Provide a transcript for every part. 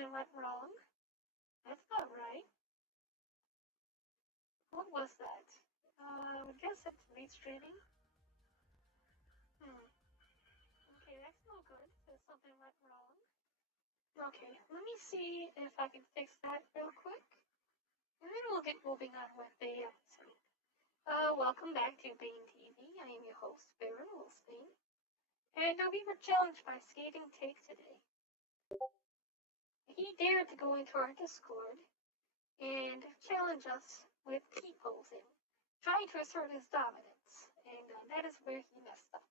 something went wrong. That's not right. What was that? I would guess it's restreaming. Okay, that's no good. There's something went wrong. Okay, let me see if I can fix that real quick. And then we'll get moving on with the episode. Welcome back to Bane TV. I am your host, Barren, and we were challenged by ScathingTake today. He dared to go into our Discord and challenge us with T-posing, trying to assert his dominance, and that is where he messed up.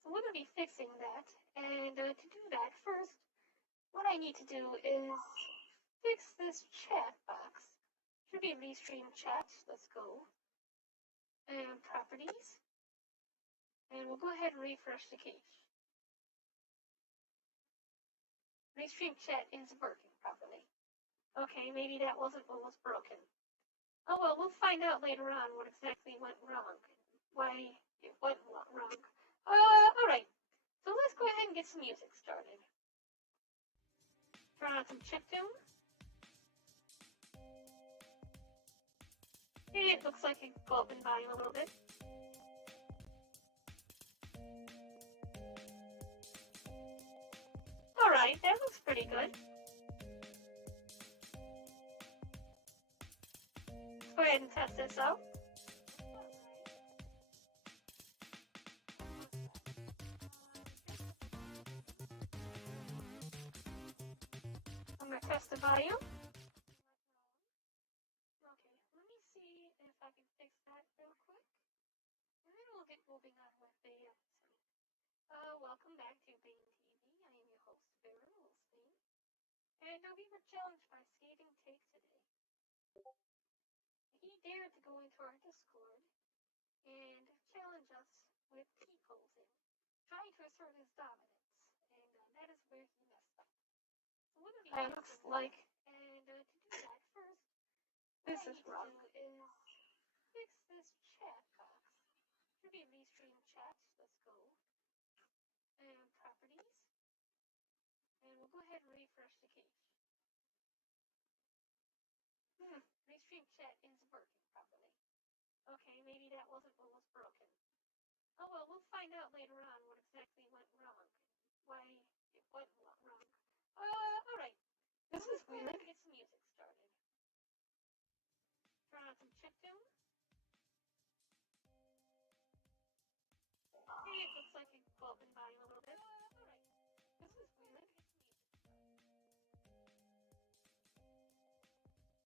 So we're going to be fixing that, and to do that, first, what I need to do is fix this chat box. Should be restream chat. Let's go. And properties. And we'll go ahead and refresh the cache. Restream chat is working properly. Okay, maybe that wasn't what was broken. Oh well, we'll find out later on what exactly went wrong. Why it went wrong. Alright. So let's go ahead and get some music started. Turn on some chiptune. Okay, it looks like it can go up in volume a little bit. Alright, that looks pretty good. Let's go ahead and test this out. I'm going to test the volume. Okay, let me see if I can fix that real quick. And then we'll get moving on with the episode. Welcome back to Bane TV. I am your host, Barren, and we were challenged by ScathingTake today. He dared to go into our Discord and challenge us with T-posing, trying to assert his dominance, and that is where he messed up. So what it looks like, and to do that, first, this is wrong. Is fix this chat box. Should be restream chat. Let's go. And properties. And we'll go ahead and refresh the cache. Restream chat is working properly. Okay, maybe that wasn't what was broken. Oh well, we'll find out later on what exactly went wrong. Why it went wrong. Alright. This is weird. Let's get some music started. Turn on some chiptune. Okay, it looks like it can go up in volume a little bit. Alright. This is weird.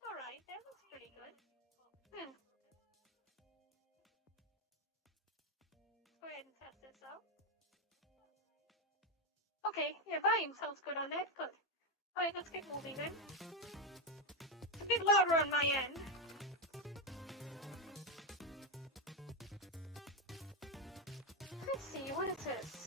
Alright, that looks pretty good. Let's go ahead and test this out. Okay, yeah, volume sounds good on that. Good. Alright, let's get moving then. It's a bit louder on my end. Let's see, what is this?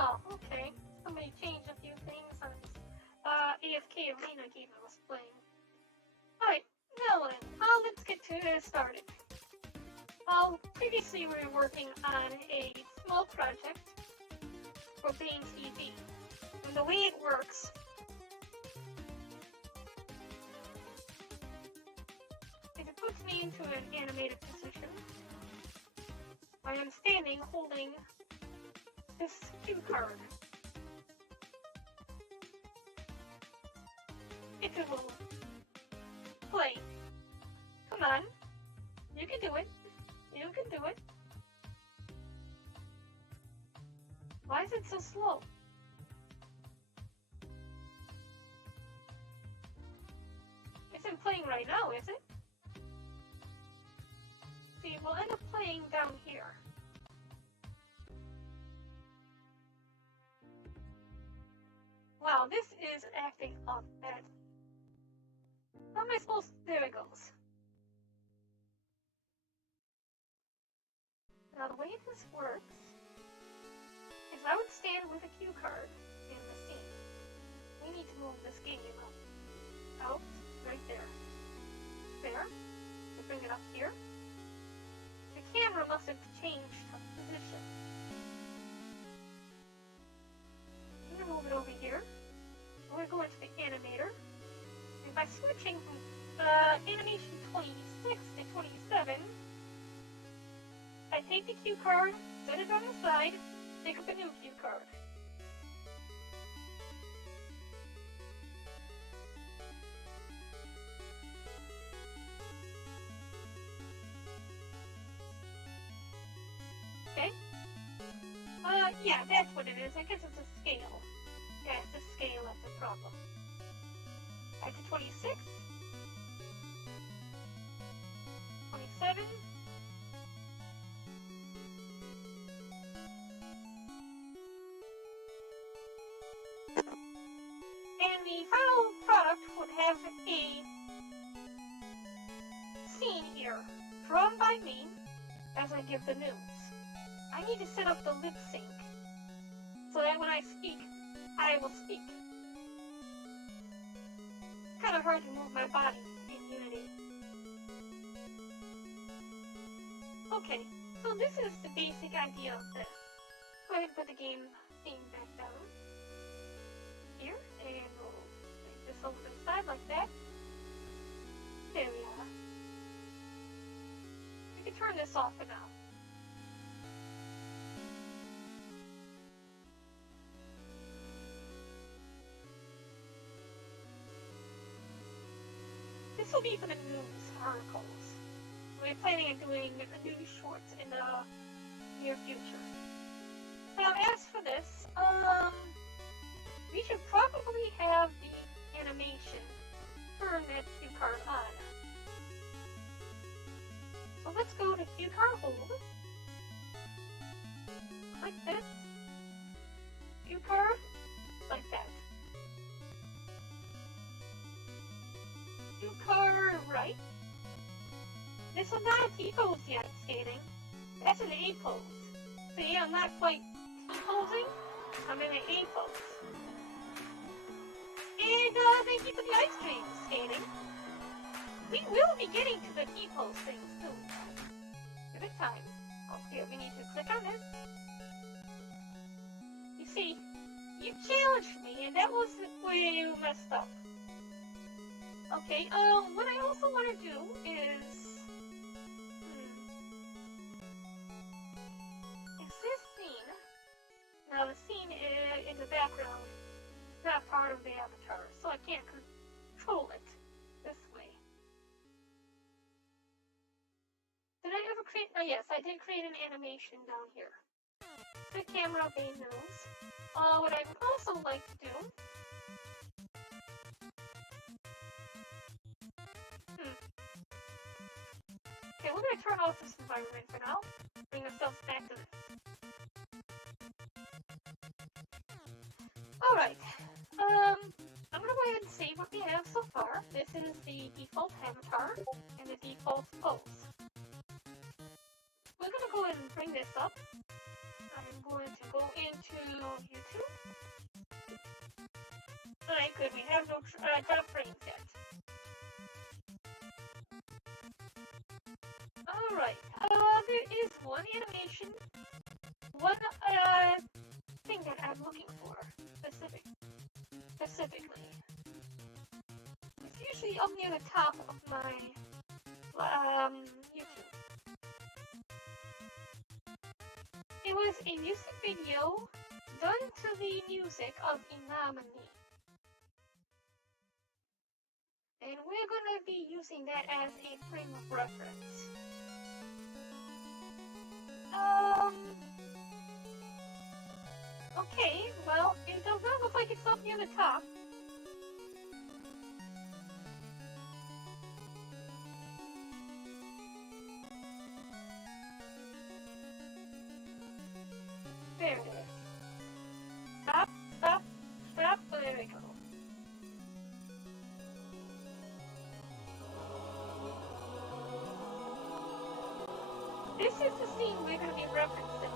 Oh, okay. Somebody changed a few things on this AFK Arena game I was playing. Alright, now then, let's get started. Previously we were working on a small project for Bane TV. And the way it works is it puts me into an animated position. I am standing holding this cue card. It will play. Come on. You can do it. You can do it. Why is it so slow? Isn't playing right now, is it? See, we'll end up playing down here. Wow, this is acting up bad. How am I supposed to... There it goes. Now the way this works is I would stand with a cue card in the scene. we need to move this game out right there. There. We bring it up here. The camera must have changed position. I'm gonna move it over here. I'm gonna go into the animator. And by switching from animation 26 to 27, I take the cue card, set it on the side, pick up a new cue card. Okay. Yeah, that's what it is. I guess it's a scale. Yeah, it's a scale that's the problem. Back to 26. 27. And the final product would have a scene here, drawn by me as I give the news. I need to set up the lip sync so that when I speak, I will speak. Kind of hard to move my body in Unity. Okay, so this is the basic idea of this. Go ahead and put the game theme back down here, and we'll make this over to the side like that. There we are. We can turn this off for now. This will be for the news articles. We're planning on doing news shorts in the near future. Now, as for this, we should probably have the animation turn that cue card on. So let's go to cue card hold. Click this. Cue card, like that. Cue card right. This is not a T-pose yet, skating. That's an A-pose. See, I'm not quite T-posing. I'm in an A-pose. And thank you for the ice cream, skating. We will be getting to the T-pose thing soon. Give it time. Oh, here, we need to click on this. You see, you challenged me, and that was where you messed up. Okay, what I also want to do is this scene. Now the scene in the background is not part of the avatar, so I can't control it this way. Did I ever create? Oh yes, I did create an animation down here. The camera bay knows. What I would also like to do. Okay, we're going to turn off this environment for now. Bring ourselves back to this. Alright. I'm going to go ahead and save what we have so far. This is the default avatar and the default pose. We're going to go ahead and bring this up. I'm going to go into YouTube. Alright, good. We have no drop frames yet. Alright, there is one animation, one thing that I'm looking for specifically. It's usually up near the top of my YouTube. It was a music video done to the music of Inamani. And we're going to be using that as a frame of reference. Okay, well, it does not look like it's up near the top. There it is. Stop, stop, stop, there we go. This is the scene we're going to be referencing.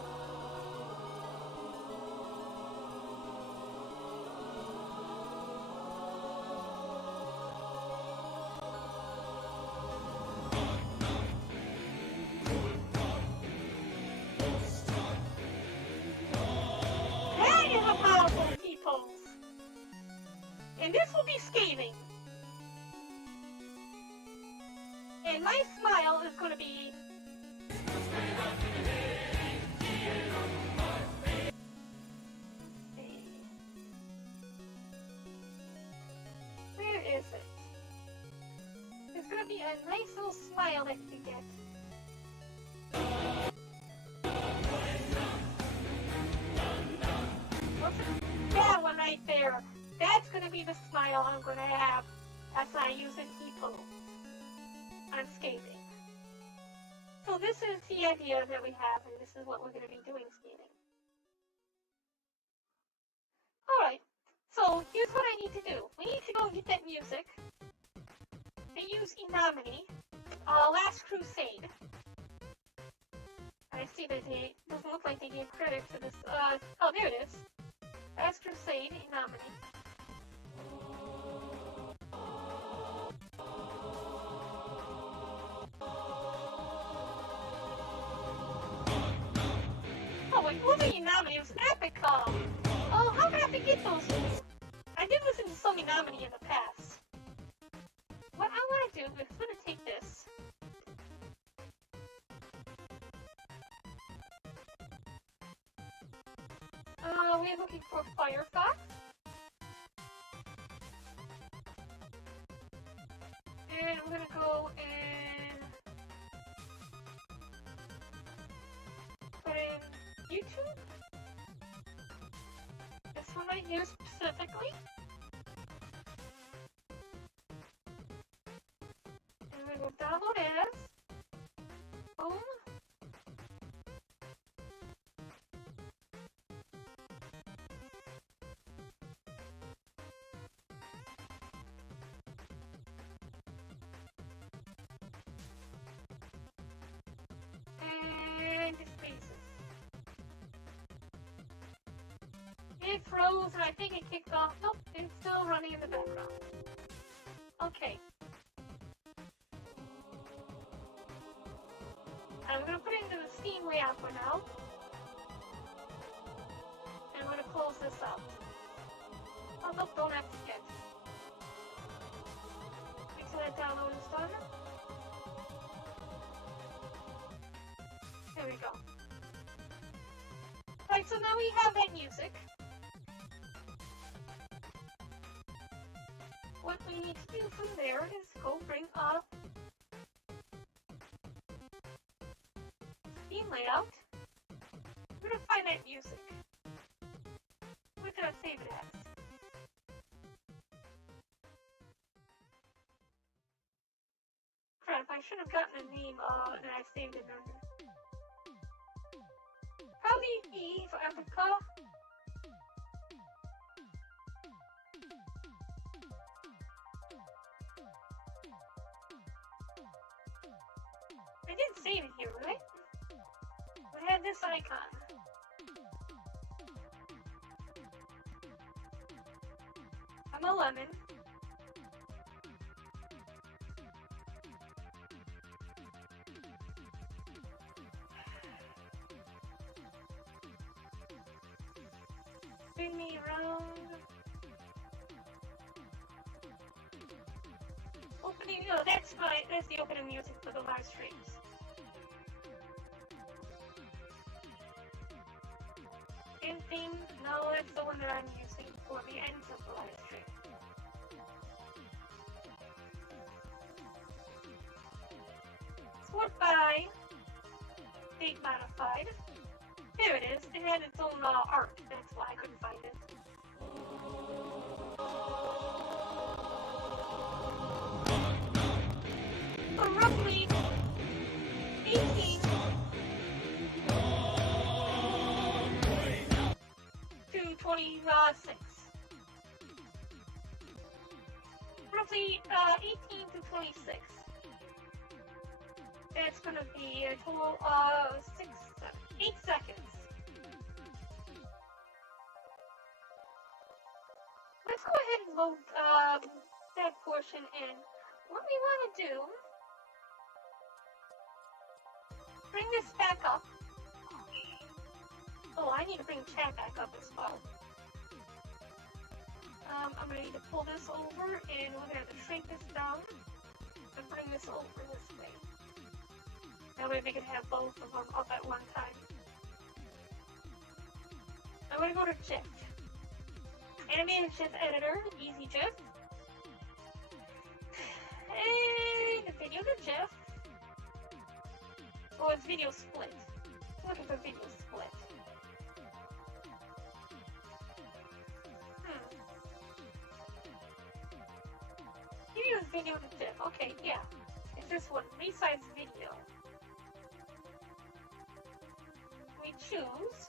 And this will be scathing. And my smile is going to be... Where is it? There's going to be a nice little smile that you get. What's it? That one right there. That's going to be the smile I'm going to have as I use an people on scathing. So this is the idea that we have, and this is what we're going to be doing scathing. Alright, so here's what I need to do. We need to go get that music. They use Enominy, Last Crusade. I see that it doesn't look like they gave credit for this. Oh, there it is. Last Crusade, Enominy. Oh, wait, what was the Enominy? It was Epic. Oh, how did I forget those things? I did listen to some Enominy in the past. What I want to do is I'm going to take this. We're looking for Firefox. And I'm going to go and put in YouTube. This one right here specifically. And we're going to download as. Boom. And displaces. It froze and I think it kicked off. Nope, it's still running in the background. Okay. I'm going to put it into the Steam layout for now. And I'm going to close this out. Oh, nope, don't have to sketch. Wait till that download is done. There we go. Alright, so now we have that music. What we need to do from there is go bring up Steam layout. We're going to find that music. We're going to save it as. Crap, I should have gotten a name and I saved it under. Probably E for Africa. I did save it here, right? I had this icon. I'm a lemon. Spin me around. Opening, oh, that's the opening music for the live streams. End theme, no, that's the one that I'm using for the ends of the live stream. Sort by date modified. There it is. It had its own art. That's why I couldn't find it. So roughly 18 to 26. Roughly 18 to 26. That's going to be a total of 8 seconds. Let's go ahead and load that portion in. What we want to do, bring this back up. Oh, I need to bring chat back up as well. I'm going to need to pull this over, and we're going to have to shrink this down and bring this over this way. That way we can have both of them up at one time. I'm going to go to GIF. Animated GIF editor, easy GIF. And video to GIF. Oh, it's video split. I'm looking for video split. Use video to GIF. Okay, yeah. It's this one. Resize video. We choose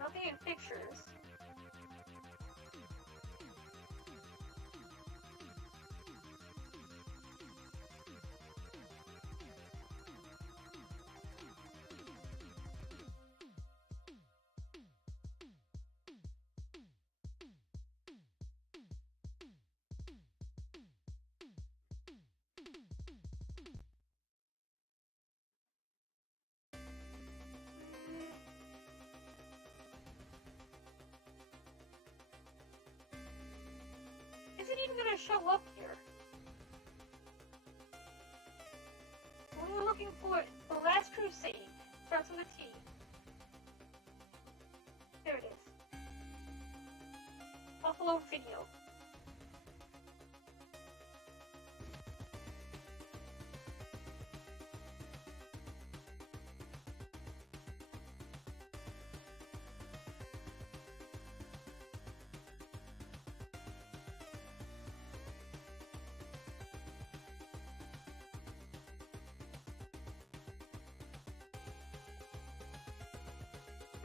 nothing in pictures. Is it even going to show up here? What are we looking for? The Last Crusade. Starts with a T. There it is. Upload video.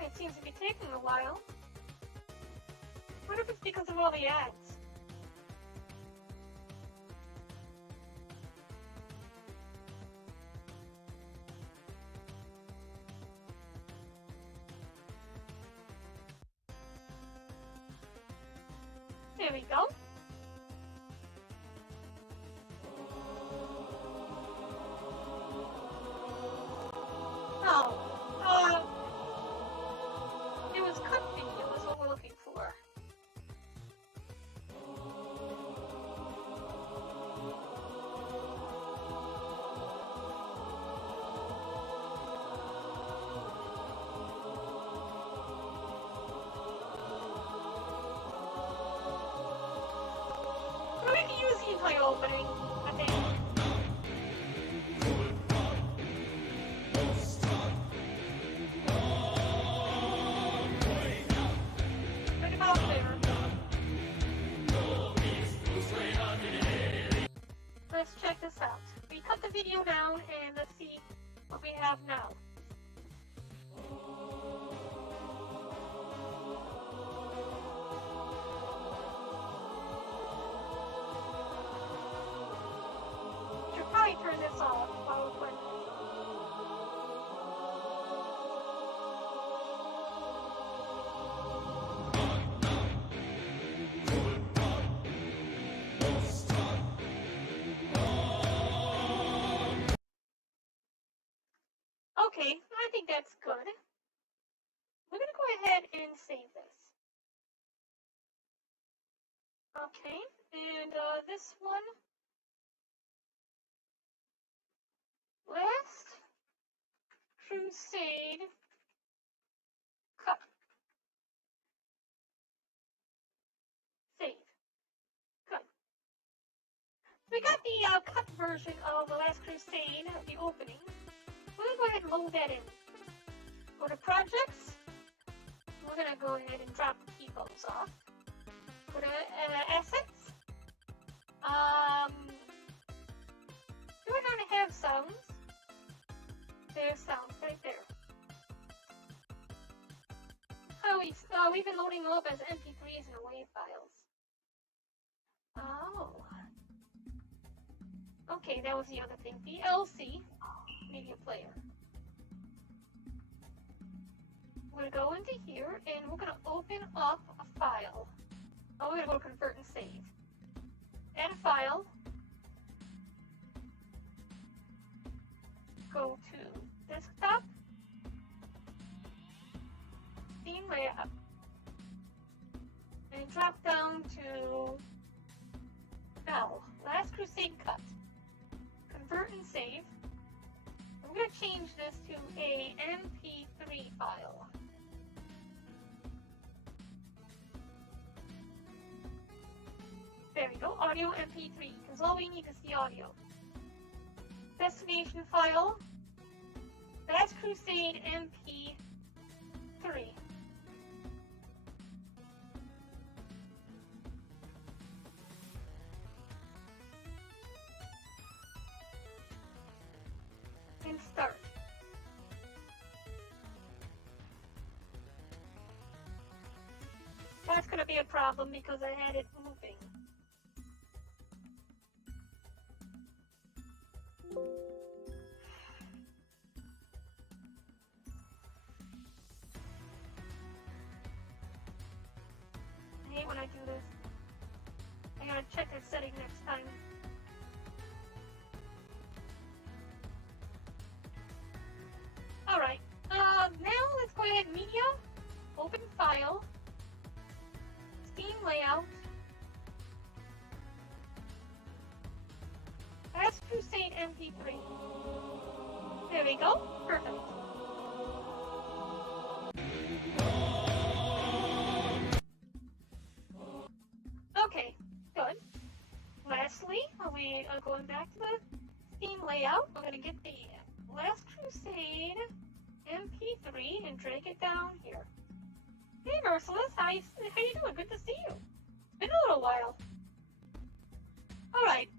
It seems to be taking a while. What if it's because of all the ads? There we go. Oh. It was cut video is what we're looking for. We can use the entire opening, I think. Let's check this out. We cut the video down and let's see what we have now. Should probably turn this off while we're playing. Okay, I think that's good. We're going to go ahead and save this. Okay, and this one. Last Crusade cut. Save. Good. We got the cut version of The Last Crusade, the opening. We're going to go ahead and load that in. Go to Projects. We're going to go ahead and drop the key bolts off. Go to Assets. We're going to have sounds. There's sounds right there. Oh, we've been loading them up as MP3s and WAV files. Oh. Okay, that was the other thing. VLC media player. We're going to go into here and we're going to open up a file. Oh, we're going to go to Convert and Save. Add a file. Go to Desktop. Scene Layout. to Last Crusade cut. Convert and save. I'm going to change this to a MP3 file. There we go, audio MP3, because all we need is the audio. Destination file, Last Crusade MP3. And start. That's going to be a problem because I had it moving. I hate when I do this. I gotta check the setting next time. Alright, now let's go ahead, media, open file, Steam layout, Last Crusade MP3. There we go, perfect. Okay, good. Lastly, we are going back to the Steam layout. We're going to get the Last Crusade MP3 and drag it down here. Hey Merciless, how you doing? Good to see you. It's been a little while. Alright,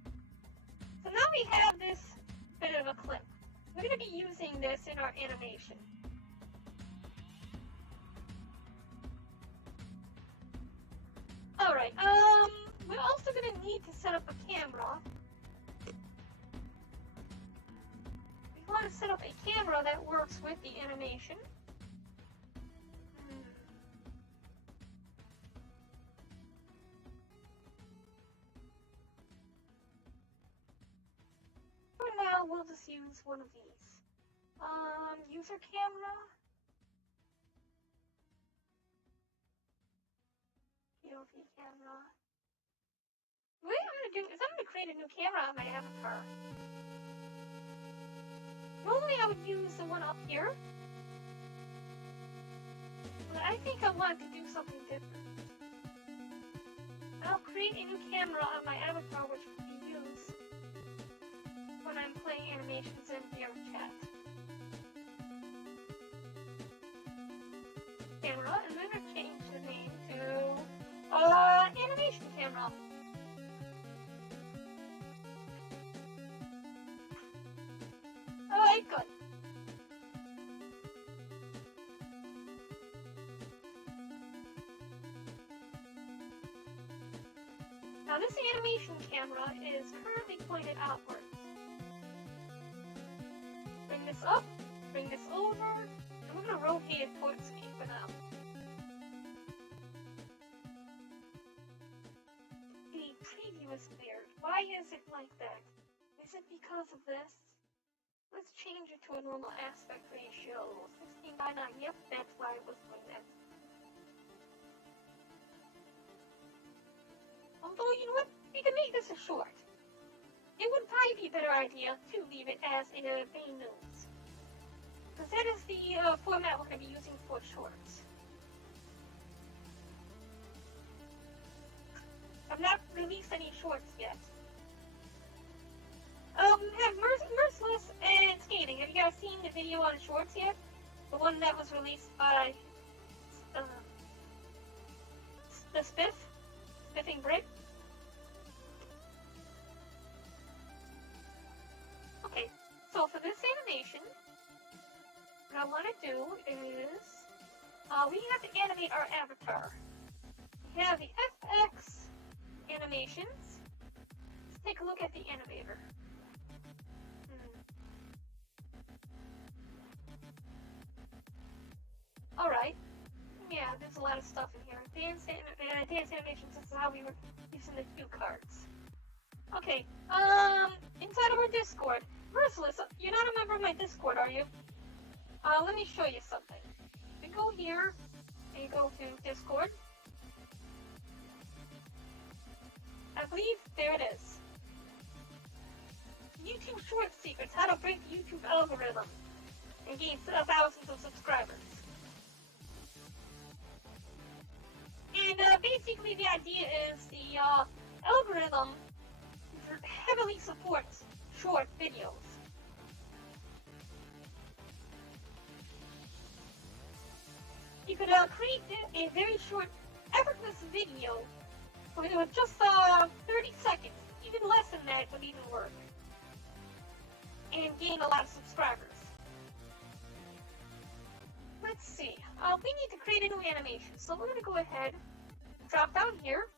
so now we have this bit of a clip. We're going to be using this in our animation. Alright, we're also going to need to set up a camera. We want to set up a camera that works with the animation. For now, we'll just use one of these. User camera. POV camera. What I'm going to do is I'm going to create a new camera on my avatar. Normally I would use the one up here, but I think I want to do something different. I'll create a new camera on my avatar which can be used when I'm playing animations in VRChat. Camera, and then I change the name to animation camera. Alright, good. Now this animation camera is currently pointed outwards. Bring this up, bring this over, and we're going to rotate it towards me for now. The preview is weird. Why is it like that? Is it because of this? Let's change it to a normal aspect ratio. 16:9. Yep, that's why I was doing that. Although, you know what? We can make this a short. It would probably be a better idea to leave it as a main news. Because that is the format we're going to be using for shorts. I've not released any shorts yet. Have Merciless and Scathing. Have you guys seen the video on shorts yet? The one that was released by the Spiffing Brick? Okay, so for this animation, what I want to do is we have to animate our avatar. We have the FX animations. Let's take a look at the animator. Alright. Yeah, there's a lot of stuff in here. Dance animations, this is how we were using the cue cards. Okay, inside of our Discord. Merciless, you're not a member of my Discord, are you? Let me show you something. You go here, and you go to Discord. I believe there it is. YouTube Short Secrets, how to break the YouTube algorithm and gain thousands of subscribers. And basically the idea is the algorithm heavily supports short videos. You could create a very short, effortless video with just 30 seconds, even less than that would even work, and gain a lot of subscribers. Let's see, we need to create a new animation, so we're going to go ahead, drop down here,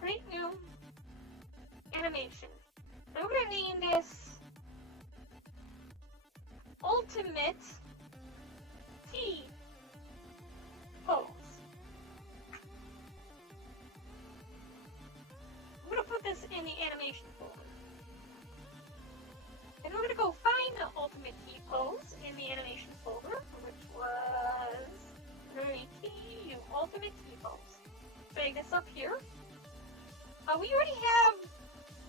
create new animation. And we're going to name this Ultimate T Pose. I'm going to put this in the animation folder. And we're going to go find the Ultimate T Pose in the animation folder, which was Ultimate T Pose. Drag this up here. We already have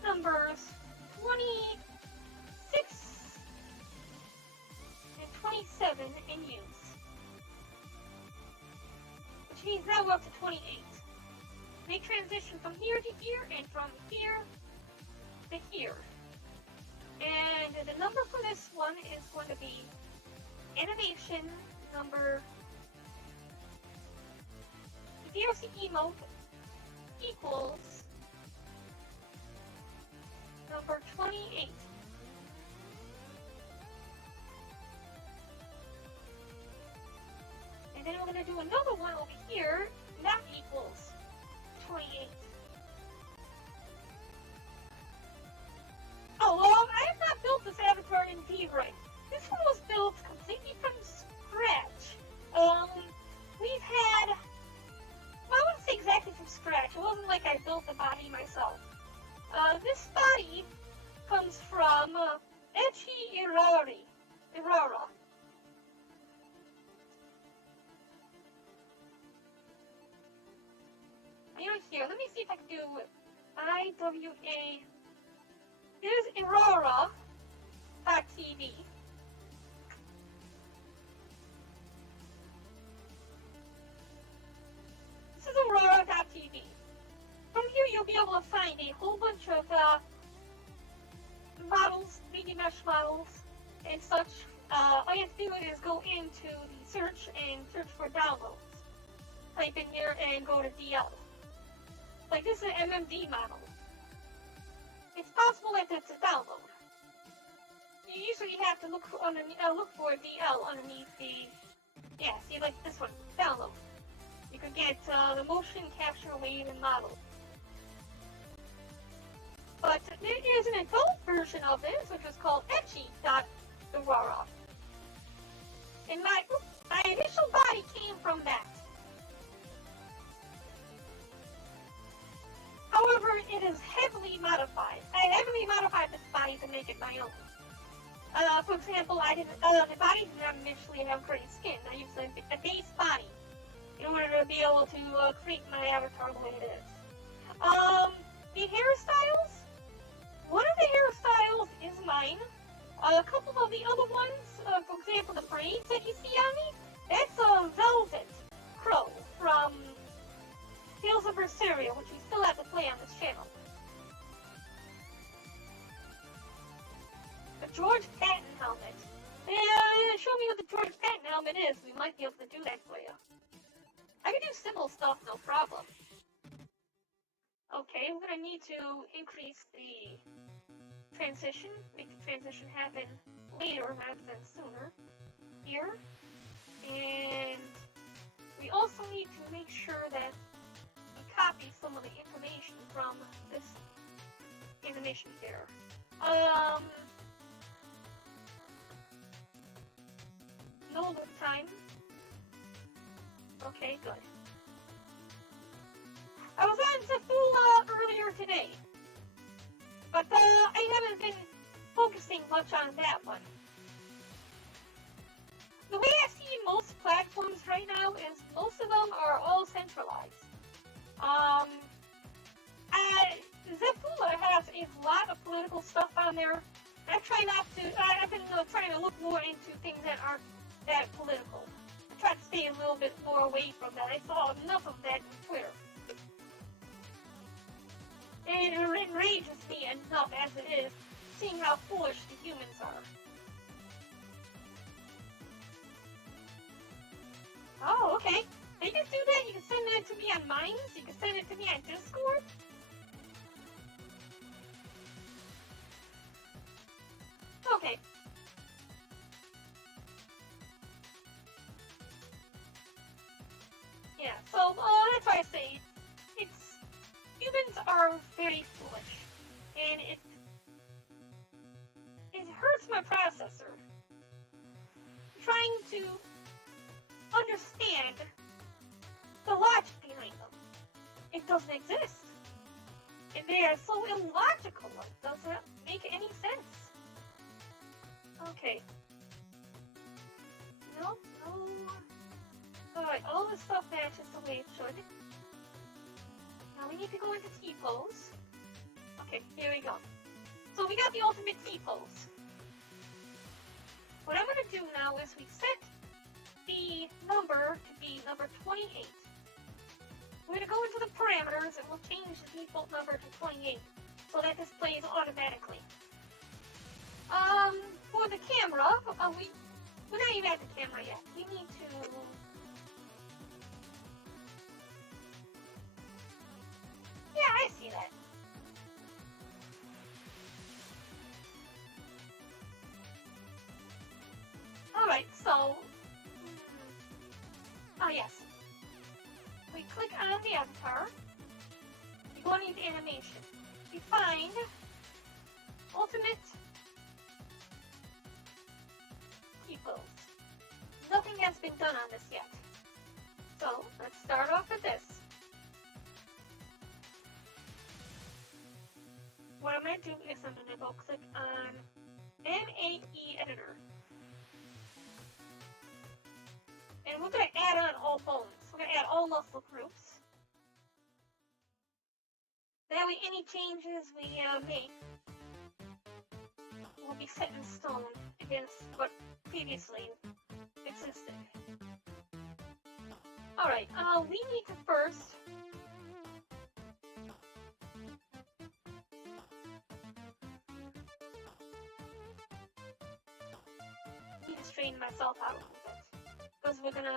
numbers 26 and 27 in use, which means now we're up to 28. Make transition from here to here and from here to here. And the number for this one is going to be animation number, the DRC emote equals number 28. And then we're going to do another one over here, that equals 28. Oh, I have not built this avatar in VRite. This one was built completely from scratch. We've had, well, I wouldn't say exactly from scratch. It wasn't like I built the body myself. This body comes from Superiority. Here, let me see if I can do IWA. Here's Aurora.tv. This is Aurora.tv. From here, you'll be able to find a whole bunch of models, 3D mesh models, and such. All you have to do is go into the search and search for downloads. Type in here and go to DL. Like this is an MMD model. It's possible that it's a download. You usually have to look for DL underneath the, yeah, see, like this one, download. You can get the motion capture wave and model. But there is an adult version of this, which is called Etchy.Aurora. And my initial body came from that. However, it is heavily modified. I heavily modified this body to make it my own. For example, the body did not initially have gray skin. I used a base body in order to be able to create my avatar the way it is. The hairstyles, one of the hairstyles is mine. A couple of the other ones, for example, the braids that you see on me, that's a Velvet Crow from Tales of Berseria, which we still have to play on this channel. The George Patton helmet. Show me what the George Patton helmet is. We might be able to do that for you. I can do simple stuff, no problem. Okay, we're gonna need to increase the transition, make the transition happen later rather than sooner. Here. And we also need to make sure that we copy some of the information from this animation here. No load time. Okay, good. I was on Zafula earlier today, but I haven't been focusing much on that one. The way I see most platforms right now is most of them are all centralized. political stuff on there. I try not to, I've been trying to look more into things that aren't that political. I try to stay a little bit more away from that. I saw enough of that on Twitter. And it enrages me enough as it is, seeing how foolish the humans are. Oh, okay. You can do that? You can send that to me on Minds? You can send it to me on Discord? Okay. Yeah, so that's why I say humans are very foolish, and it hurts my processor trying to understand the logic behind them. It doesn't exist, and they are so illogical. It doesn't make any sense. Okay. No. Alright, all this stuff matches the way it should. Now we need to go into T-pose. Okay, here we go. So we got the ultimate T-pose. What I'm going to do now is we set the number to be number 28. We're going to go into the parameters and we'll change the default number to 28 so that this plays automatically. For the camera, we're not even at the camera yet. We need to... Yeah, I see that. Alright, so... Oh, yes. We click on the avatar. We go into animation. We find ultimate T-pose. Nothing has been done on this yet. So, let's start off with this. What I'm going to do is I'm going to go click on MAE Editor. And we're going to add on all bones. We're going to add all muscle groups. That way any changes we make will be set in stone against what previously existed. Alright, we need to first straighten myself out a little bit, because we're gonna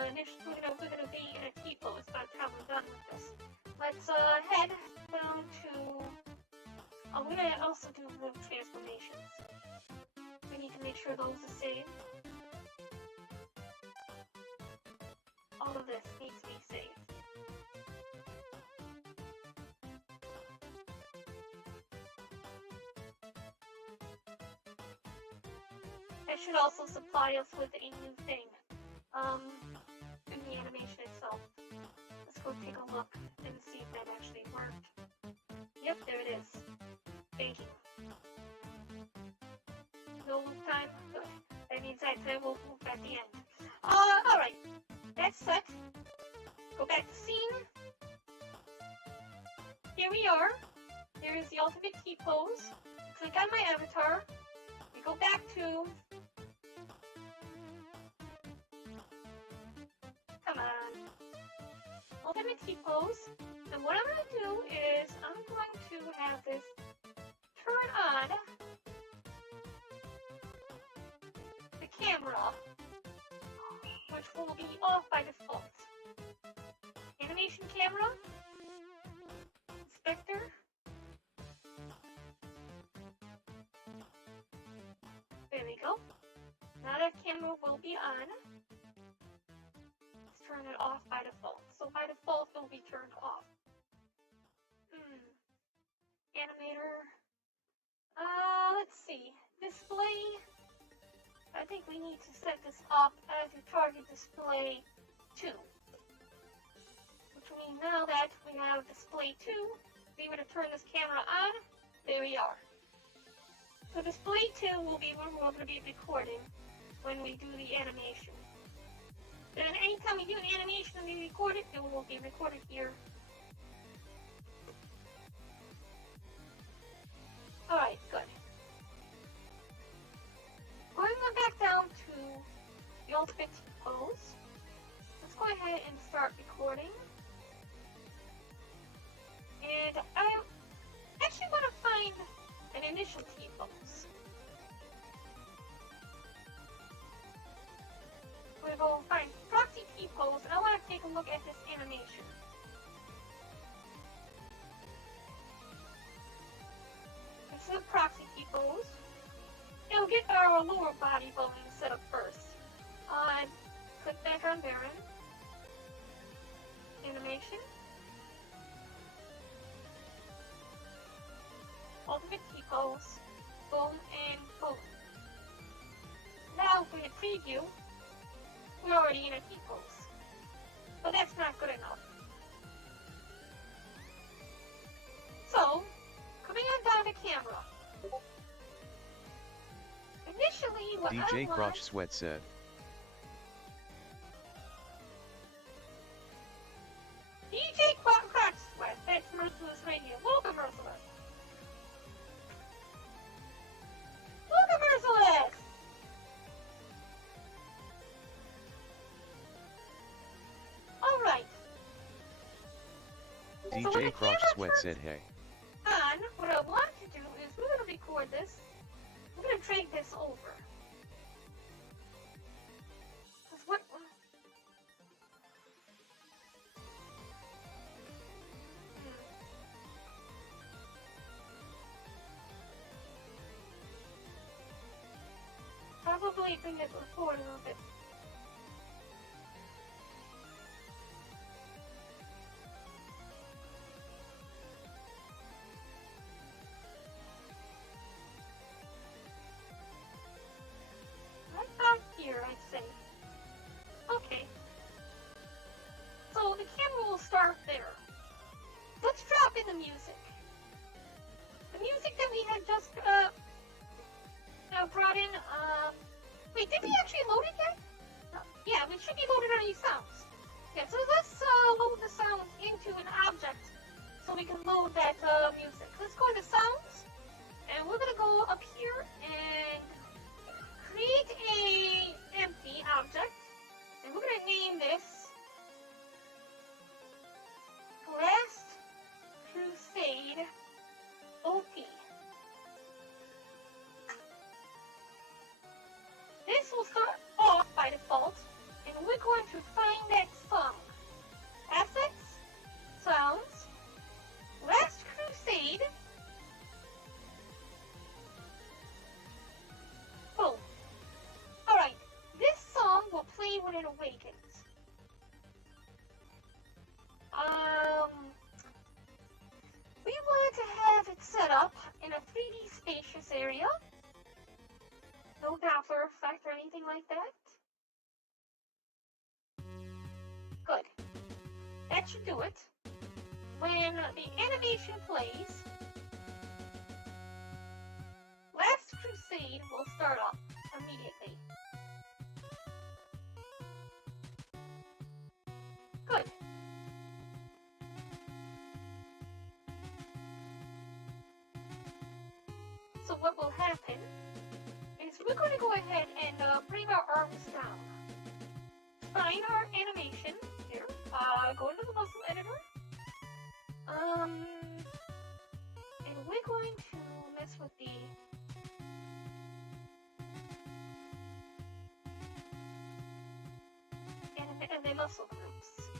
be in a T-pose by the time we're done with this. Let's head down to. We're gonna also do room transformations. We need to make sure those are saved. All of this needs to be saved. That should also supply us with a new thing in the animation itself. Let's go take a look and see if that actually worked. Yep, there it is. Thank you. No loop time? Good. That means that will move at the end. Alright. That's set. Go back to scene. Here we are. Here is the ultimate T-pose. Click on my avatar. We go back to... Come on. Ultimate T-pose. And what I'm going to do is I'm going to have this turn on the camera, which will be off by default. Animation camera. Inspector. There we go. Now that camera will be on. Let's turn it off by default. So by default, it will be turned off. Animator. Let's see. Display. I think we need to set this up as a target display 2. Which means now that we have display 2, if we were to turn this camera on, there we are. So display 2 will be where we're going to be recording when we do the animation. Then anytime we do an animation and we record it, it will be recorded here. Alright, good. T-pose. Let's go ahead and start recording. And I actually want to find an initial T-pose. We will find proxy T-pose, and I want to take a look at this animation. This is a proxy T-pose. And we'll get our lower body bone set up first. Click back on Barren. Animation. Ultimate T-pose. Boom and boom. Now if we hit preview, we're already in a T-pose. But that's not good enough. So, coming on down to camera. Initially, what DJ I want... Crotch Sweat said. DJ Crotch Sweat, that's Merciless Radio. Welcome, Merciless. Welcome, Merciless! Alright. DJ Crotch Sweat said hey. On, what I want to do is we're going to record this. We're going to drag this over. What? Probably bring it forward a little bit. Here, I'd say. Okay. So the camera will start there. Let's drop in the music. The music that we had just brought in. Wait, did we actually load it yet? No. Yeah, we should be loaded on these sounds. Yeah, so let's load the sounds into an object so we can load that music. Let's go into sounds, and we're gonna go up here and create a empty object, and we're going to name this Last Crusade OP. This will start off by default, and we're going to find that song. Assets, sounds, Last Crusade. Boom. Alright, this song will play when it awakens. We want to have it set up in a 3D spacious area. No Doppler effect or anything like that. Good. That should do it. When the animation plays, Last Crusade will start up immediately. Good. So what will happen is we're going to go ahead and bring our arms down. Find our animation here. Go into the muscle editor. And we're going to mess with the and the muscle groups.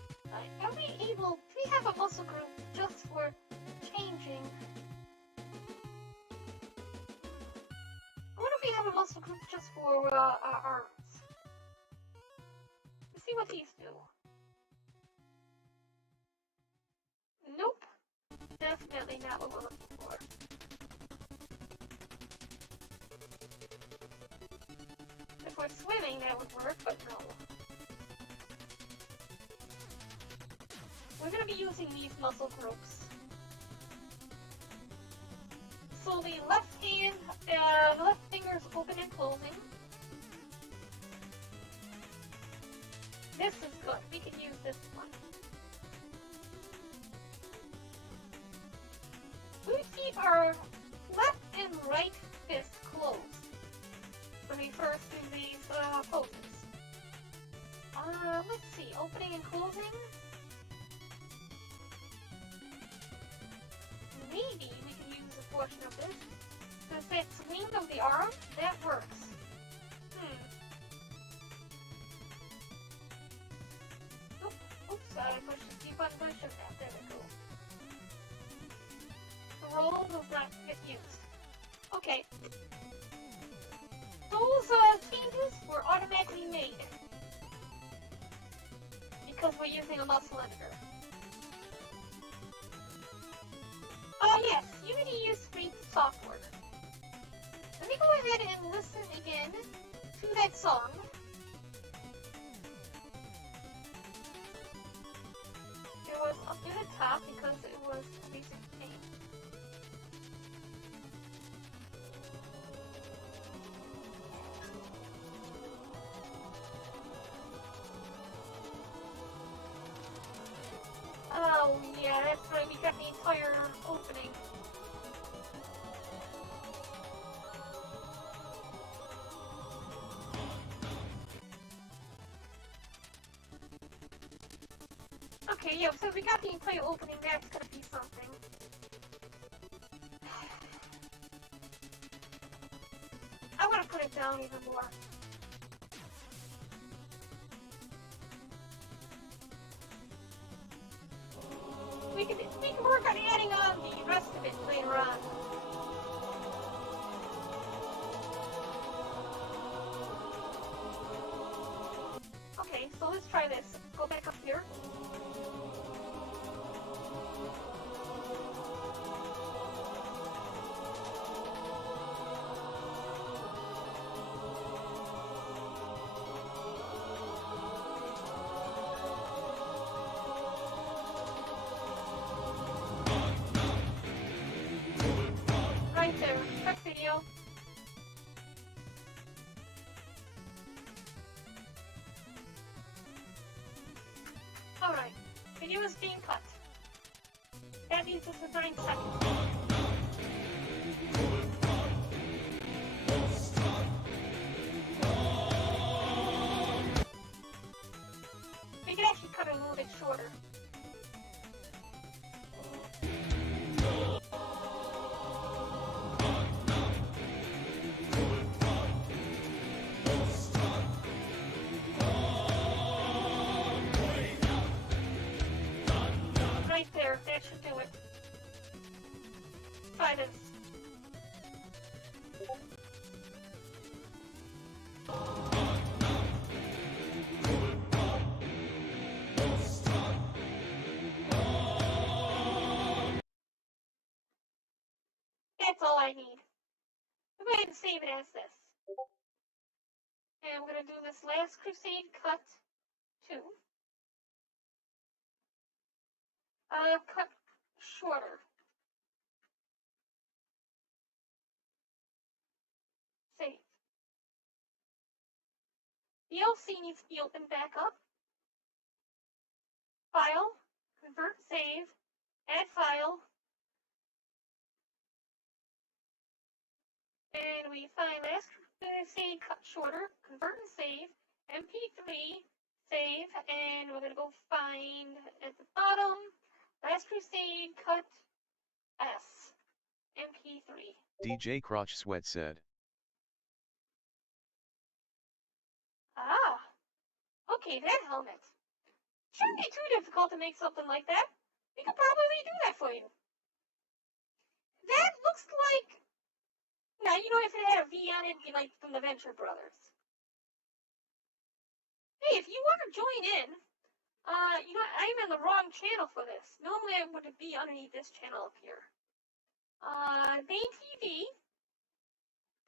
Are we able? Do we have a muscle group just for changing? What if we have a muscle group just for our arms? Let's see what these do. Nope. Definitely not what we're looking for. If we're swimming, that would work, but no. We're going to be using these muscle groups. So the left hand, the left finger's open and closing. This is good. We can use this one. We keep our left and right fists closed when we first do these poses. Let's see, opening and closing. Maybe we can use a portion of this. Because that swing of the arm, that works. Oops, I pushed the key button, but I shouldn't have. There we go. The roll will not get used. Okay. Those changes were automatically made. Because we're using a muscle editor. Oh yes, Unity is free software. Let me go ahead and listen again to that song. It was up near the top because it was a basic thing. Oh yeah, that's right, we got the entire opening. Okay, yeah, so we got the entire opening, that's gonna be something. I wanna put it down even more. We can work on adding on the rest of it later on. Okay, so let's try this. Go back up here. Right there. Quick video. Alright. Video is being cut. That means this is 9 seconds. We can actually cut it a little bit shorter. Right there, that should do it. Try this. That's all I need. I'm going to save it as this. And we're going to do this last crusade cut 2. Cut shorter. Save. DLC needs to be opened back up. File, convert, save, add file. And we find last crusade cut shorter, convert and save, MP3, save, and we're going to go find at the bottom, last crusade cut S, MP3. DJ Crotch Sweat said. Ah, okay, that helmet. Shouldn't be too difficult to make something like that. We could probably do that for you. That looks like, now you know if it had a V on it, it'd be like from the Venture Brothers. Hey, if you want to join in, you know, I'm in the wrong channel for this. Normally it would be underneath this channel up here. Main TV,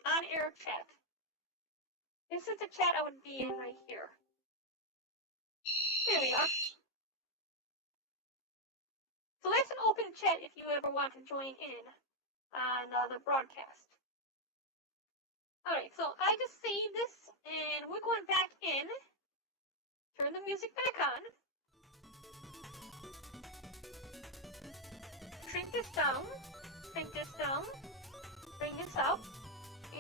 on air chat. This is the chat I would be in right here. There we are. So that's an open chat if you ever want to join in on the broadcast. Alright, so I just saved this, and we're going back in. Turn the music back on. Shrink this down. Shrink this down. Bring this up.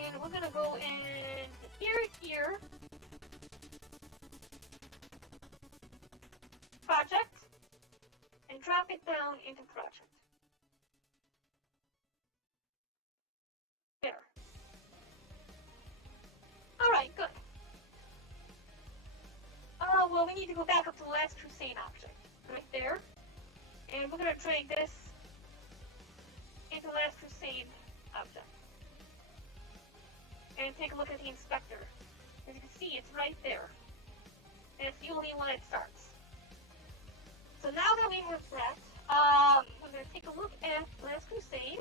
And we're going to go in here. project and drop it down into project. There. Alright, good. Oh, well, we need to go back up to the Last Crusade object. Right there. And we're going to drag this into Last Crusade object. And take a look at the inspector. As you can see, it's right there. And it's the only one that starts. So now that we have that, we're going to take a look at Last Crusade.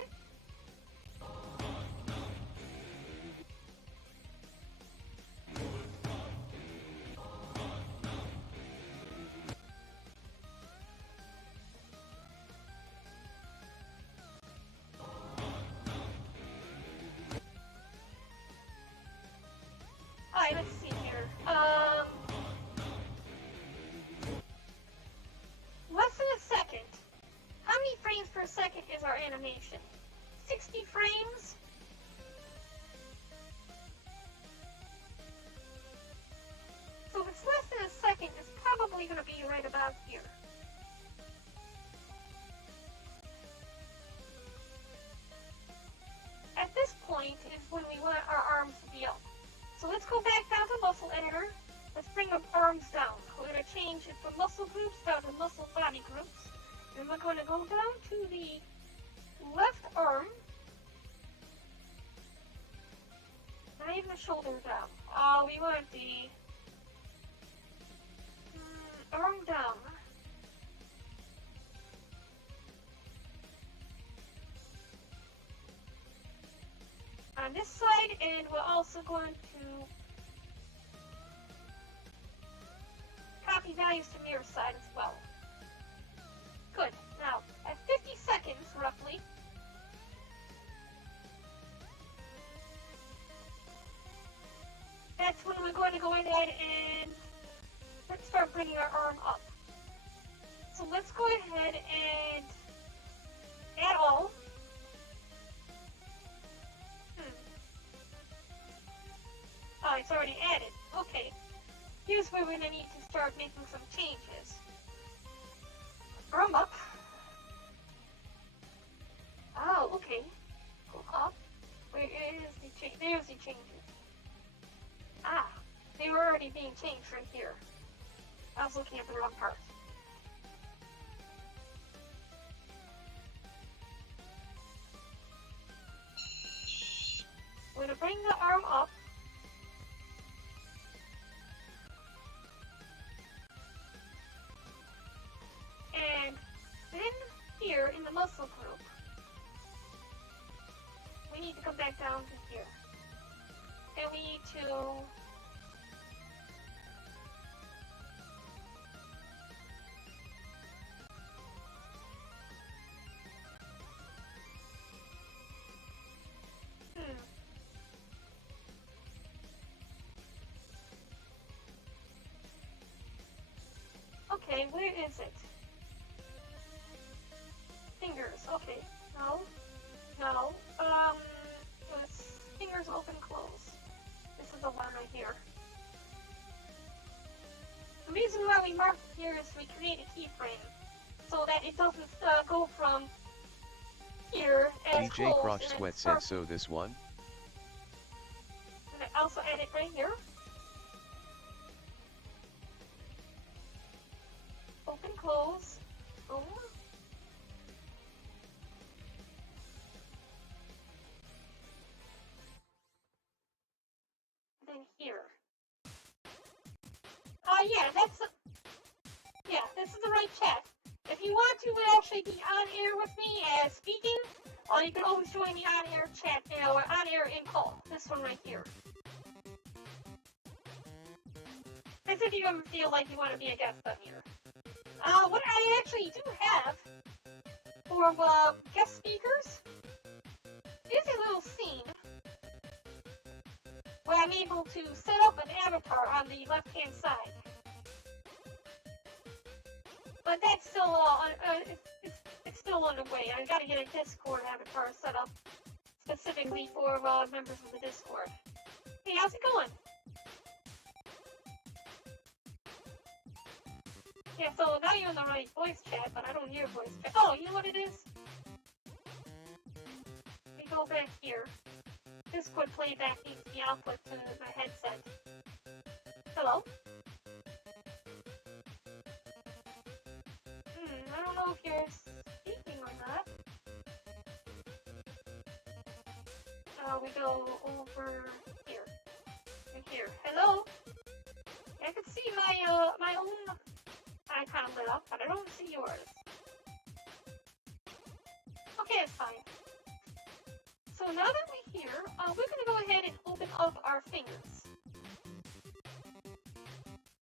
Alright, let's see here. Less than a second. How many frames per second is our animation? 60 frames? So if it's less than a second, it's probably going to be right about here. At this point is when we want our arms to be up. So let's go back down to Muscle Editor. Let's bring our arms down. We're going to change it from muscle groups down to muscle body groups. And we're going to go down to the left arm. Not even the shoulder down. We want the arm down. On this side, and we're also going to copy values to mirror side as well. Good. Now, at 50 seconds, roughly, that's when we're going to go ahead and let's start bringing our arm up. So let's go ahead and add all. Oh, it's already added. Okay. Here's where we're going to need to start making some changes. Arm up. Oh, okay. Go up. Where is the change? There's the changes. Ah, they were already being changed right here. I was looking at the wrong part. We're going to bring the arm up. And then here in the muscle group, we need to come back down to here. And we need to okay, where is it? Fingers, okay. No. No. It's fingers open, close. This is the one right here. The reason why we marked it here is we create a keyframe so that it doesn't go from here as DJ close. Crotch Sweat said so this one. And I also add it right here. Open, close. Boom. Then here. Yeah, this is the right chat. If you want to actually be on air with me as speaking, you can always join the on-air chat, or on-air in call. This one right here. As if you ever feel like you want to be a guest on here. What I actually do have for guest speakers is a little scene where I'm able to set up an avatar on the left-hand side. But that's still it's still underway. I've got to get a Discord avatar set up specifically for members of the Discord. Hey, how's it going? Yeah, so now you're in the right voice chat, but I don't hear voice chat. Oh, you know what it is? We go back here. Discord playback needs the output to my headset. Hello? I don't know if you're speaking or not. We go over here. And here. Hello? I can see my own icon lit up, but I don't see yours. Okay, it's fine. So now that we're here, we're gonna go ahead and open up our fingers.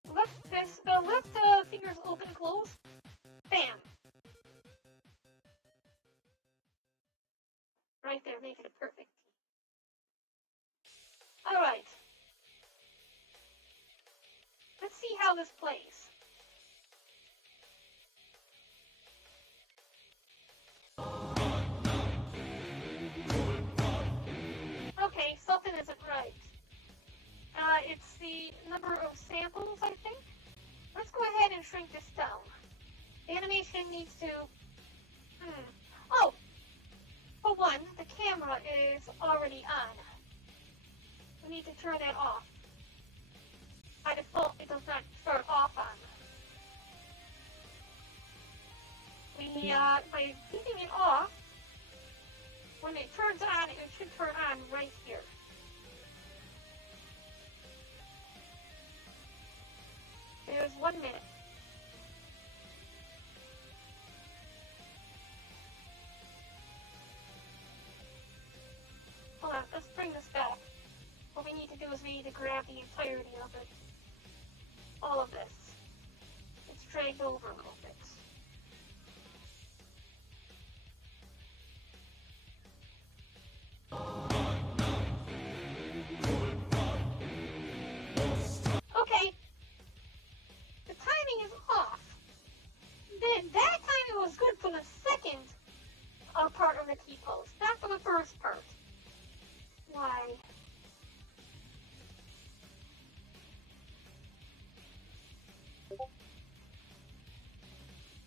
The left fingers open, close. Bam! Right there, making it perfect. Alright. Let's see how this plays. Okay, something isn't right. It's the number of samples, I think. Let's go ahead and shrink this down. The animation needs to... Oh! For one, the camera is already on. We need to turn that off. By default, it does not start off on. By leaving it off, when it turns on, it should turn on right here. There's 1 minute. Hold on, let's bring this back. What we need to do is we need to grab the entirety of it. All of this. It's dragged over a little bit. Okay. The timing is off. That timing was good for the second part of the T-pose, not for the first part. Why?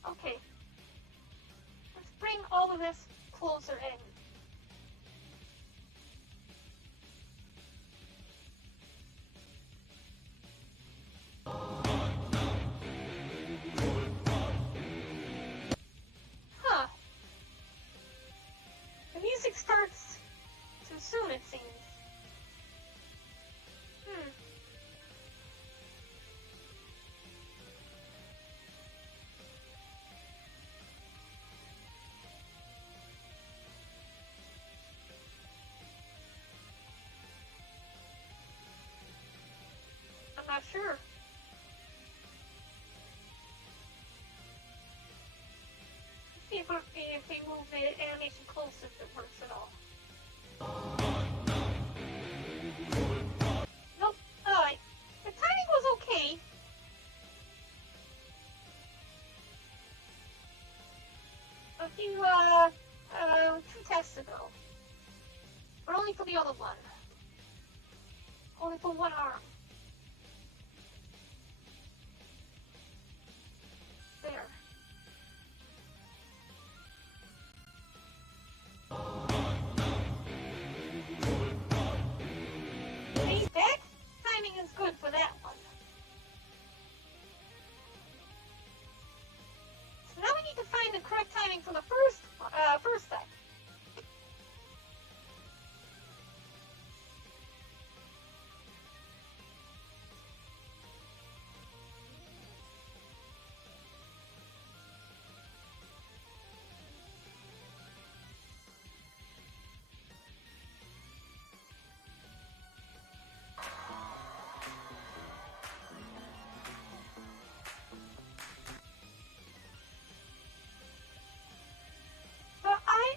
Okay. Let's bring all of this closer in. Huh. The music starts too soon, it seems. I'm not sure. Let's see if we move the animation closer, if it works at all. Nope. Alright. The timing was okay. A few, 2 tests ago. But only for the other one. Only for one arm. There. See, that timing is good for that one. So now we need to find the correct timing for the first step.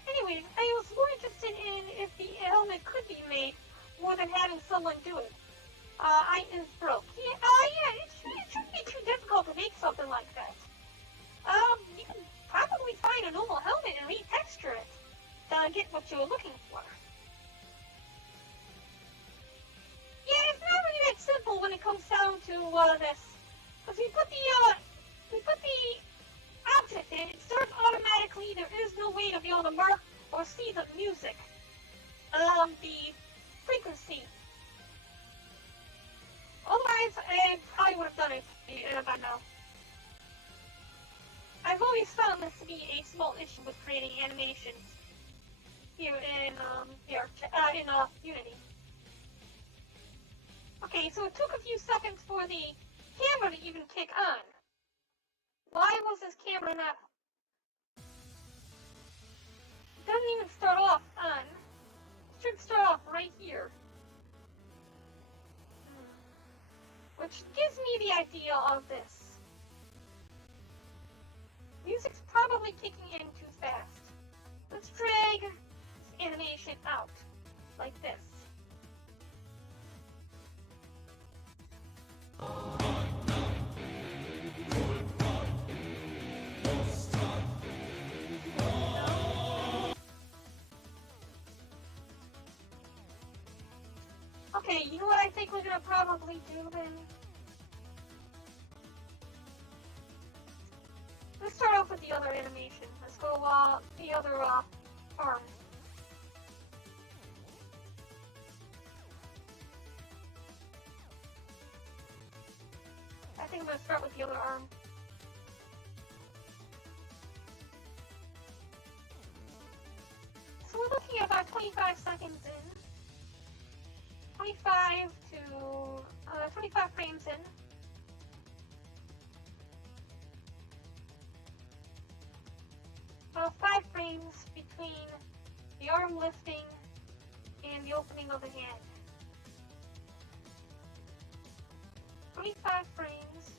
Anyways, I was more interested in if the helmet could be made more than having someone do it. It's broke. Yeah, it shouldn't be too difficult to make something like that. You can probably find a normal helmet and retexture it to get what you were looking for. Yeah, it's not really that simple when it comes down to this. Because we put the I've always found this to be a small issue with creating animations here in Unity. Okay, so it took a few seconds for the camera to even kick on. Why was this camera not? It doesn't even start off on. It should start off right here. Which gives me the idea of this. Music's probably kicking in too fast. Let's drag this animation out, like this. Okay, you know what I think we're gonna probably do then? Let's start off with the other animation. Let's go the other arm. I think I'm gonna start with the other arm. So we're looking at about 25 seconds in. 25 frames in. About 5 frames between the arm lifting and the opening of the hand. 25 frames.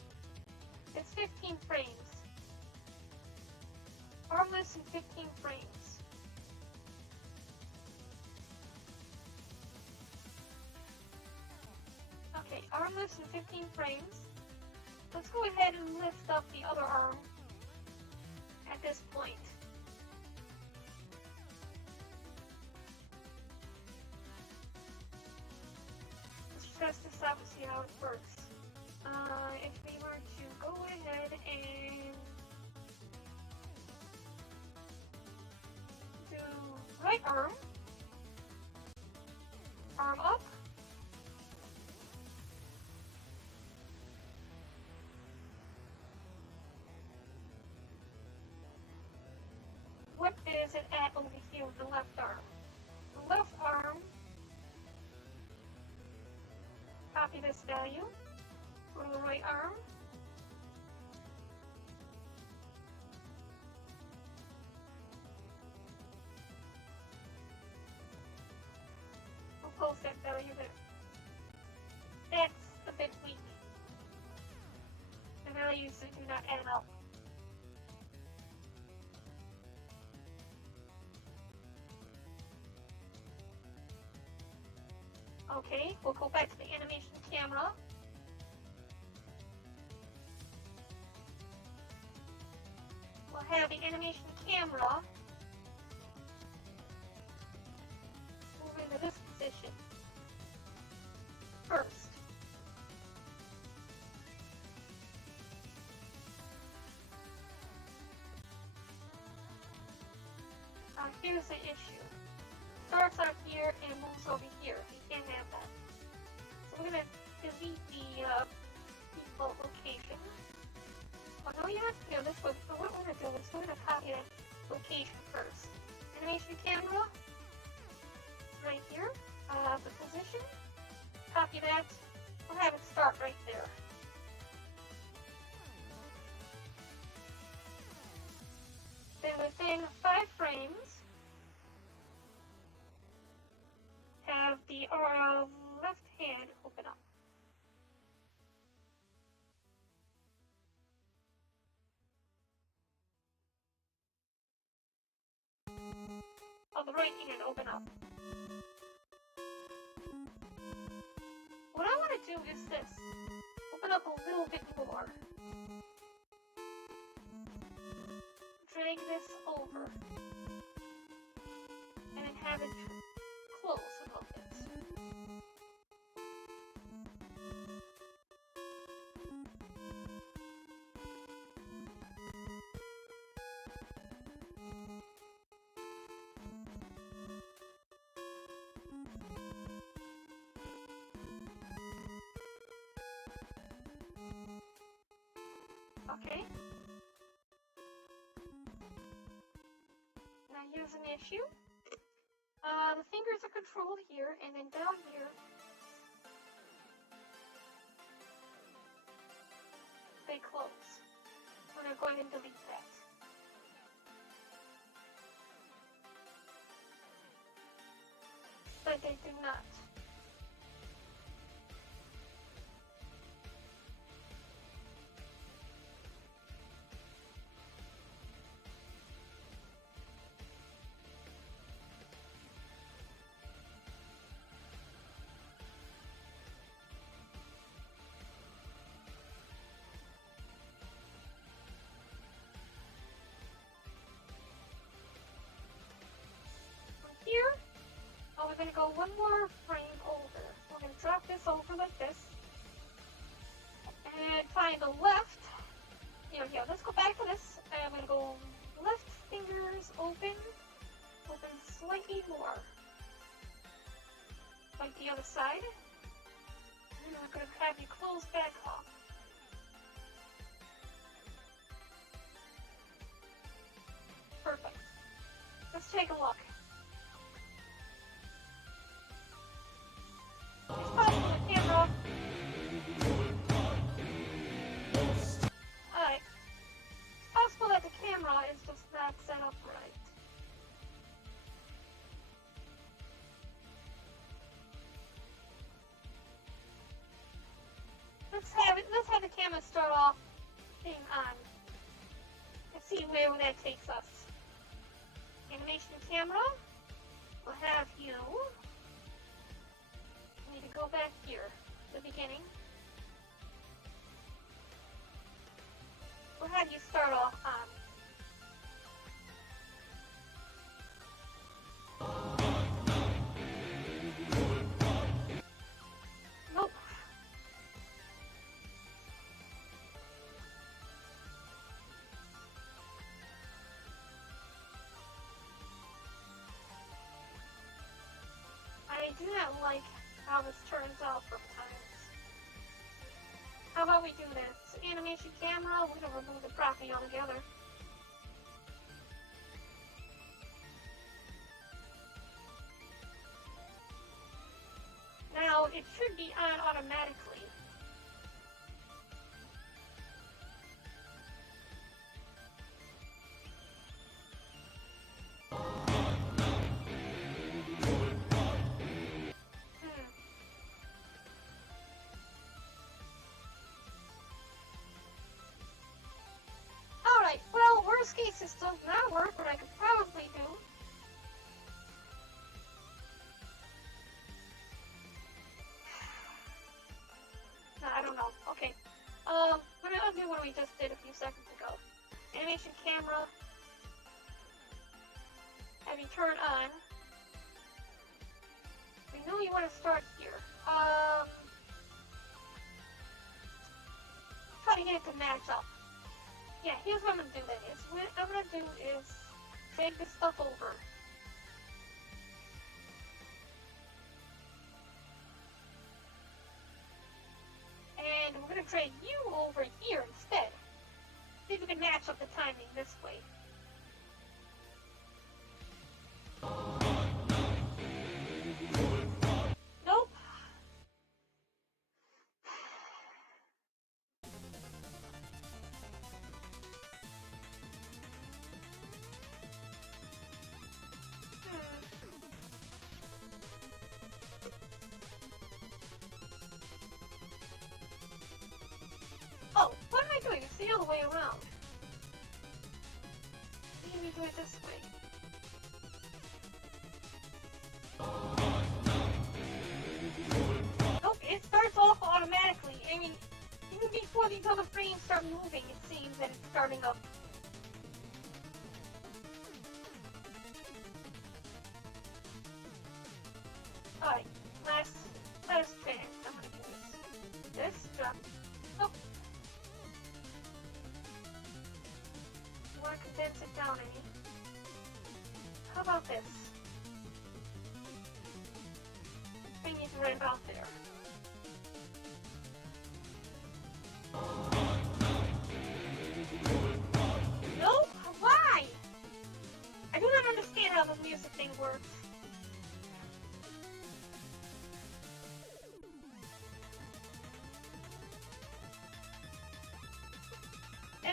It's 15 frames. Arm lifts in 15 frames. Okay, arm lifts in 15 frames. Let's go ahead and lift up the other arm at this point. Let's test this out and see how it works. If we were to go ahead and do right arm up, what is it at over here with the left arm? The left arm, copy this value, go to the right arm, we'll post that value there. That's a bit weak. The values that do not add up. Okay, we'll go back to the animation camera. We'll have the animation camera move into this position first. Here's the issue. Starts out here and moves over here. We can't have that. So we're going to delete the default location. Oh no, you have to go this way. So what we're going to do is we're going to copy that location first. Animation camera, right here. The position, copy that. We'll have it start right there. Then within 5 frames, have the left hand open up. Oh, the right hand open up. What I want to do is this. Open up a little bit more. Drag this over. And then have it close above this. Okay. here's an issue. The fingers are controlled here, and then down here, they close. We're going to go ahead and delete that. But they do not. Here, we're going to go one more frame over. We're going to drop this over like this. And find the left. Here. Let's go back to this. And I'm going to go left fingers open. Open slightly more. Like the other side. And then we're going to have you close back off. Perfect. Let's take a look. It's possible the camera. Alright. It's possible that the camera is just not set up right. Let's have the camera start off being on. And see where that takes us. Animation camera. We'll have you. We need to go back here, the beginning. We'll have you start off on. Nope. I do not like how this turns out sometimes. How about we do this? Animation camera, we're going to remove the property altogether. Now, it should be on automatically. Alright, well, worst case it does not work, but I could probably do. No, I don't know. Okay. We're gonna undo what we just did a few seconds ago. Animation camera. Have you turn on. We know you want to start here. Try to get it to match up. Yeah, here's what I'm gonna do then. What I'm gonna do is drag this stuff over. And we're gonna drag you over here instead. See if we can match up the timing this way. Nope. Oh, what am I doing? It's the other way around. Let me do it this way. Nope, it starts off automatically. I mean, even before these other frames start moving, it seems that it's starting up. Alright, last chance. I'm gonna do this. Drop. Nope. You wanna condense it down any? How about this? Bring it right about there. No? Why? I do not understand.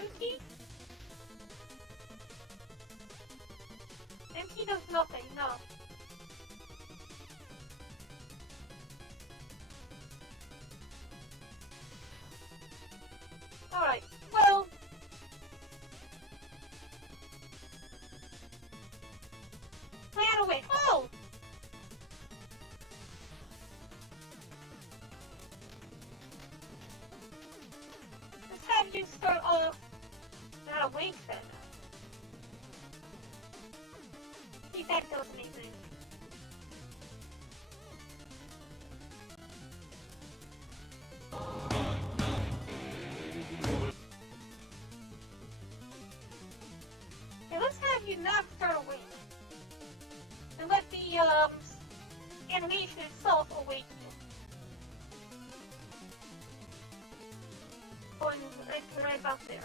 empty? Empty does nothing, no. Alright, well... plan away. Oh! Let's have you start off not awake then. See if that does anything. Okay, let's have you not start awake. And let the animation itself awake you. Going right about there.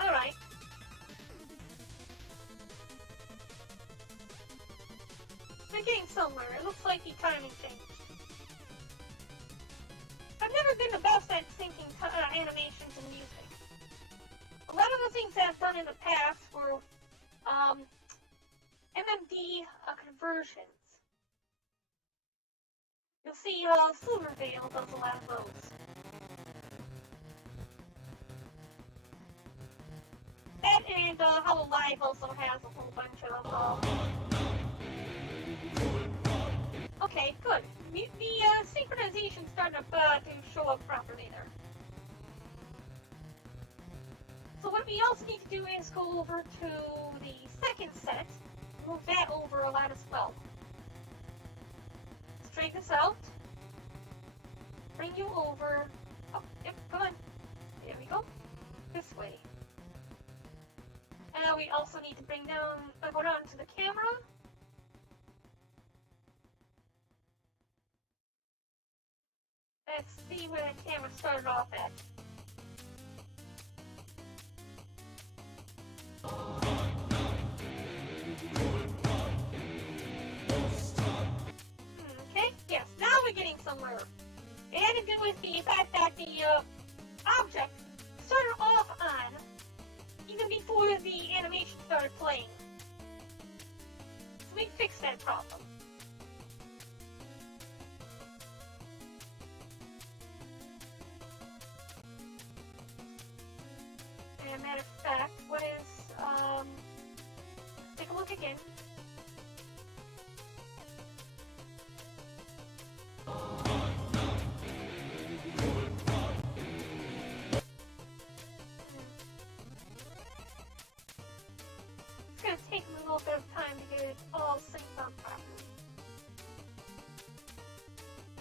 Alright. We're getting somewhere. It looks like the timing changed. I've never been the best at syncing animations and music. A lot of the things I've done in the past were MMD conversions. You'll see Silvervale does a lot of those. That and Hollow Live also has a whole bunch of... Okay, good. The synchronization's starting to show up properly there. So what we also need to do is go over to the second set, move that over a lot as well. Straighten this out, bring you over, oh, yep, come on, there we go, this way. And we also need to bring down, go down to the camera. Let's see where the camera started off at. Okay, yes, now we're getting somewhere. It had to do with the fact that the object started off on even before the animation started playing. So we fixed that problem. And matter of fact, what is, take a look again. It's going to take me a little bit of time to get it all synced up properly.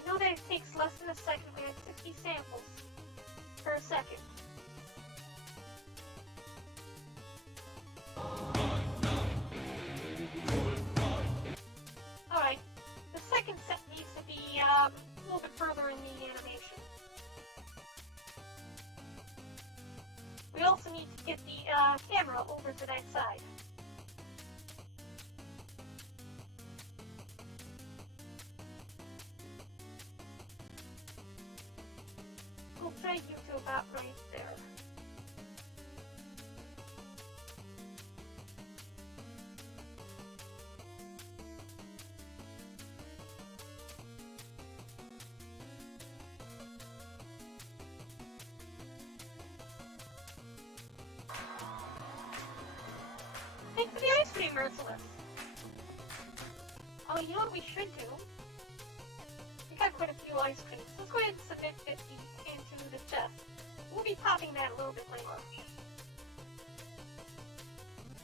You know that it takes less than a second. We have 50 samples per second. Alright, the second set needs to be a little bit further in the animation. We also need to get the camera over to that side. We'll drag you to about right there. Thanks for the ice cream, Merciless. Oh, you know what we should do? We got quite a few ice creams. Let's go ahead and submit 50 into the chest. We'll be popping that a little bit later.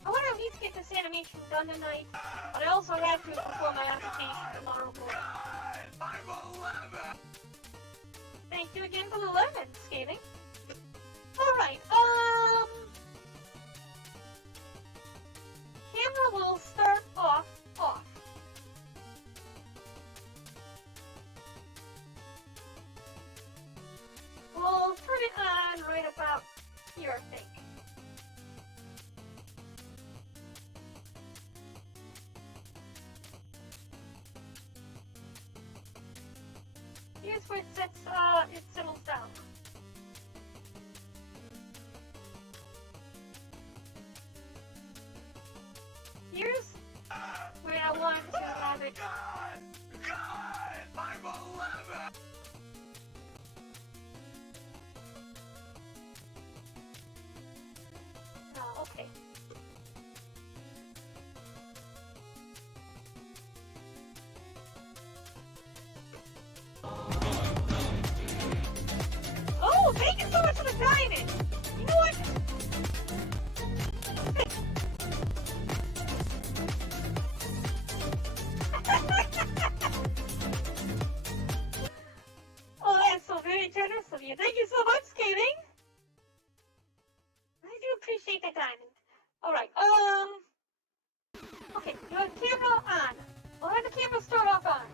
I want to at least get this animation done tonight, but I also have to perform my application tomorrow morning. I'm 11! Thank you again for the 11, Scathing. Alright, camera will start off. We'll turn it on right about here, I think. Here's where it settles down. Here's where I want to have it. God, I'm 11. Oh, okay. Oh, thank you so much for the diamond! You know what? Oh, that's so very generous of you. Thank you so much, Scathing! I do appreciate the diamond. Alright, okay, you have the camera on. We'll have the camera start off on.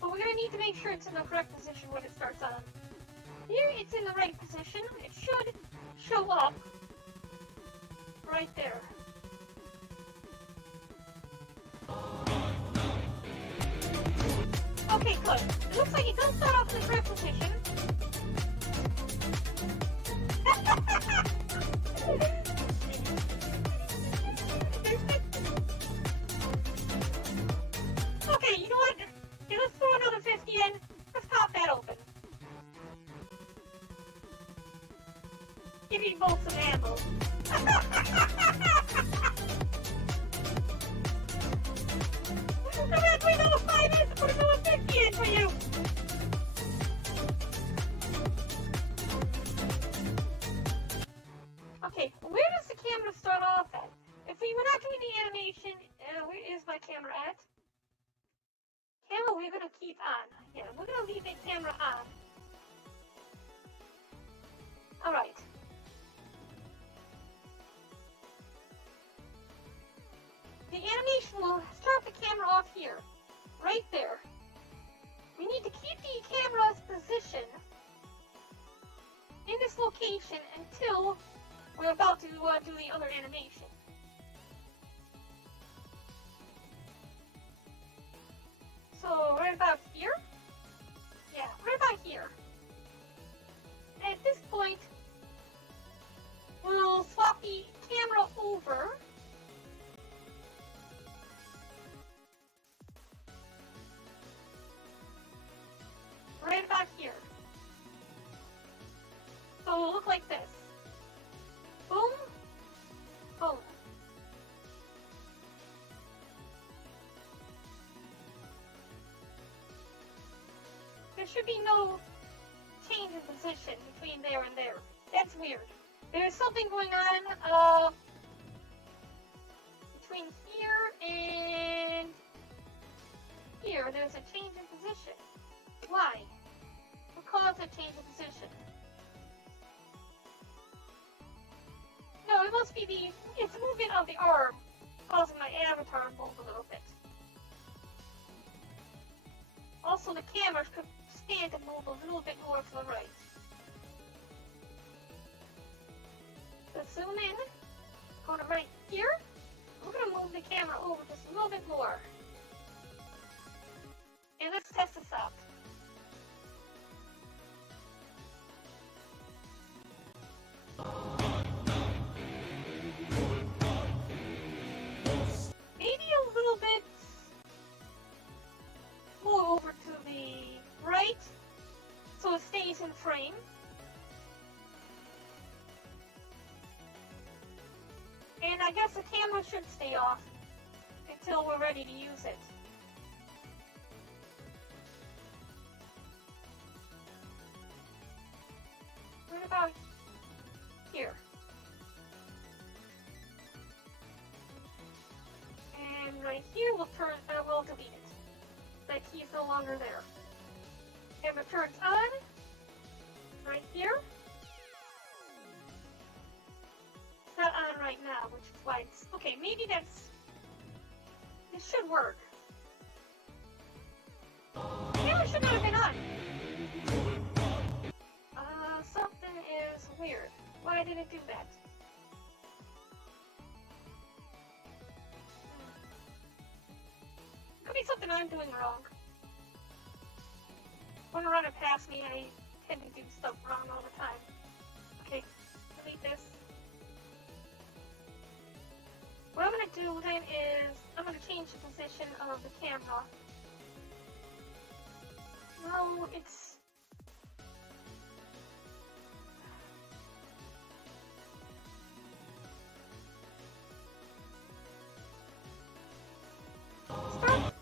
But we're gonna need to make sure it's in the correct position when it starts on. Here, it's in the right position. It should show up right there. Okay, good. It looks like it does start off in the correct position. Okay, you know what? Okay, let's throw another 50 in. Let's pop that open. Give you both some ammo. I'm gonna wait another 5 minutes to put another 50 in for you. Okay, where does the camera start off at? If we were not doing the animation, where is my camera at? Camera we're gonna keep on. Yeah, we're gonna leave the camera on. Alright. The animation will start the camera off here. Right there. We need to keep the camera's position in this location until we're about to do the other animation. So, right about here? Yeah, right about here. And at this point, we'll swap the camera over. Right about here. So it'll look like this. Boom. Boom. There should be no change in position between there and there. That's weird. There's something going on between here and here. There's a change in position. Why? What caused a change in position? No, it must be it's movement of the arm causing my avatar to move a little bit. Also, the camera could stand to move a little bit more to the right. Let's zoom in. Go to right here. We're going to move the camera over just a little bit more. And let's test this out. Maybe a little bit more over to the right so it stays in frame. And I guess the camera should stay off until we're ready to use it. What about here? And right here we'll delete it. That key's no longer there. Camera turns on. Right here. It's not on right now, which is why it's okay. Maybe it should work. Camera should not have been on. Something is weird. Why did it do that? Could be something I'm doing wrong. When running past me, I tend to do stuff wrong all the time. Okay, delete this. What I'm going to do then is, I'm going to change the position of the camera. No, it's... Stop.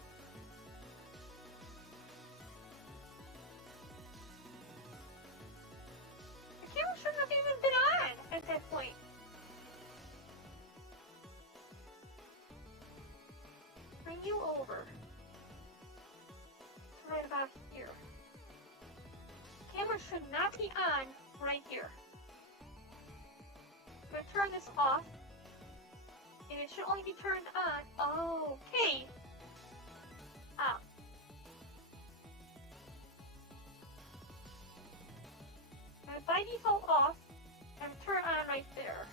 The camera shouldn't have even been on at that point. Bring you over. To right about here. Camera should not be on right here. I'm going to turn this off. And it should only be turned on. Okay. Ah. And by default off, and turn on right there.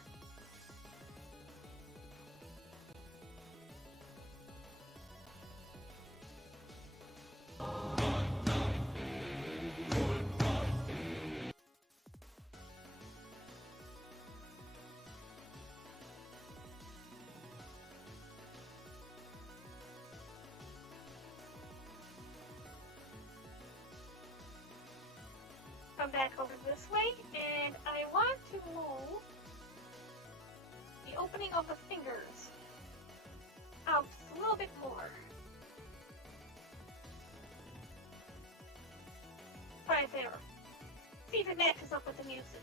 Come back over this way, and I want to move the opening of the fingers out just a little bit more. Right there. See if it matches up with the music.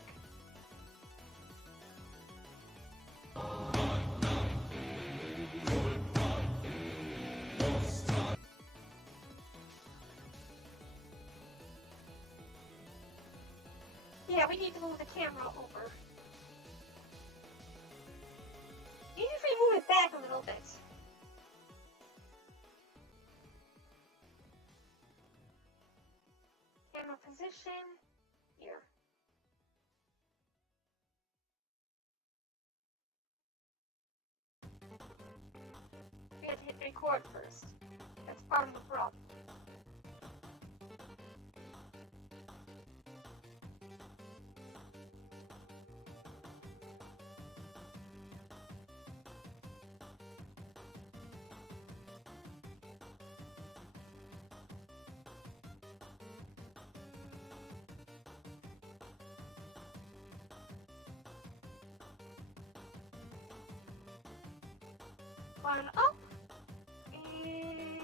Yeah, we need to move the camera over. You usually move it back a little bit. Camera position, here. We have to hit record first. That's part of the problem. One up, and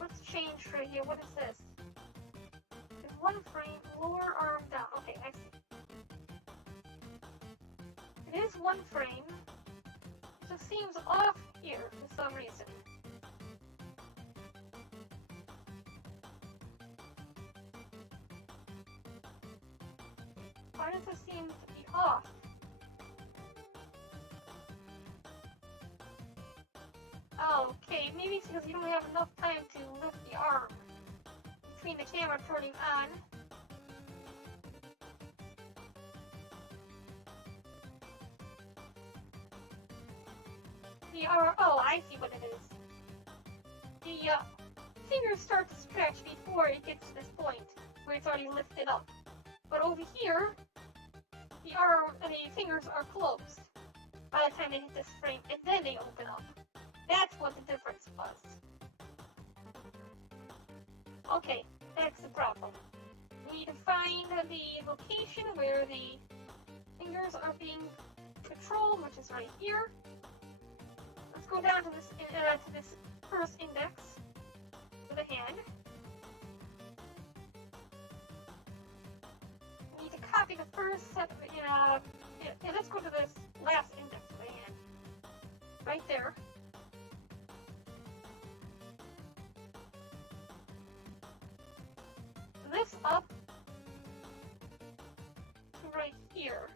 let's change right here. What is this? There's one frame, lower arm down. Okay, I see. It is one frame. It just seems off here for some reason. Why does it seem to be off? Okay, maybe it's because you don't have enough time to lift the arm between the camera turning on. Oh, I see what it is. The fingers start to stretch before it gets to this point where it's already lifted up. But over here, the fingers are closed by the time they hit this frame, and then they open up. That's what the difference was. Okay, that's the problem. We need to find the location where the fingers are being controlled, which is right here. Let's go down to this first index with a hand. We need to copy the first set of let's go to this last index with a hand. Right there. This up to right here.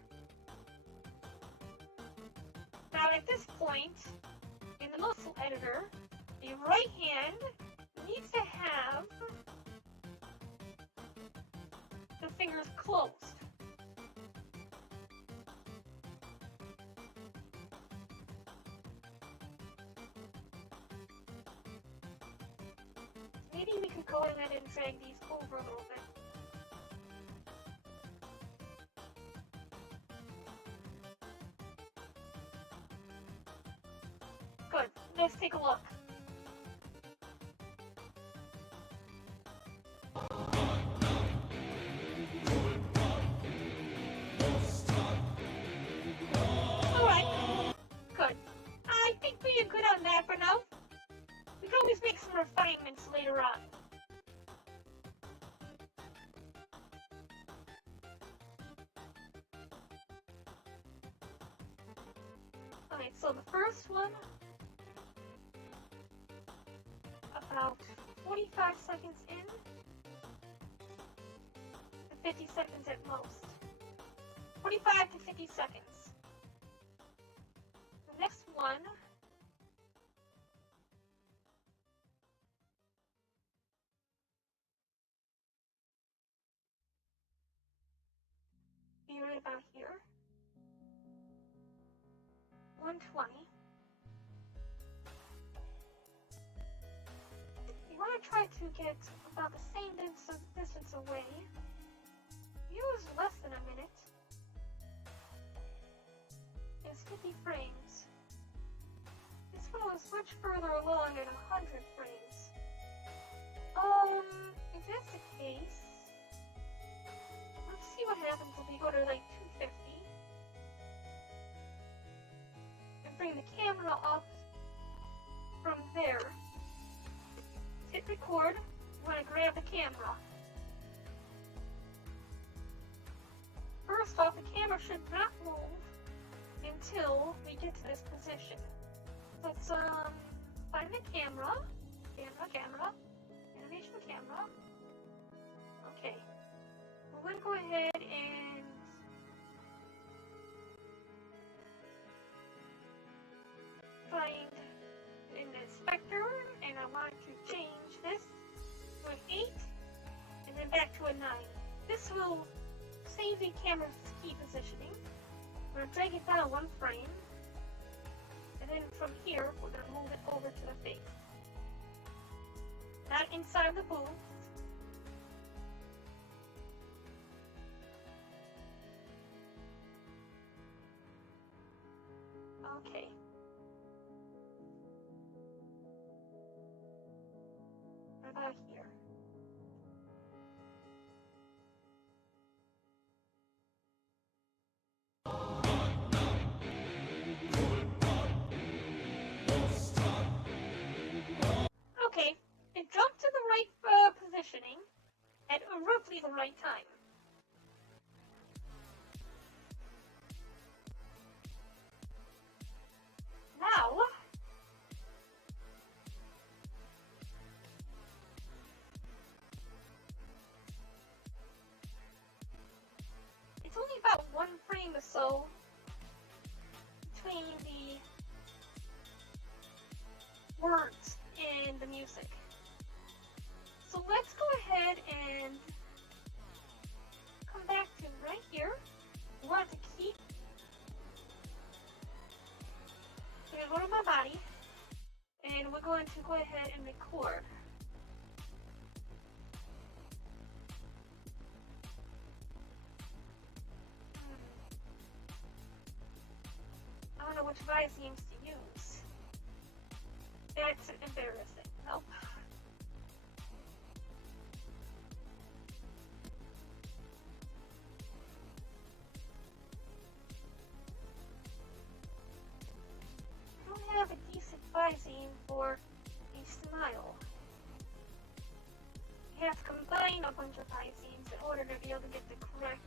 Now at this point, in the muscle editor, the right hand needs to have the fingers closed. maybe we could go ahead and drag these over a little bit. Good. Let's take a look. Alright. Good. I think we're good on that for now. We can always make some refinements later on. Alright, so the first one, about 45 seconds in, to 50 seconds at most. 45 to 50 seconds. The next one, be right about here. 120. You want to try to get about the same distance away. Use less than a minute. It's 50 frames. This one was much further along at 100 frames. If that's the case, let's see what happens if we go to like 250. Bring the camera up from there. Hit record. You want to grab the camera. First off, the camera should not move until we get to this position. Let's find the camera. Camera. Animation camera. Okay. We're going to go ahead and find an inspector, and I want to change this to an 8 and then back to a 9. This will save the camera's key positioning. We're going to drag it down 1 frame, and then from here we're going to move it over to the face. Not inside the booth. Okay. About here. Okay, it jumped to the right positioning at roughly the right time. Now, it's only about 1 frame or so between the words and the music. So let's go ahead and come back to right here. We want to keep go to my body, and we're going to go ahead and record. I don't know which Visines to use. That's embarrassing. Nope. I don't have a decent Visine for a smile. You have to combine a bunch of Visines in order to be able to get the correct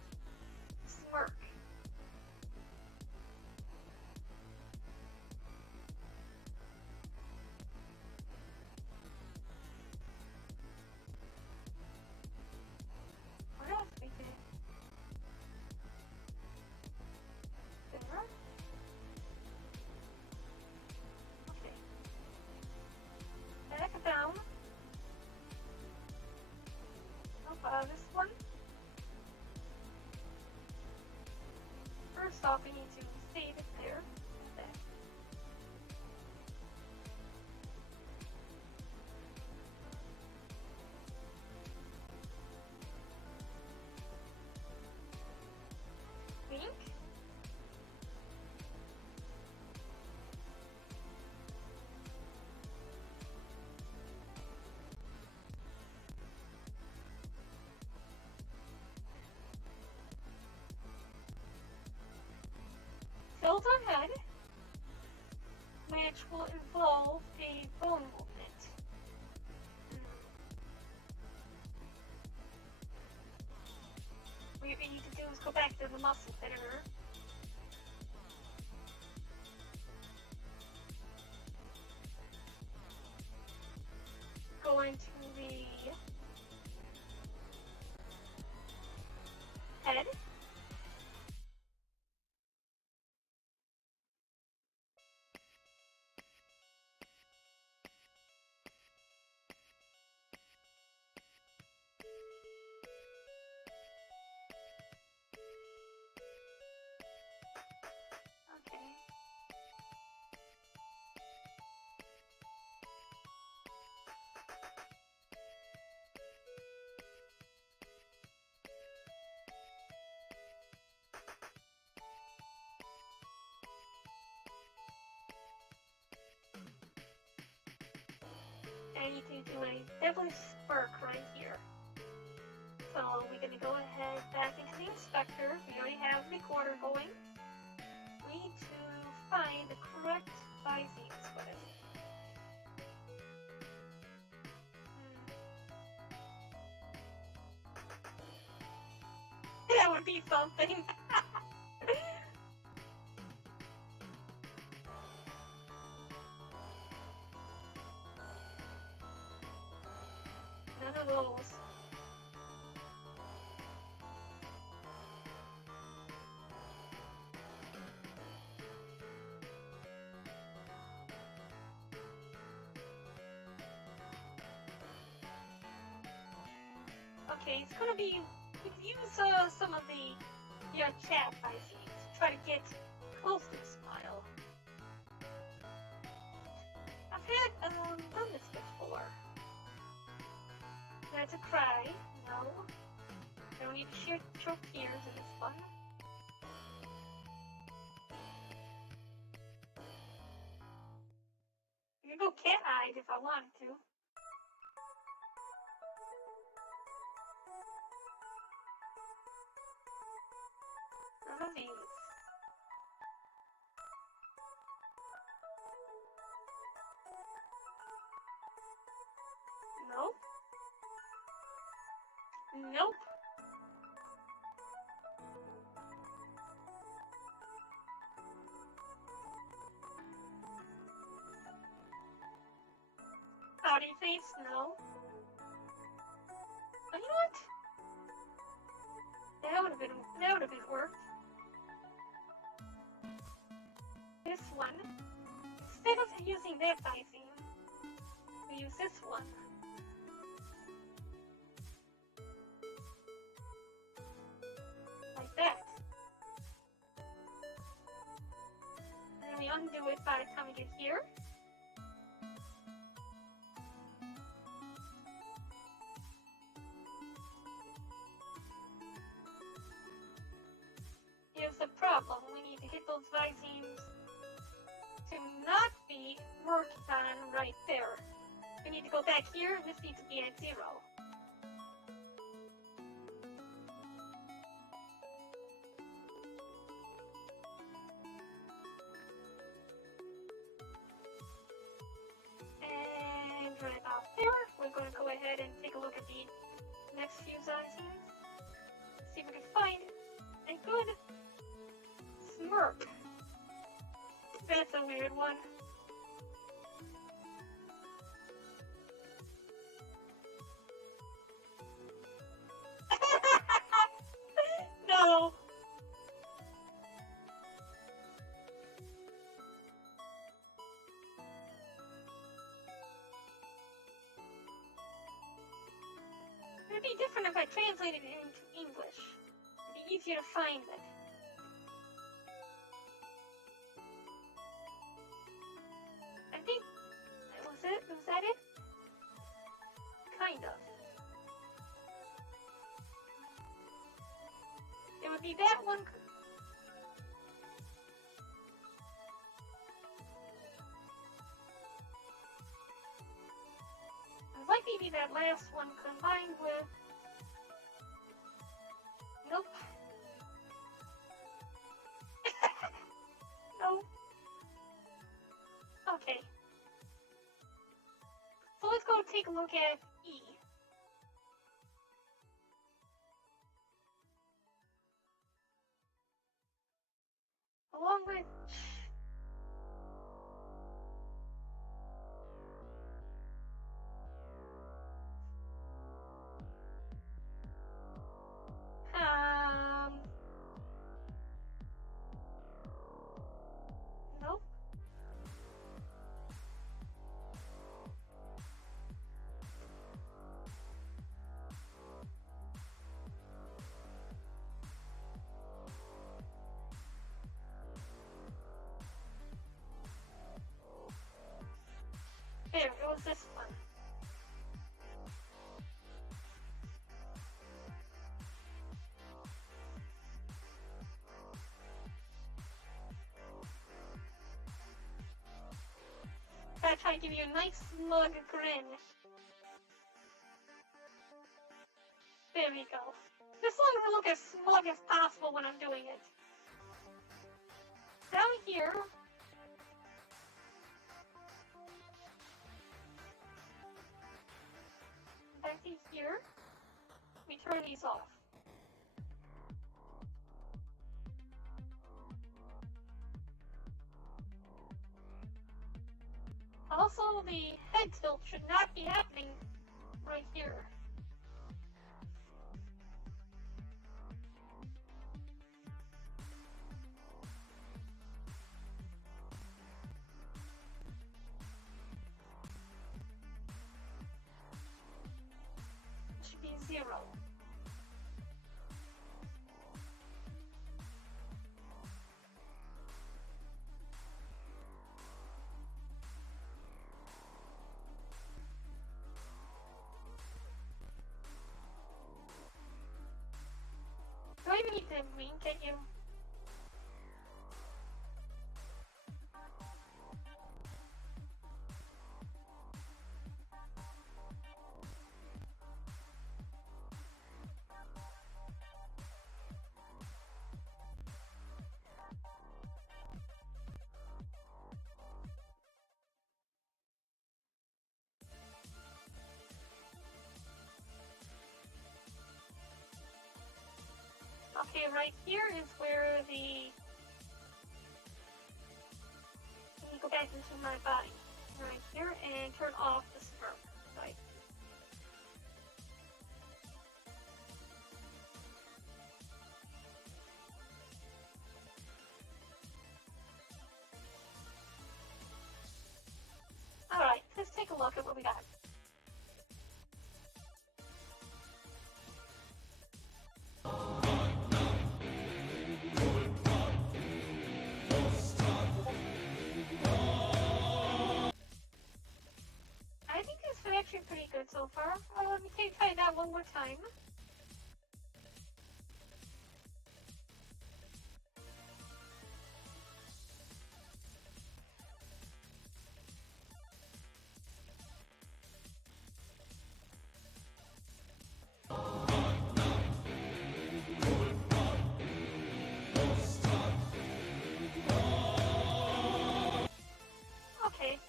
smirk. What else we did? There. Okay. Back down. This one. First off, we need to save it there. There. just go back to the muscle editor. Go into the head. Okay. I need to do a deadly spark right here. So we're going to go ahead back into the inspector. We already have the recorder going. We need to find the correct visines for it. That would be something. None of those. Okay, it's gonna be, use some of your chat visines to try to get close to the smile. I've had done this before. That's a cry. No. I don't need to show tears in this one. I could go cat-eyed if I wanted to. None of these. Nope. Nope. Pouty face? No. Oh, you know what? That would have been worked. This one. Instead of using that visine, we use this one. Like that. And then we undo it by the time we get here. Here's the problem. We need to get those visines to not be worked on right there. We need to go back here, and this needs to be at 0. And right about there, we're going to go ahead and take a look at the next few visines. See if we can find a good smirk. That's a weird one. No. It'd be different if I translated it into English. It'd be easier to find it. I think, was that it? Kind of. It would be that one. It might be that last one combined with. Nope. No. Okay. So let's go take a look at E. give you a nice smug grin. There we go. Just want to look as smug as possible when I'm doing it. Down here, back in here, we turn these off. Also, the head tilt should not be happening right here. It should be 0. Do I even need to wink at you? Okay, right here is where let me go back into my body. Right here, and turn off the spark. Right. Alright, let's take a look at what we got. I think this is actually pretty good so far. Let me try that one more time. Okay.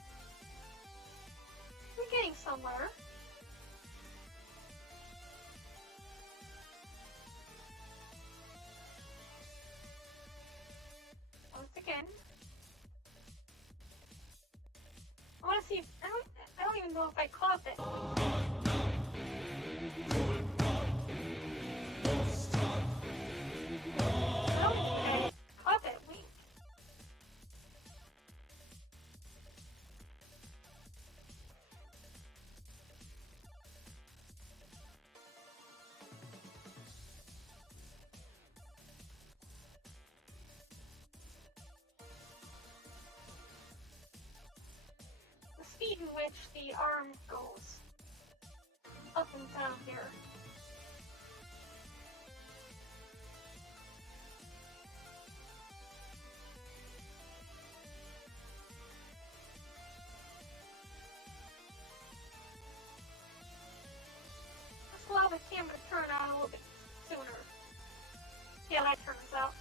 We're getting somewhere. Once again. I want to see if I don't even know if I caught it. I don't think I caught that wink. The speed in which the arm goes up and down here. Let's allow the camera to turn on a little bit sooner. See how that turns out.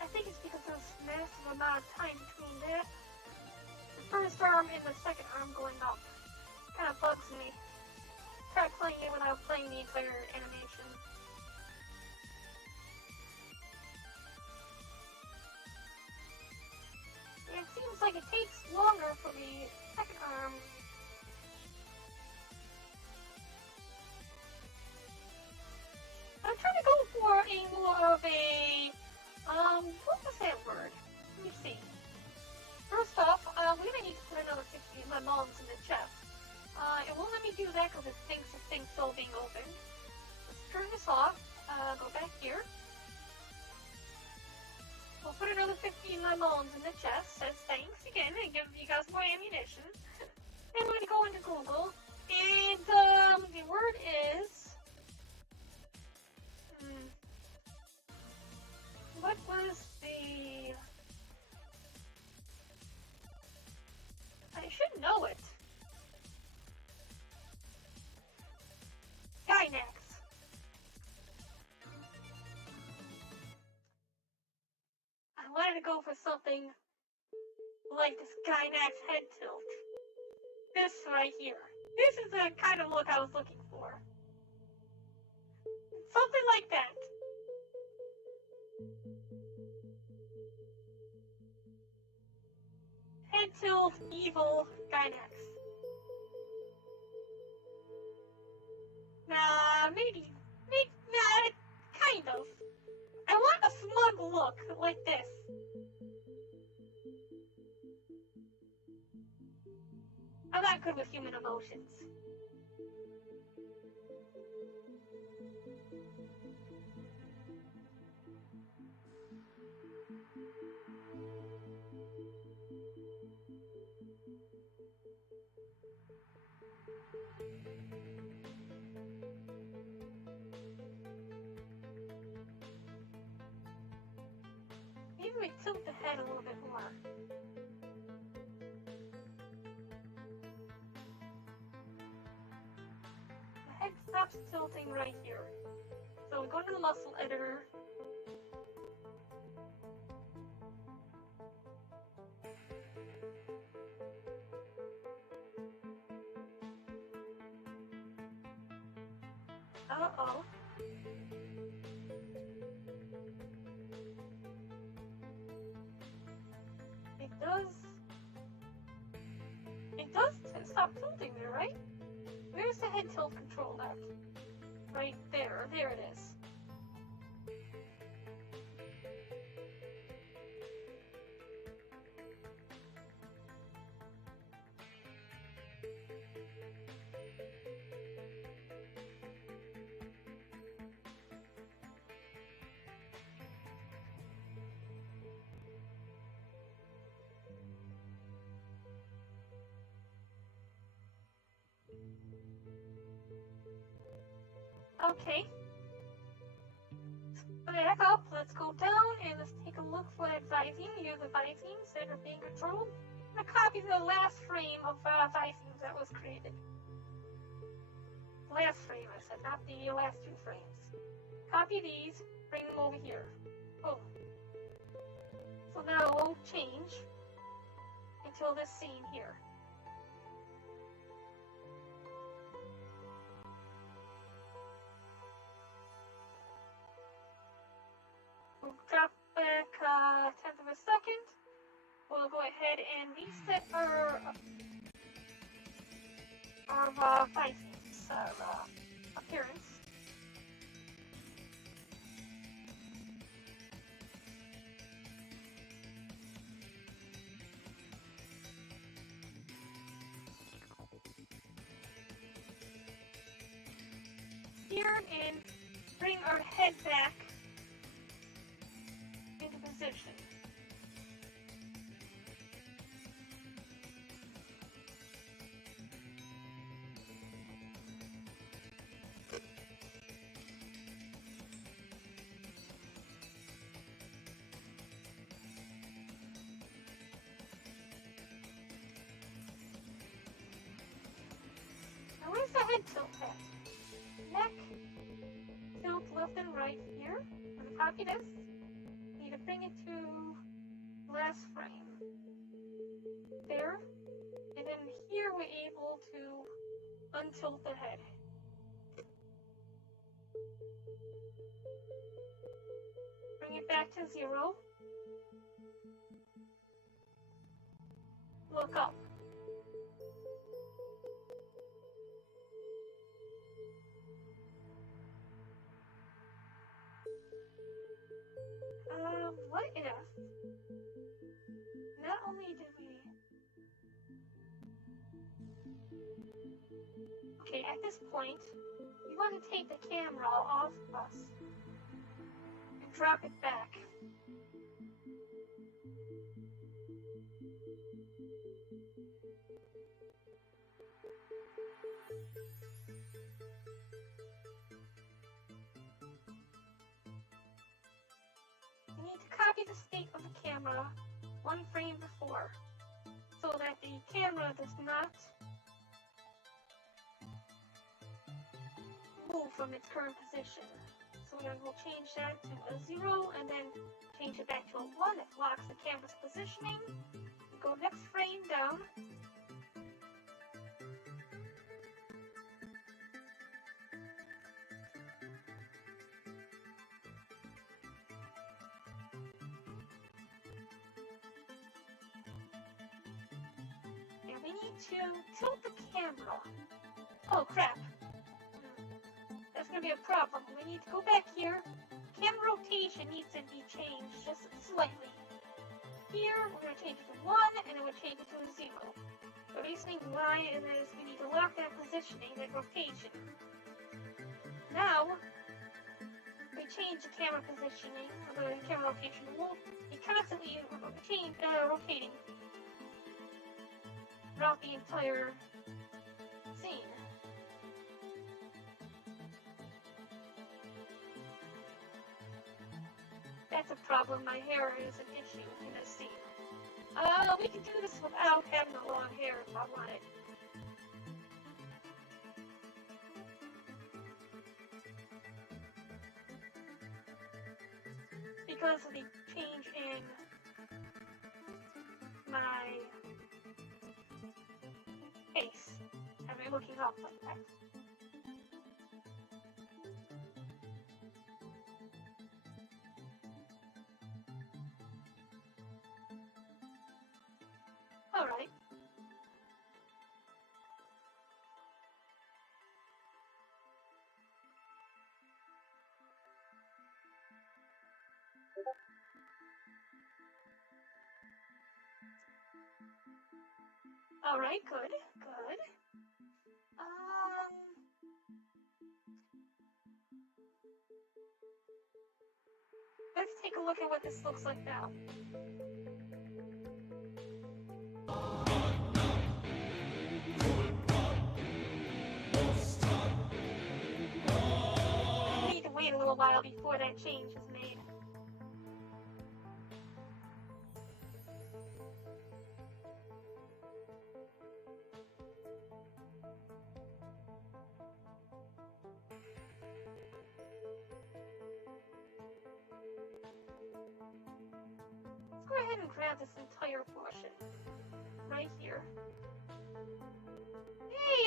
I think it's because there's a massive amount of time between the first arm and the second arm going up. Kind of bugs me. Try playing it without playing the entire animation. And it seems like it takes longer for the second arm. I'm trying to go for a more of a what was that word? Let me see. First off, we're gonna need to put another 50 lemon decided to go for something like this Gynax head tilt. This right here. This is the kind of look I was looking for. Something like that. Head tilt, evil Gynax. Maybe, kind of. I want a smug look like this. I'm not good with human emotions. Maybe we tilt the head a little bit more. The head stops tilting right here. So we go to the muscle editor. Uh-oh. It does stop tilting there, right? Where's the head tilt control at? Right there. There it is. Okay. Back up, let's go down and let's take a look for that visine. Here are the visines that are being controlled. I'm gonna copy the last frame of visines that was created. Last frame, I said, not the last two frames. Copy these, bring them over here. Boom. So now it won't change until this scene here. We'll drop back a tenth of a second. We'll go ahead and reset our visines, our appearance. Here and bring our head back into position. Now where's the head tilt at? Neck tilt left and right here. I'm going to copy this. Need to bring it to last frame. There. And then here we're able to untilt the head. Bring it back to 0. Look up. What if not only did we... Okay, at this point, we want to take the camera off us and drop it back. We need to copy the state of the camera one frame before, so that the camera does not move from its current position. So we'll change that to a 0 and then change it back to a 1. It locks the camera's positioning. Go next frame down. And we need to tilt the camera. Oh crap. That's going to be a problem. We need to go back here. Camera rotation needs to be changed just slightly. Here, we're going to change it to 1, and then we'll change it to a 0. The reasoning why is we need to lock that positioning, that rotation. Now, we change the camera positioning, the camera rotation. We'll be constantly rotating throughout the entire scene. That's a problem. My hair is an issue in this scene. We can do this without having the long hair if I wanted. Because of the change in my face, and me looking up like that. Alright. Alright, good, good. Let's take a look at what this looks like now. We need to wait a little while before that change is made. Let's go ahead and grab this entire portion right here. Hey,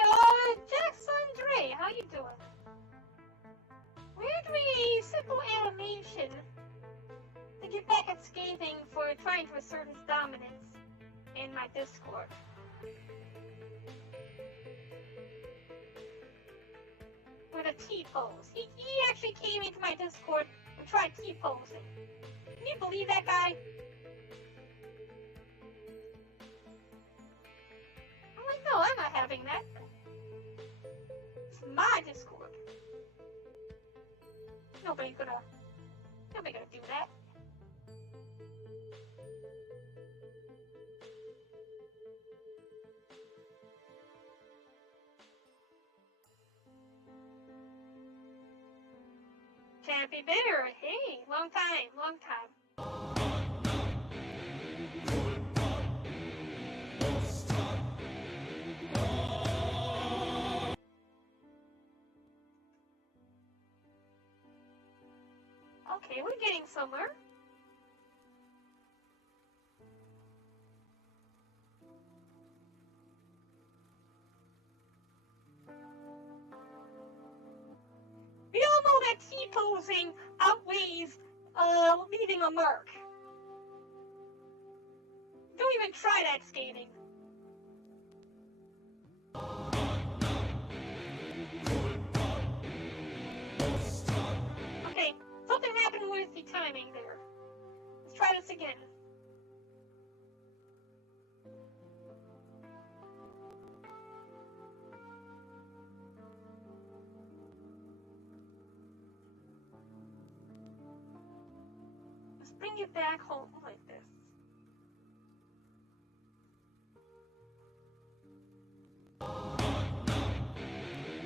Jax Andre, how you doing? We're doing a simple animation to get back at Scathing for trying to assert his dominance in my Discord. With a T-pose. He actually came into my Discord and tried T-posing. Can you believe that guy? I'm like, no, I'm not having that. It's my Discord. Nobody's gonna do that. Champy Bear, hey, long time, long time. Okay, we're getting somewhere. We all know that T-posing outweighs leaving a mark. Don't even try that skating. Okay, something happened with the timing there. Let's try this again. Let's bring it back home like this.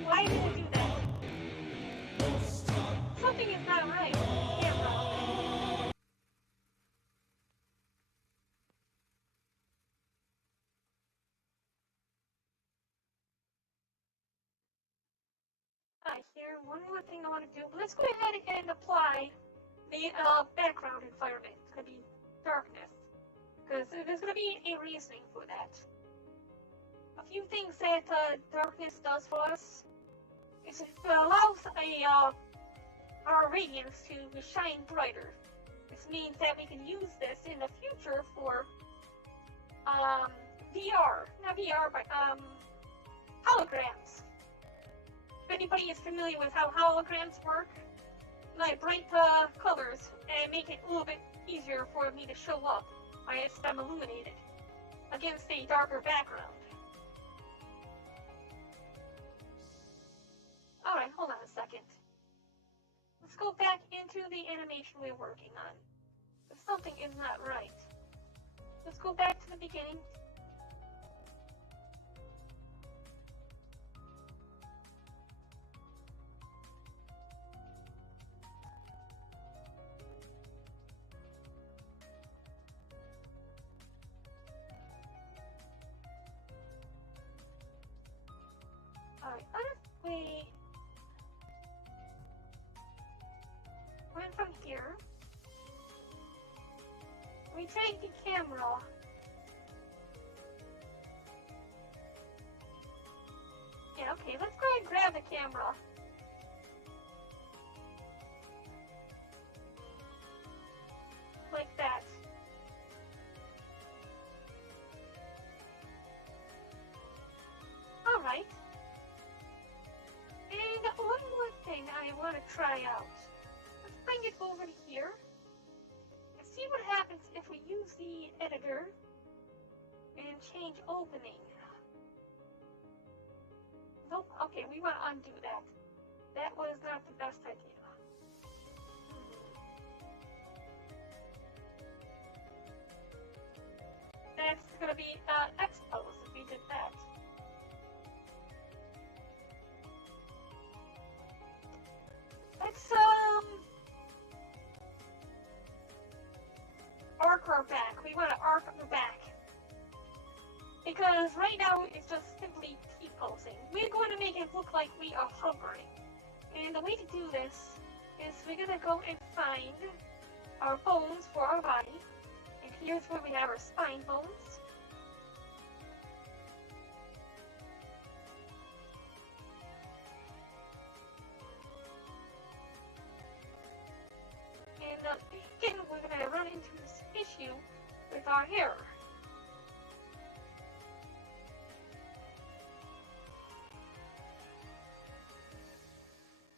Why did it do that? Something is not right. Camera. I here. One more thing I want to do. Let's go ahead and apply the background environment. It's going to be darkness. Because there's going to be a reasoning for that. A few things that darkness does for us is it allows our radiance to shine brighter. This means that we can use this in the future for VR. Not VR, but holograms. If anybody is familiar with how holograms work, like bright colors and make it a little bit easier for me to show up as I'm illuminated against a darker background. Alright, hold on a second. Let's go back into the animation we're working on. If something is not right. Let's go back to the beginning. Alright, if we went from here, we take the camera. Yeah, okay, let's go ahead and grab the camera. Like that. Alright. And one more thing I want to try out. Let's bring it over to here. And see what happens if we use the editor and change opening. Nope, okay, we want to undo that. That was not the best idea. That's going to be exposed if we did that. Let's arc our back. We want to arc our back. Because right now it's just simply T-posing. We're going to make it look like we are hovering. And the way to do this is we're going to go and find our bones for our body. And here's where we have our spine bones. And again, we're going to run into this issue with our hair.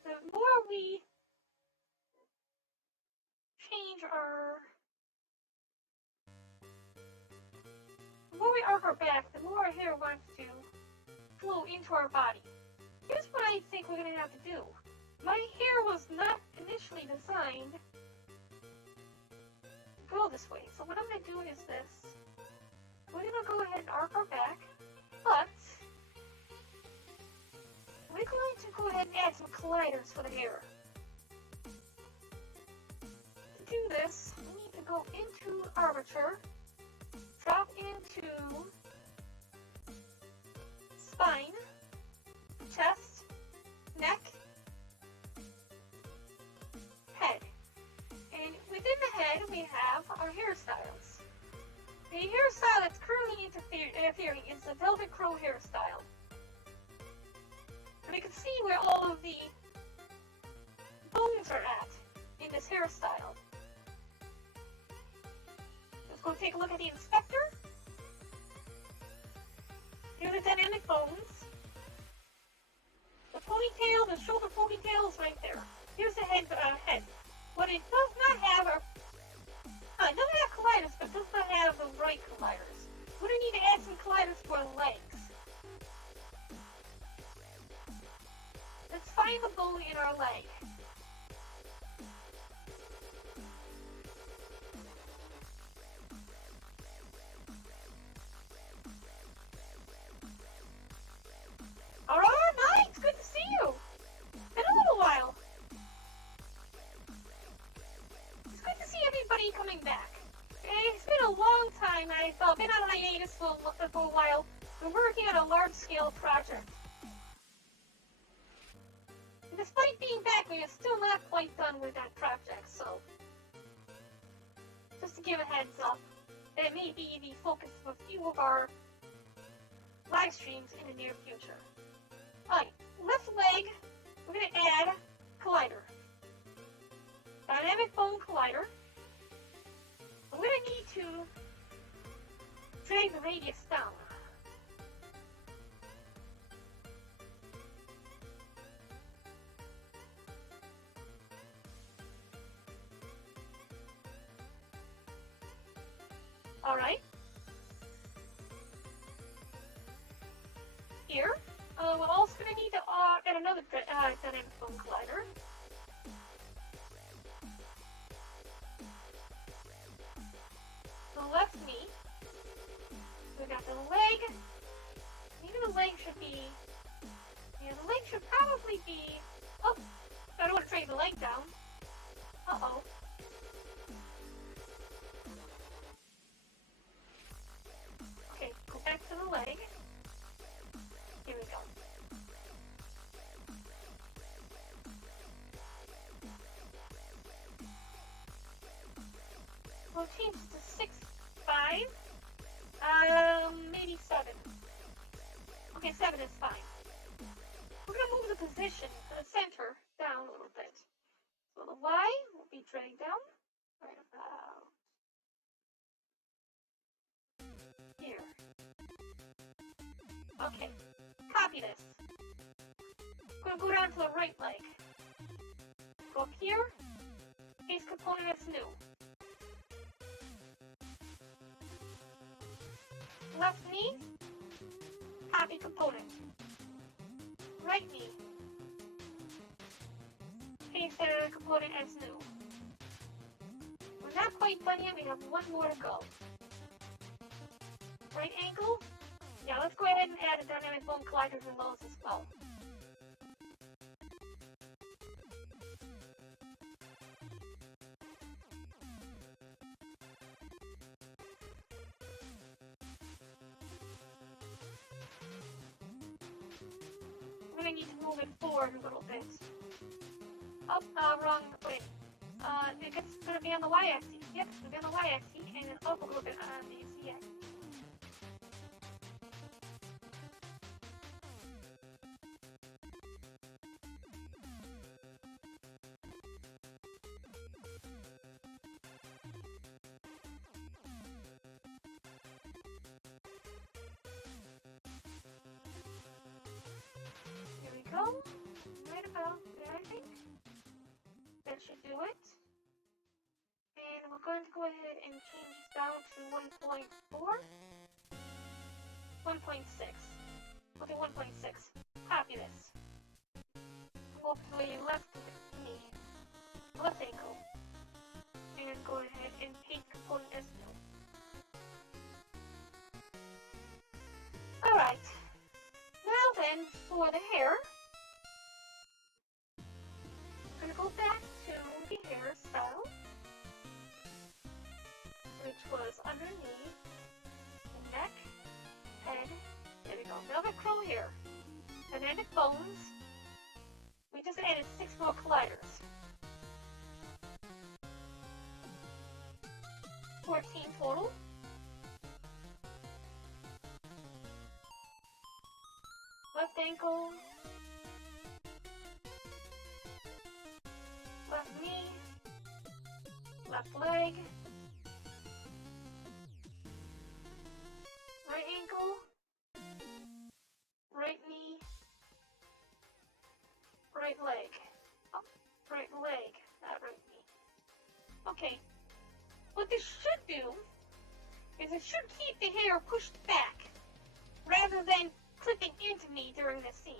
The more we change the more we arc our back, the more our hair wants to flow into our body. Here's what I think we're going to have to do. My hair was not initially designed to go this way. So what I'm going to do is this. We're going to go ahead and arc our back, but we're going to go ahead and add some colliders for the hair. To do this, we need to go into Armature, drop into spine, chest, neck, head. And within the head, we have our hairstyles. The hairstyle that's currently interfering is the Velvet Crow hairstyle. And we can see where all of the bones are at in this hairstyle. Let's go take a look at the inspector. Here are the dynamic bones. The ponytail, the shoulder ponytail is right there. Here's the head. What it does not have are it doesn't have colliders, but does not have the right colliders. We're going to need to add some colliders for the legs. Let's find the bone in our leg. Alright, it's good to see you. Been a little while. It's good to see everybody coming back. It's been a long time. I've been on hiatus for a while. We're working on a large-scale project. And the despite being back, we are still not quite done with that project, so just to give a heads up, that may be the focus of a few of our live streams in the near future. Alright, left leg, we're going to add collider. Dynamic foam collider. I'm going to need to drag the radius down. Alright. Here, we're also going to need to add another dynamic foam collider. The left knee. We got the leg. Maybe the leg should be... Yeah, the leg should probably be... Oh! I don't want to drag the leg down. Uh-oh. Okay, go back to the leg. Here we go. We'll change to 6'5". Maybe 7. Okay, 7 is fine. We're gonna move the position, the center, down a little bit. So the Y will be dragged down right about here. Okay, copy this. I'm gonna go down to the right leg. Go up here, paste component as new. Left knee, copy component. Right knee, paste the component as new. We're not quite done yet, we have one more to go. Right ankle, yeah, let's go ahead and add the dynamic foam colliders in those as well. We're gonna need to move it forward a little bit. Oh, wrong, wait. It's gonna be on the y-axis. Yep, it's gonna be on the y-axis, and then up a little bit on the z-axis. Here we go. Right about there, I think. That should do it. And we're going to go ahead and change this down to 1.4. 1.6. Okay, 1.6. Copy this. Go to the left knee, left ankle, and go ahead and paste component as new. Alright. Now then, for the hair, I'm going to go back to the hairstyle, which was underneath the neck, head. There we go. Velvet curl hair. Dynamic bones. We just added 6 more colliders. 14 total. Left ankle. Left knee. Left leg. Right ankle. Right knee. Right leg. Oh, right leg, not right knee. Okay. What this should do is it should keep the hair pushed back rather than clipping into me during the scene.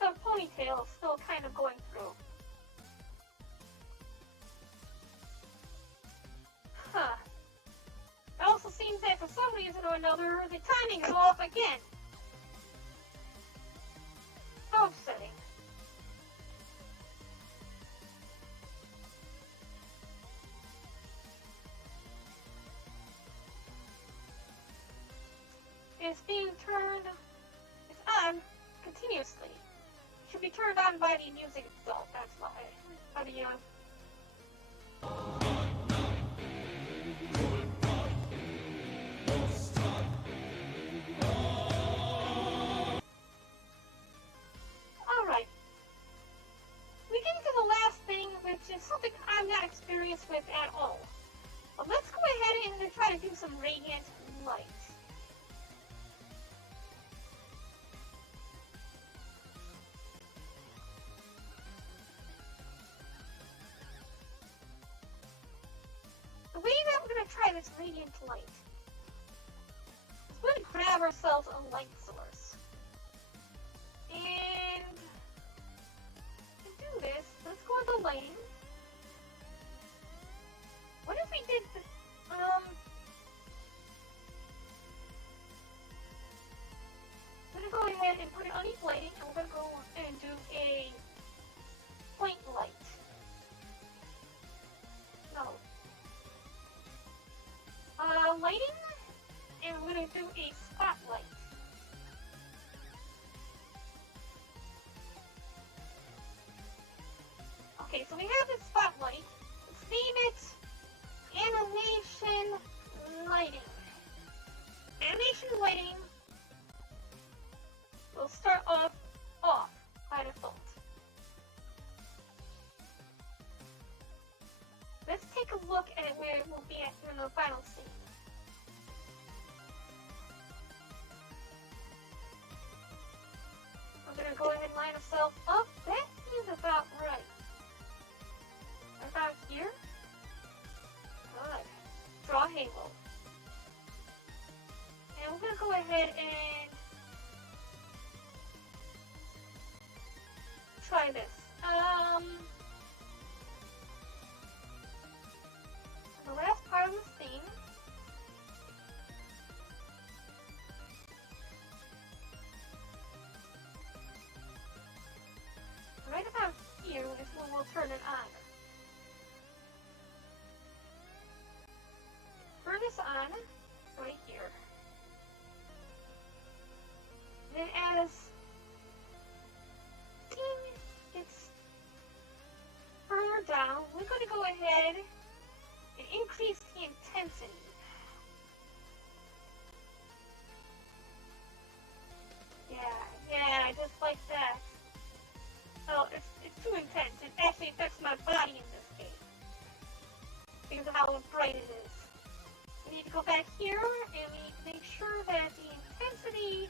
The ponytail is still kind of going through. Huh. It also seems that for some reason or another, the timing is off again. So upsetting. is being turned, is on continuously. It should be turned on by the music itself, that's why. By the, Alright. We get to the last thing, which is something I'm not experienced with at all. But let's go ahead and try to do some radiant light. The way that we're going to try this radiant light is we're going to grab ourselves a light source. And to do this, let's go into lighting. What if we did this, I'm going to go ahead and put it on each lighting, and we're going to go and do a point light. No. Lighting, and we're going to do a spotlight. Okay, so we have this spotlight. Let's name it Animation Lighting. Animation Lighting will start off by default. Let's take a look at where it will be at in the final scene. I'm going to go ahead and line ourselves up. That seems about right. About here. Good. Draw a halo. And we're going to go ahead and try this. The last part of the scene. Right about here is when we'll turn it on. Turn this on right here. Then as scene gets further down, we're going to go ahead and increase the intensity. Yeah, just like that. Oh, it's too intense. It actually affects my body in this case because of how bright it is. We need to go back here and we need to make sure that the intensity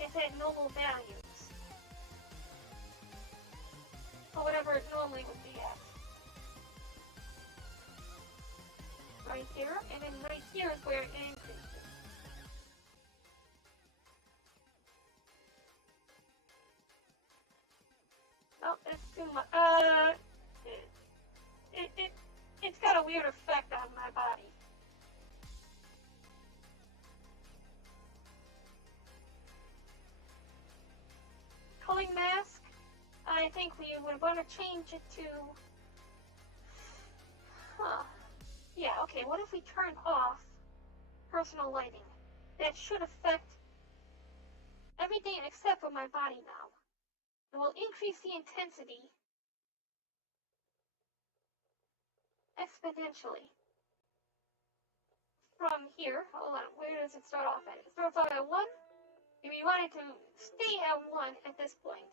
is at normal values. Or whatever it normally would be at. Right here, and then right here is where it increases. Oh, it's too much. It's got a weird effect on my body. Culling mask, I think we would want to change it to... Yeah, okay, what if we turn off personal lighting? That should affect everything except for my body now. It will increase the intensity exponentially. From here, hold on, where does it start off at? It starts off at 1. If you want it to stay at 1 at this point.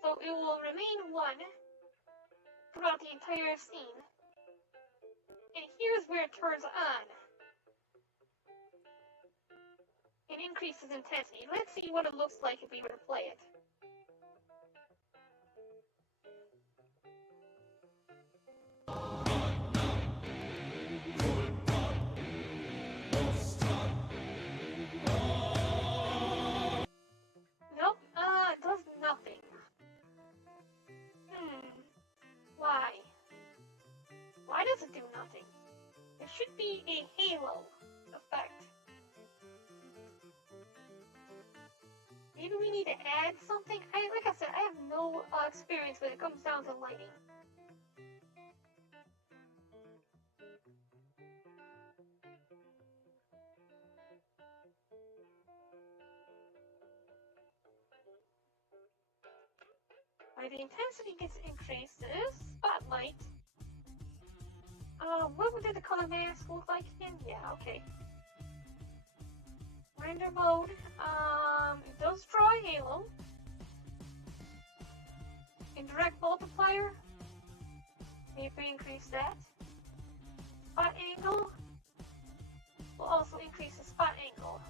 So it will remain 1 throughout the entire scene. And here's where it turns on. It increases intensity. Let's see what it looks like if we were to play it. Nope, it does nothing. Why? Why does it do nothing? There should be a halo effect. Maybe we need to add something? Like I said, I have no experience when it comes down to lighting. Right, the intensity gets increased. Spotlight. What did the color mask look like again? Yeah, okay. Render mode. It does draw a halo. Indirect multiplier. See if we increase that. Spot angle. Will also increase the spot angle.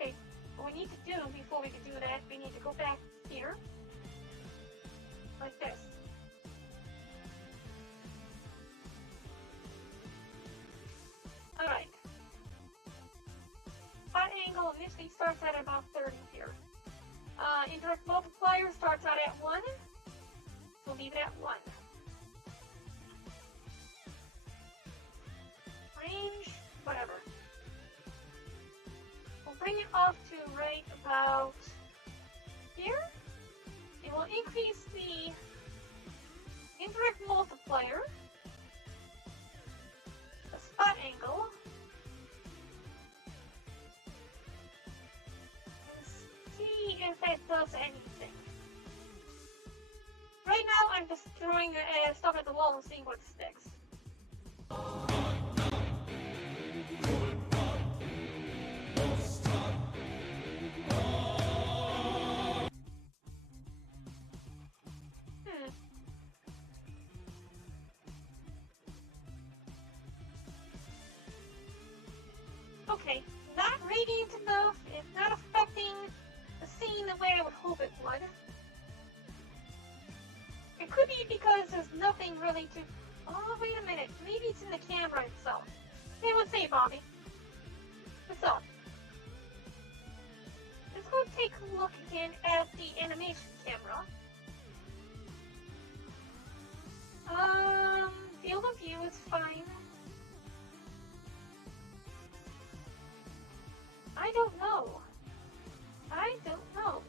Okay, what we need to do before we can do that, we need to go back here. Like this. Alright. Spot angle initially starts at about 30 here. Indirect multiplier starts out at 1. So leave it at 1. Range, whatever. We'll bring it up to right about here. It will increase the indirect multiplier, the spot angle, and see if that does anything. Right now, I'm just throwing stuff at the wall and seeing what sticks. Okay, not radiant enough. It's not affecting the scene the way I would hope it would. It could be because there's nothing really to... Oh, wait a minute. Maybe it's in the camera itself. Hey, what's up, Bobby? What's up? Let's go take a look again at the animation camera. Field of view is fine. I don't know.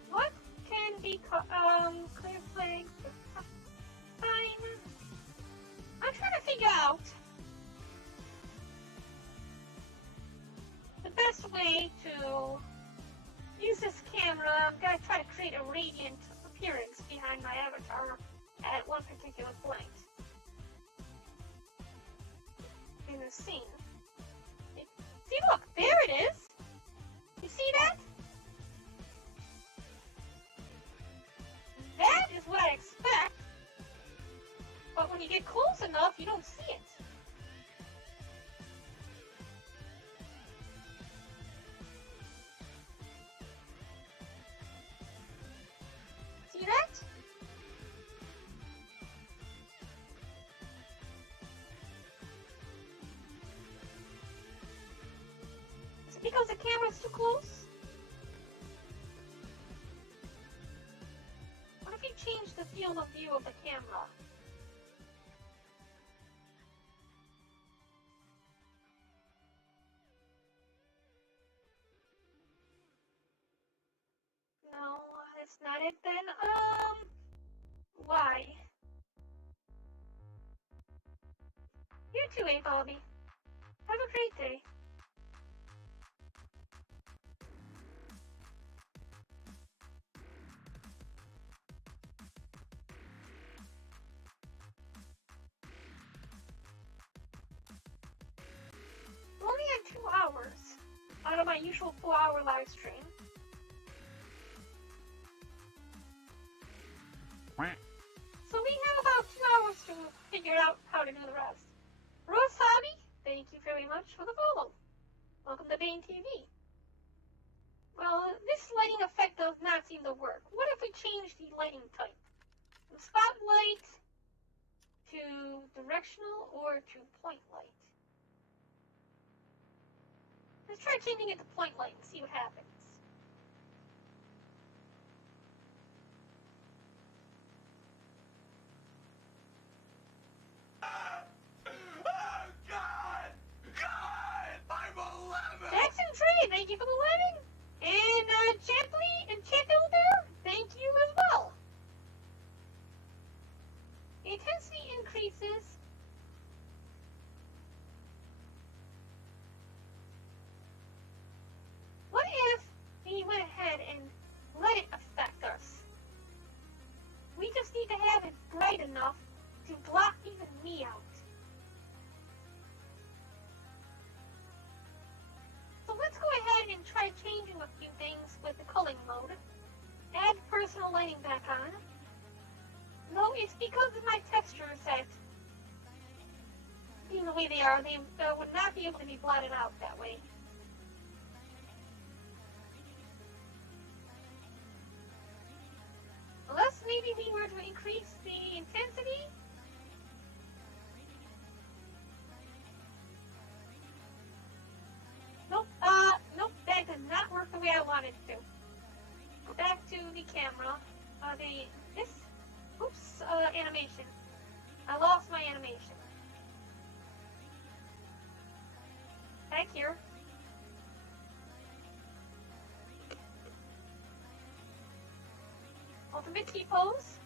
What can be clear flags? Fine. I'm trying to figure out the best way to use this camera. I'm gonna try to create a radiant appearance behind my avatar at one particular point in the scene. See, look, there it is. You see that? That is what I expect. But when you get close enough, you don't see it. See that? Is it because the camera's too close? What if you change the field of view of the camera? No, that's not it then. Why? You too, Bobby. Have a great day. We only had 2 hours out of my usual 4-hour live stream. So we have about 2 hours to figure out how to do the rest. Rosabi, thank you very much for the follow. Welcome to Bane TV. Well, this lighting effect does not seem to work. What if we change the lighting type? From spotlight to directional or to point light? Let's try changing it to point light and see what happens. Jackson Tree, thank you for the wedding. And Chapley and Chickelder, thank you as well. The intensity increases. What if lighting back on. No, it's because of my textures that, being the way they are, they would not be able to be blotted out that way. Unless maybe we were to increase the intensity? Nope, nope, that did not work the way I wanted it to. Go back to the camera. Animation. I lost my animation. Back here. Ultimate T-pose.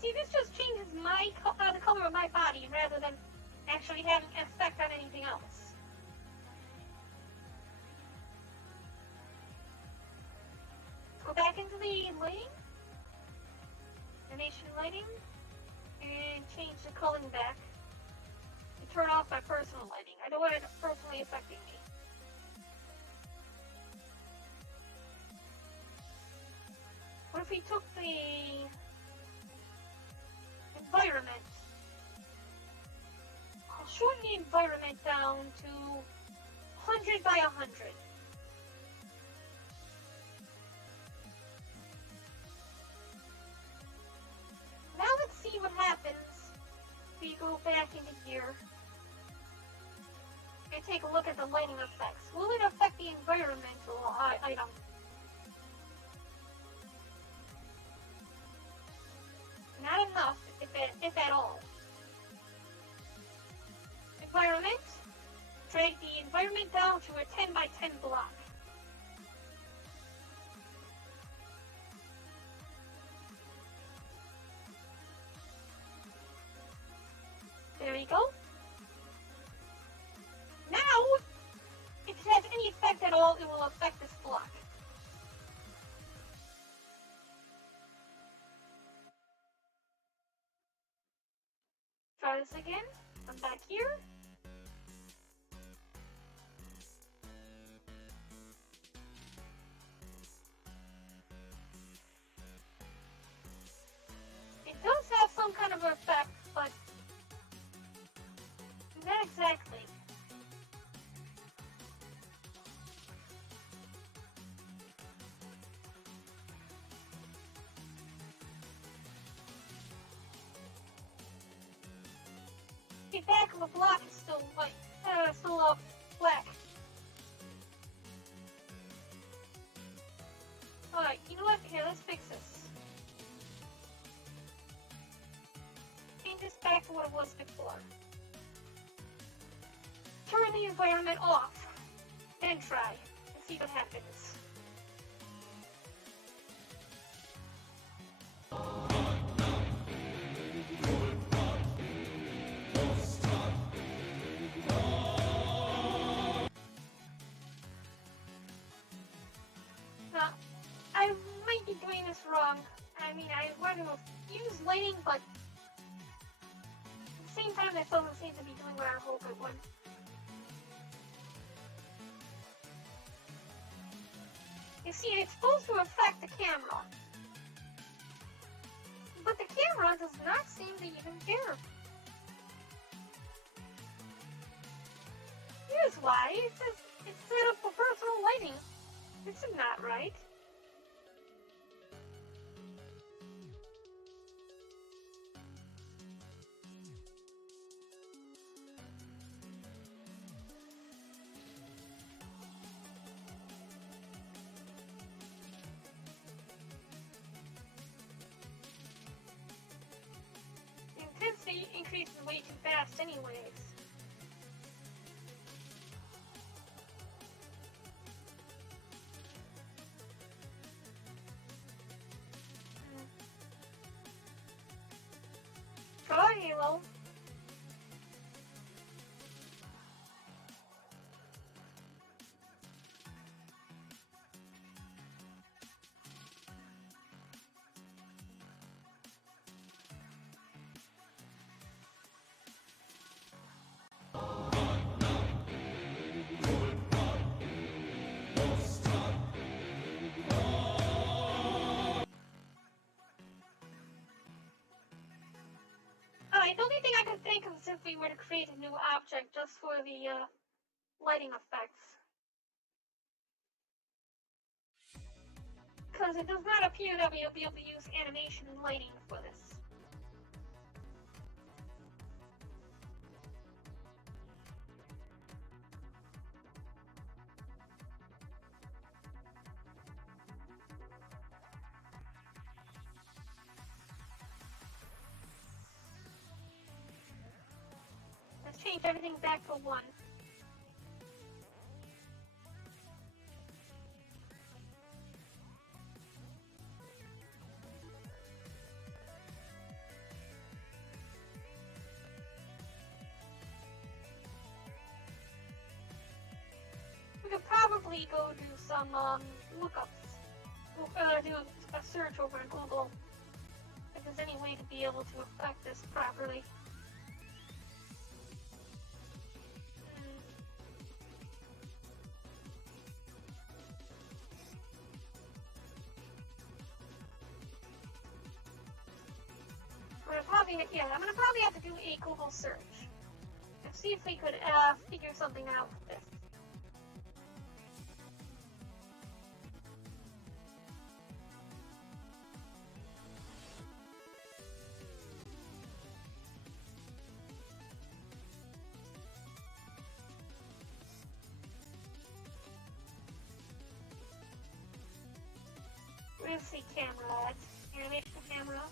See, this just changes the color of my body rather than actually having an effect on anything else. Go back into the lighting, animation lighting, and change the culling back. And turn off my personal lighting. I don't want it personally affecting me. What if we took the environment? I'll shorten the environment down to 100 by 100. Now let's see what happens if we go back into here and take a look at the lighting effects. Will it affect the environmental item? Not enough, if at all. Environment. Drag the environment down to a 10 by 10 block. There you go. Now, if it has any effect at all, it will affect this block. Try this again. I'm back here. It does have some kind of effect, but not exactly. The back of the block is still white, still black. Alright, you know what? Here, let's fix this. Change this back to what it was before. Turn the environment off. Then try and see what happens. I might be doing this wrong. I mean, I want to use lighting, but at the same time, that doesn't seem to be doing what I hope it would. You see, it's supposed to affect the camera. But the camera does not seem to even care. Here's why. It's set up for personal lighting. This is not right. Intensity increases way too fast anyways. Try Halo. only thing I could think of is if we were to create a new object just for the lighting effects. Because it does not appear that we'll be able to use animation and lighting for this. Let's change everything back to 1. We could probably go do some lookups. We'll do a search over in Google if there's any way to be able to affect this properly. I'm gonna probably have to do a Google search and see if we could figure something out with this. Where's the camera at? Animation camera.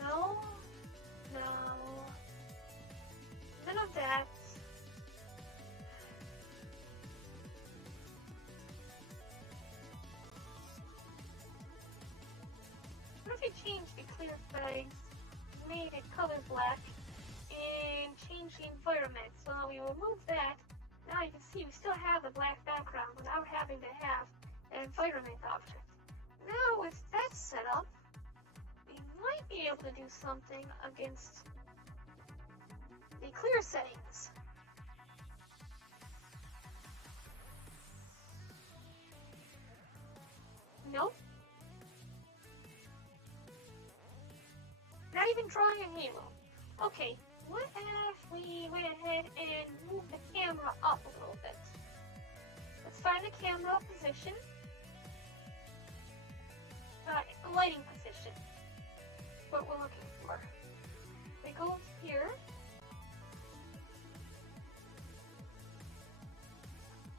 No. None of that. What if we change the clear flags, made it color black, and change the environment? So now we remove that. Now you can see we still have the black background without having to have an environment object. Now with that set up, we might be able to do something against the clear settings. Nope. Not even drawing a halo. Okay, what if we went ahead and moved the camera up a little bit? Let's find the camera position. Lighting position. What we're looking for. We go here.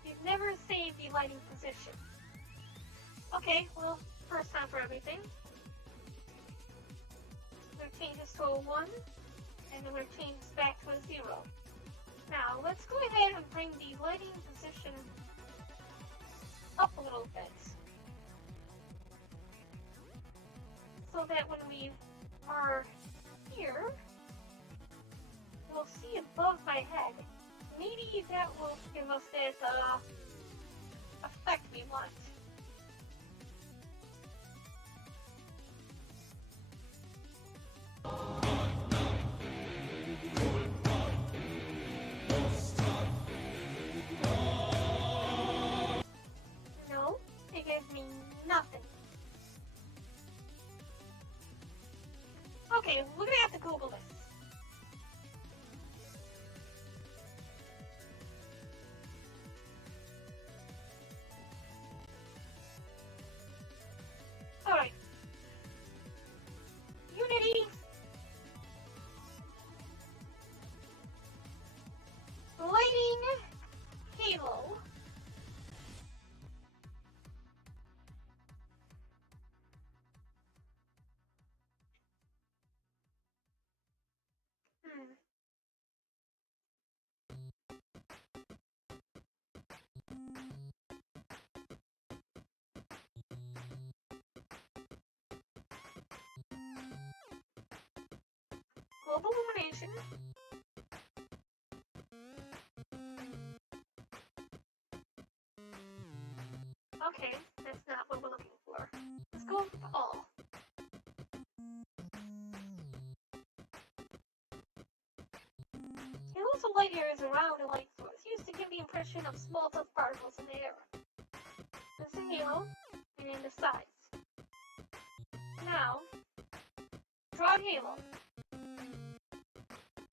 You've never saved the lighting position. Okay, well, first time for everything. We're going to change this to a 1, and then we're going to change this back to a 0. Now, let's go ahead and bring the lighting position up a little bit. So that when we are here, we'll see above my head. Maybe that will give us that effect we want. No, it gives me nothing. Okay, we're gonna have to Google this. Alright. Unity. Lighting Halo. Global illumination. Okay, that's not what we're looking for. Let's go with all. most of light here is around the light source, used to give the impression of small dust particles in the air. That's the halo and the size. Now, draw a halo.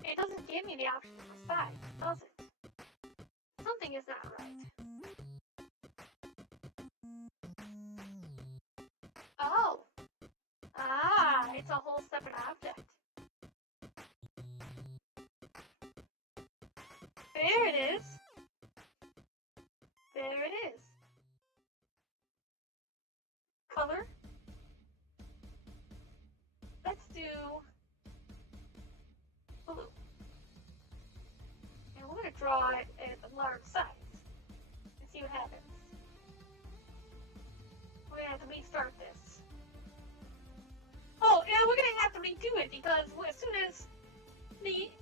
It doesn't give me the option for size, does it? Something is not right. Oh! Ah, it's a whole separate object. There it is. There it is. Color. Let's do blue. And we're going to draw it at a large size and see what happens. We're going to have to restart this. Oh, yeah, we're going to have to redo it because as soon as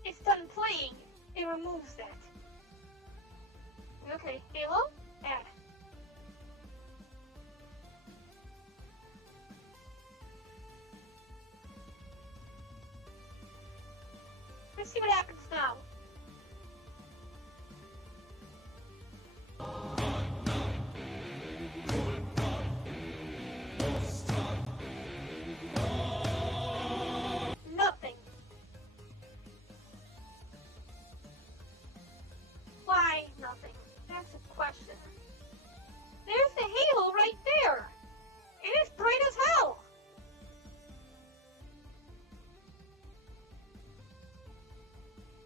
it's done playing, it removes that. Okay, halo, add. Let's see what happens now. Nothing. Why nothing? That's a question. There's the halo right there. It is bright as hell.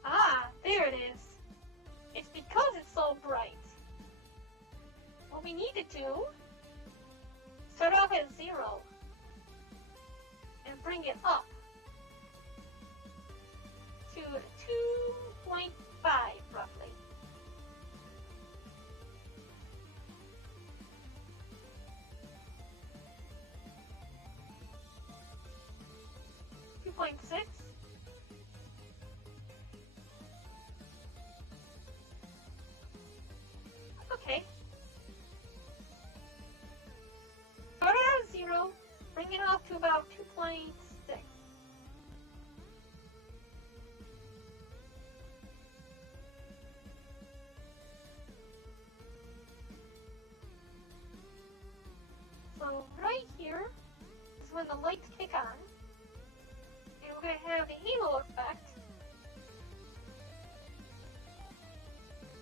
Ah, there it is. It's because it's so bright. What we need to do, start off at 0 and bring it up to 2.5 roughly. .6. Okay. Start out at 0, bring it off to about 2.6. So right here is when the lights kick on. And we're going to have the halo effect.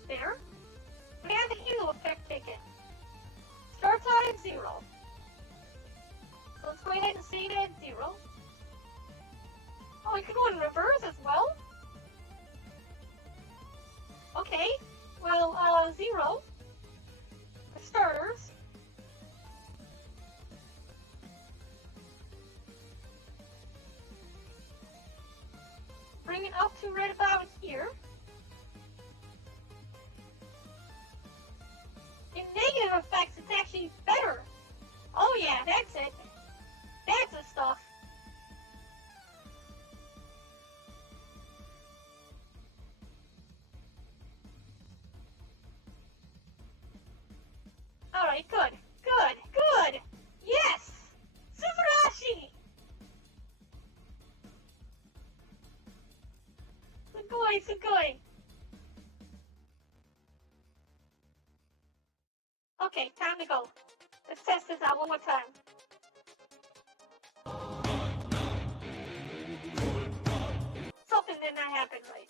There. We have the halo effect kick in. Starts out at 0. So let's go ahead and save it at 0. Oh, we could go in reverse as well. Okay. Well, 0. For starters. Bring it up to right about here. In negative effects, it's actually better. Oh yeah, that's it. That's the stuff. Alright, good. Good. Good. Yes! Superiority! Sugoi, sugoi. Okay, time to go. Let's test this out one more time. Something did not happen right.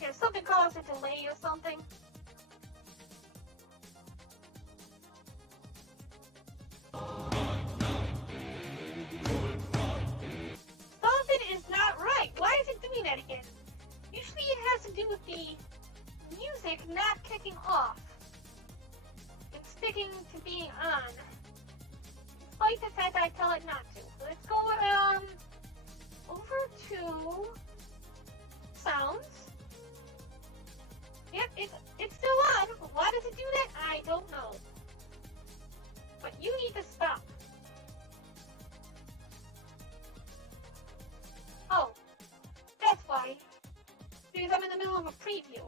Yeah, something caused a delay or something. Something is not right. Why is it doing that again? Usually it has to do with the music not kicking off and sticking to being on, despite the fact I tell it not to. So let's go over to sounds. Yep, it's still on. Why does it do that? I don't know. But you need to stop. Oh, that's why. Because I'm in the middle of a preview.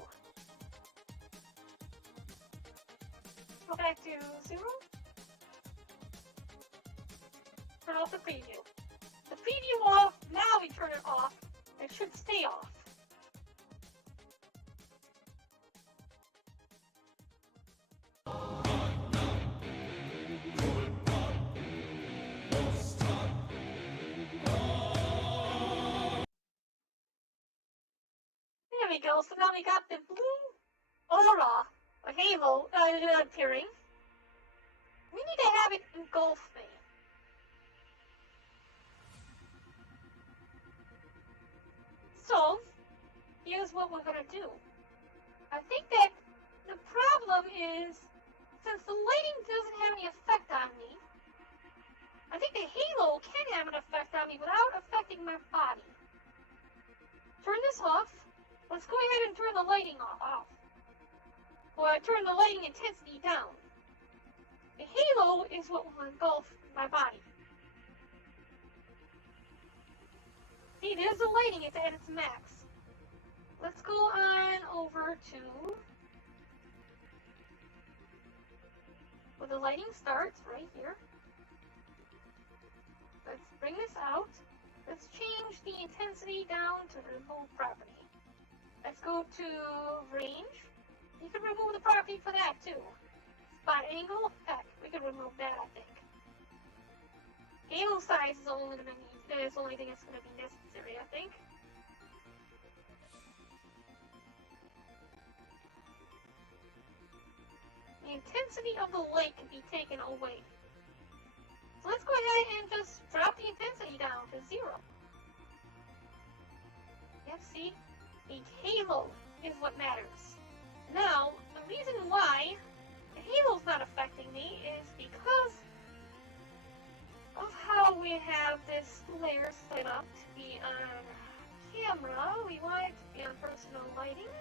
Go back to 0. preview. The preview off, now we turn it off. It should stay off. There we go, so now we got the blue aura, or halo, appearing. We need to have it engulf me. So, here's what we're gonna do. I think that the problem is, since the lighting doesn't have any effect on me, I think the halo can have an effect on me without affecting my body. Turn this off. Let's go ahead and turn the lighting off. Or turn the lighting intensity down. The halo is what will engulf my body. See, there's the lighting, it's at its max. Let's go on over to where the lighting starts, right here. Let's bring this out. Let's change the intensity down to remove property. Let's go to range. You can remove the property for that too. Spot angle, heck, we can remove that, I think. Halo size is the only thing that's going to be necessary, I think. The intensity of the light can be taken away. So let's go ahead and just drop the intensity down to 0. Yep, see? The halo is what matters. Now, the reason why the halo's not affecting me is because of how we have this layer set up to be on camera. We want it to be on personal lighting.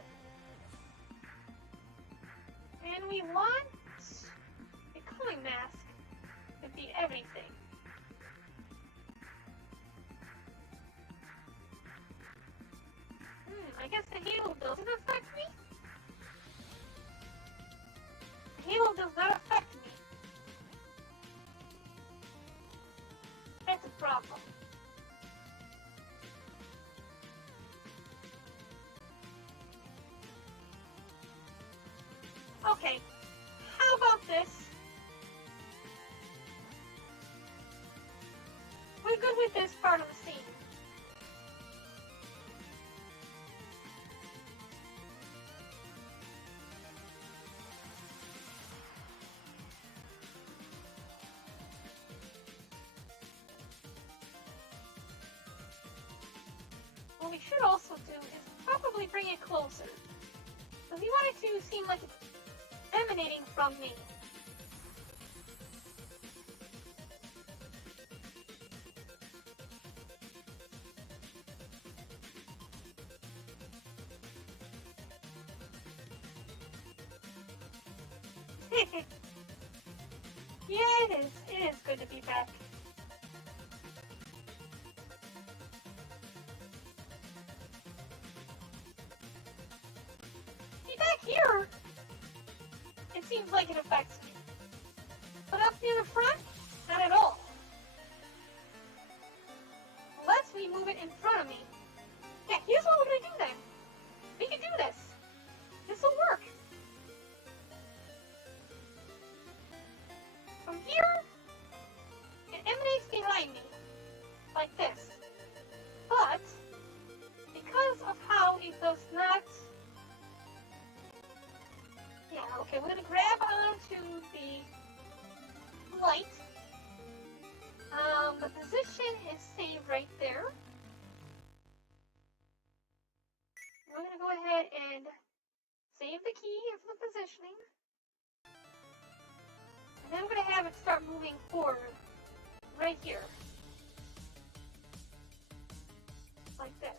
And we want the cooling mask to be everything. I guess the halo doesn't affect me? The halo does not affect me. That's a problem. Okay, how about this? We're good with this part of the scene. What we should also do is probably bring it closer. Because we want it to seem like it's emanating from me. Yeah, it is. It is good to be back. Back here, it seems like it affects me. But up near the front, not at all. Unless we move it in front of me. Yeah, here's what we're going to do then. We can do this. This will work. From here, it emanates behind me. Like this. But, because of how it does not... Yeah, okay, we're going to grab onto the light. The position is saved right there. We're going to go ahead and save the key for the positioning. And then I'm going to have it start moving forward. Right here. Like this.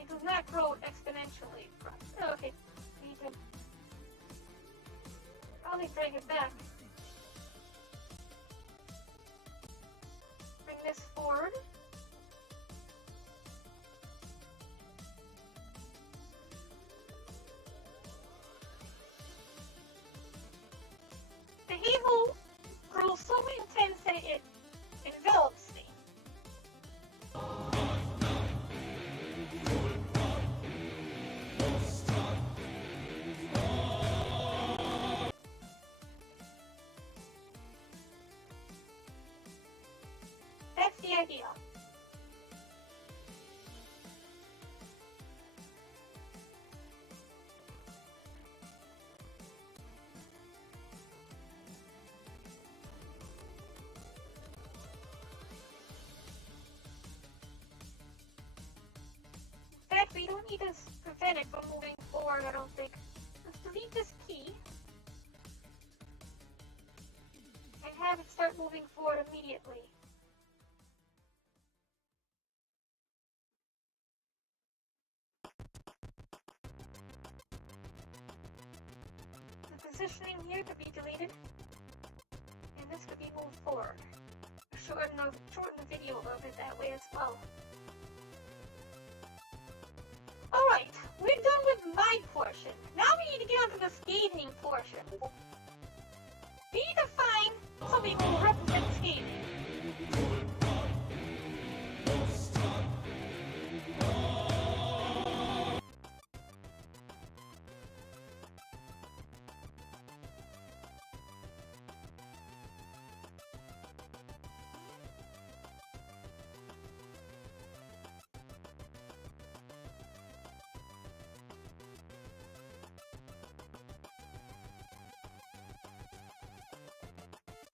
It does not grow exponentially. Okay, need to probably drag it back. Bring this forward. idea. In fact, we don't need to prevent it from moving forward, I don't think. Let's delete this key. And have it start moving forward immediately. The positioning here could be deleted. And this could be moved forward. Shorten the video of it that way as well. Alright, we're done with my portion. Now we need to get onto the scathing portion. We need to find somebody who will represent scathing.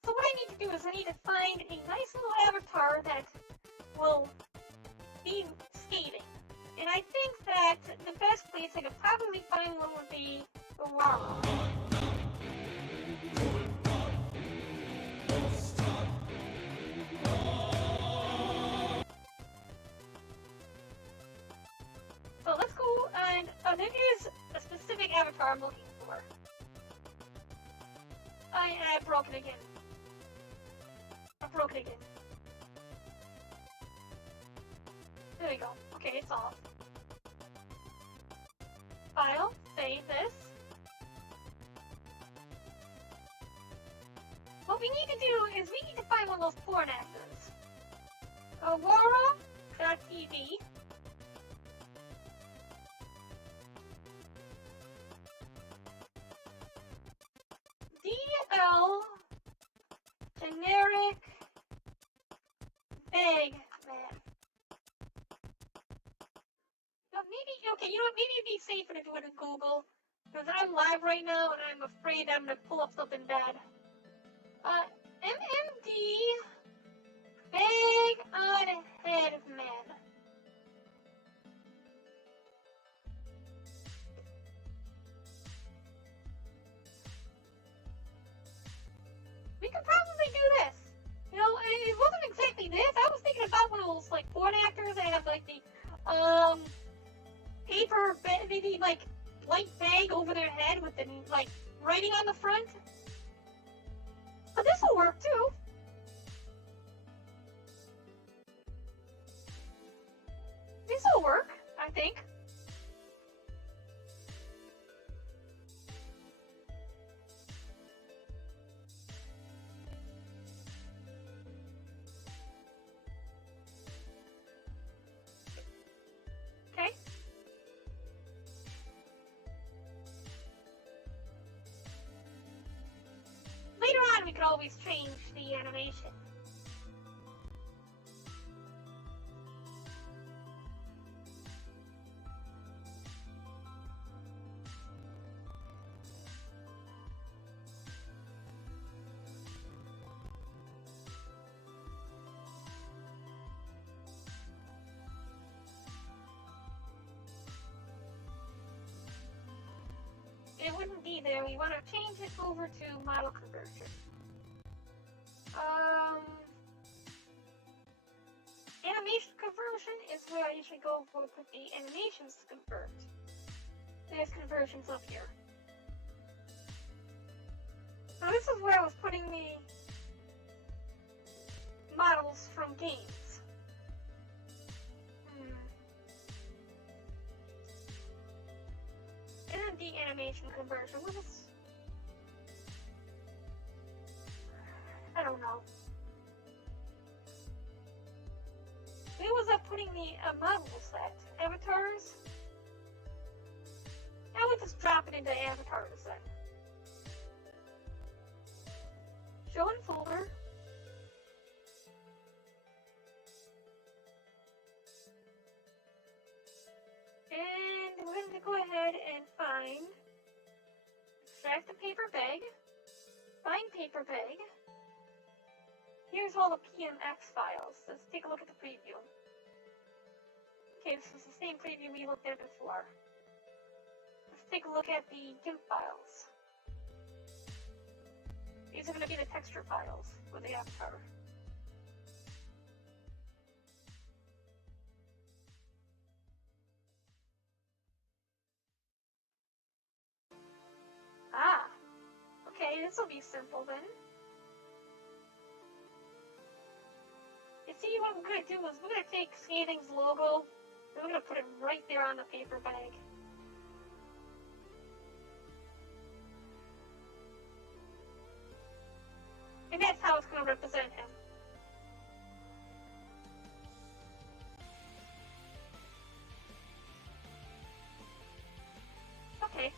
So what I need to do is I need to find a nice little avatar that will be scathing. And I think that the best place I could probably find one would be Aurora. So let's go and there is a specific avatar I'm looking for. I broke it again. I broke it again. There we go. Okay, it's off. File, save this. What we need to do is we need to find one of those porn actors. Aurora.tv. DL generic bag man. Maybe it'd be safer to do it in Google, because I'm live right now and I'm afraid I'm gonna pull up something bad. MMD bag on head man. We could probably do this. You know, it wasn't exactly this. I was thinking about one of those like porn actors that have like the paper, maybe like white bag over their head with the like writing on the front. But this will work too. This will work, I think. Okay. Later on, we could always change the animation. It wouldn't be there. We want to change it over to model conversion. Animation conversion is where I usually go for put the animations to convert. There's conversions up here. So this is where I was putting the models from games. And then the animation conversion was, I don't know. It was up putting the models at avatars. I would just drop it into avatars then. Show in folder. extract the paper bag, find paper bag. Here's all the PMX files. Let's take a look at the preview. Okay, this is the same preview we looked at before. Let's take a look at the GIMP files. These are going to be the texture files for the avatar. Ah, okay, this will be simple then. You see, what we're going to do is we're going to take Scathing's logo and we're going to put it right there on the paper bag. And that's how it's going to represent him. Okay,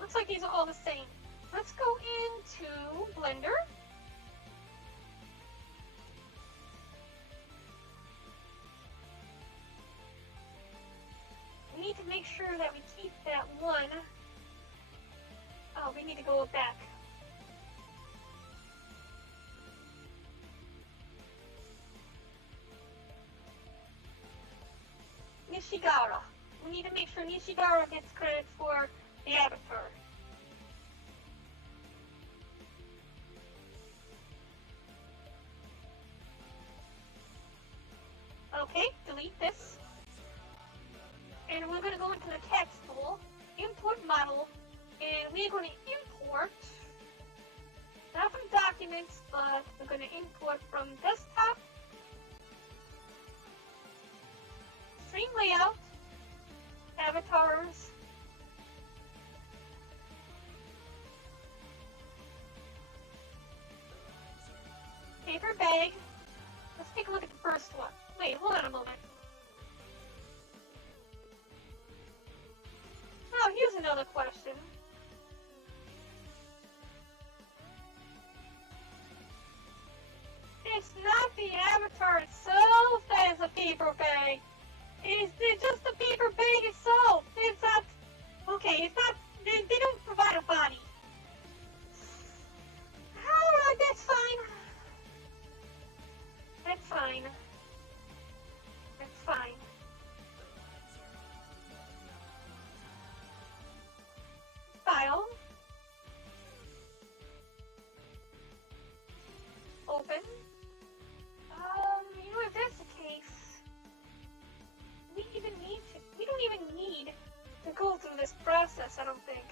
looks like these are all the same. Let's go into Blender. We need to make sure that we keep that one. Oh, we need to go back. Nishigara. We need to make sure Nishigara gets credit for the avatar. Okay, delete this. And we're going to go into the text tool, import model, and we're going to import, not from documents, but we're going to import from desktop, stream layout, avatars, paper bag. Let's take a look at the first one. Wait, hold on a moment. Oh, here's another question. It's not the avatar itself that is a paper bag. It's just the paper bag itself. It's not... Okay, it's not... They don't provide a body. Alright, that's fine. That's fine. That's fine. File. Open. You know, if that's the case, we don't even need to go through this process, I don't think.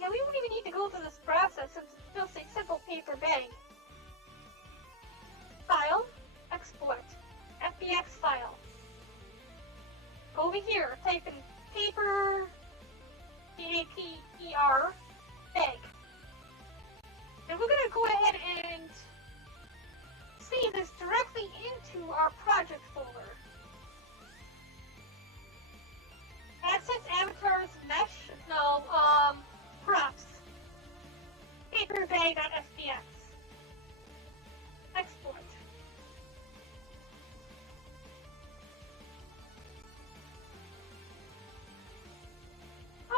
Yeah, we won't even need to go through this process since it's just a simple paper bag. File, export, FBX file. Go over here, type in paper, P-A-P-E-R, bag. And we're going to go ahead and save this directly into our project folder. Assets, avatars, mesh, no, props. Paperbag.fbx. Export.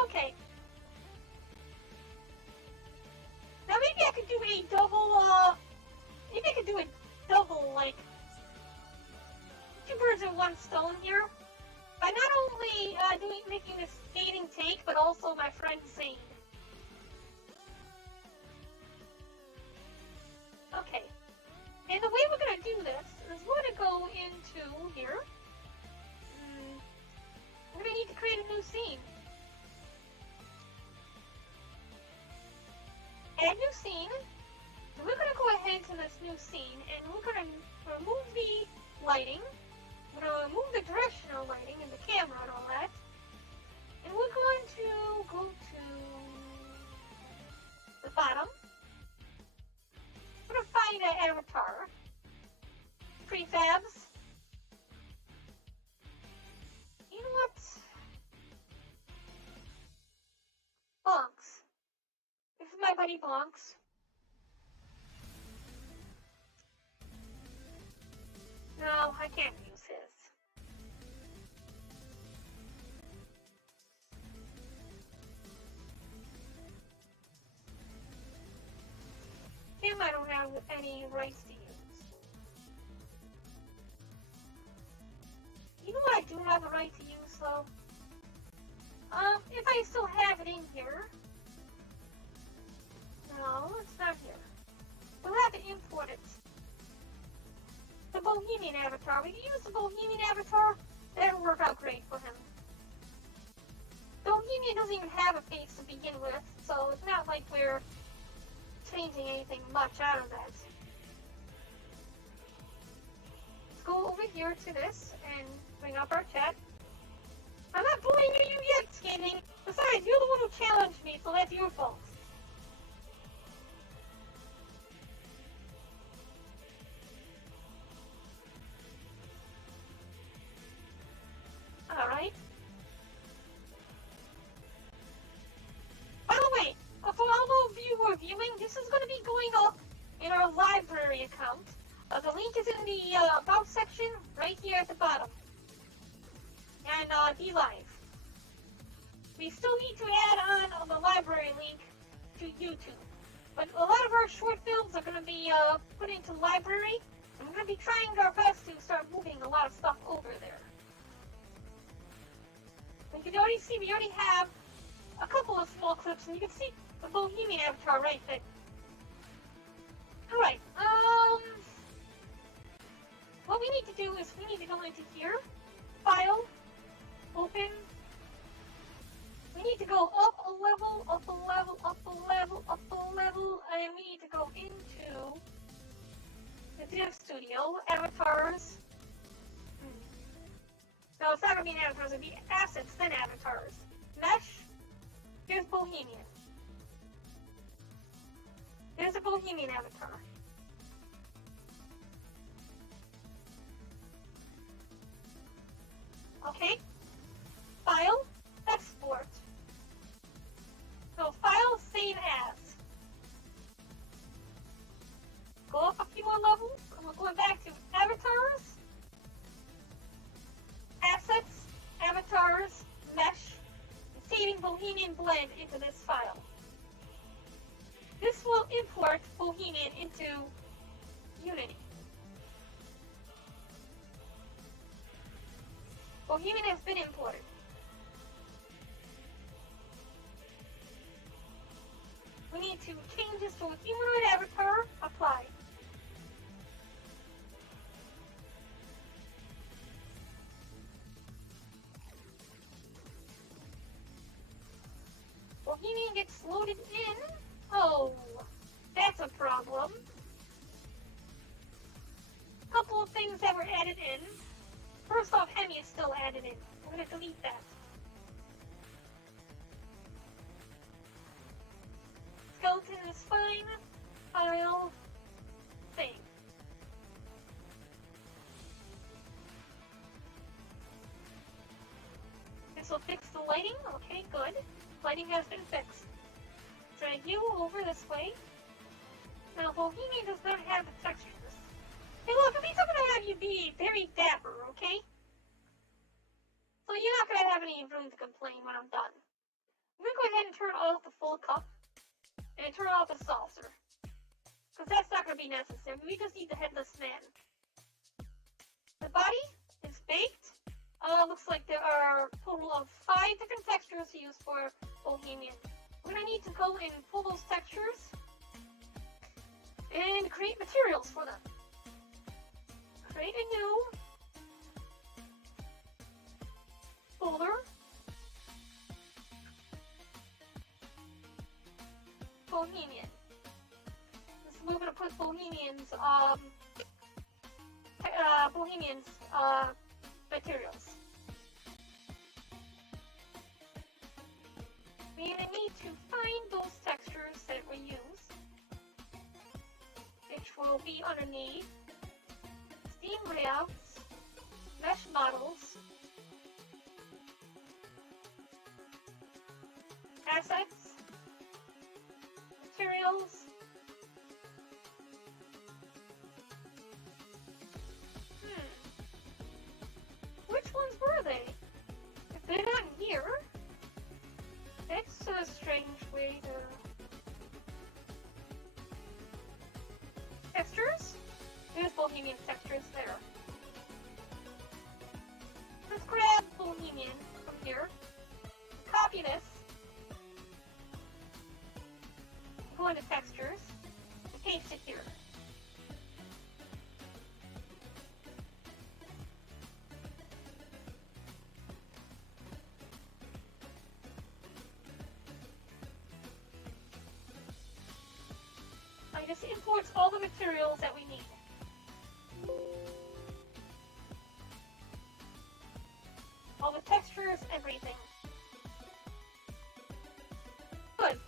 Okay. Now maybe I could do a double, maybe I could do a double, like, two birds with one stone here. By not only making this ScathingTake, but also my friend Zane. Okay. And the way we're going to do this is we're going to go into here. We're going to need to create a new scene. Add new scene. So we're going to go ahead to this new scene and we're going to remove the lighting. We're going to remove the directional lighting and the camera and all that. And we're going to go to the bottom. We're going to find an avatar. Prefabs. You know what? Bonks. This is my buddy Bonks. No, I can't use his. him, I don't have any rights to use. You know what I do have a right to use, though? If I still have it in here. No, it's not here. We'll have to import it. The Bohemian avatar. We can use the Bohemian avatar. That'll work out great for him. Bohemian doesn't even have a face to begin with, so it's not like we're changing anything much out of that. Let's go over here to this and bring up our chat. I'm not bullying you yet, Scathing. Besides, you're the one who challenged me, so that's your fault. Alright. By the way, for all of you who are viewing, this is going to be going up in our library account. The link is in the About section, right here at the bottom. And btlive. We still need to add on the library link to YouTube. But a lot of our short films are going to be put into library. And we're going to be trying our best to start moving a lot of stuff over there. You can already see we already have a couple of small clips, and you can see the Bohemian avatar right there. Alright, what we need to do is we need to go into here, File, Open. We need to go up a level, up a level, up a level, up a level, and we need to go into the Div Studio, Avatars. No, it's not going to be an avatars, it'll be assets, then avatars. Mesh, here's Bohemian. There's a Bohemian avatar. Okay. File, export. So file, save as. Go up a few more levels, and we're going back to avatars. Assets, avatars, mesh, and saving Bohemian blend into this file. This will import Bohemian into Unity. Bohemian has been imported. We need to change this to a humanoid avatar, apply. Bohemian gets loaded in. Oh, that's a problem. Couple of things that were added in. First off, Hemi is still added in. I'm going to delete that. Skeleton is fine. File. Save. This will fix the lighting. Okay, good. Lighting has been fixed. Drag you over this way. Now, Bohemian does not have the textures. Hey, look, at least I'm going to have you be very dapper, okay? So you're not going to have any room to complain when I'm done. I'm going to go ahead and turn off the full cup. And turn off the saucer. Because that's not going to be necessary. We just need the headless man. The body is baked. Looks like there are a total of 5 different textures to use for Bohemian. We're going to need to go and pull those textures and create materials for them. Create a new folder. Bohemian. We're going to put Bohemian's materials. We need to find those textures that we use, which will be underneath Steam layouts, mesh models, assets, materials, which ones were they? If they're not here, that's a strange way to... it just imports all the materials that we need. All the textures, everything. Good.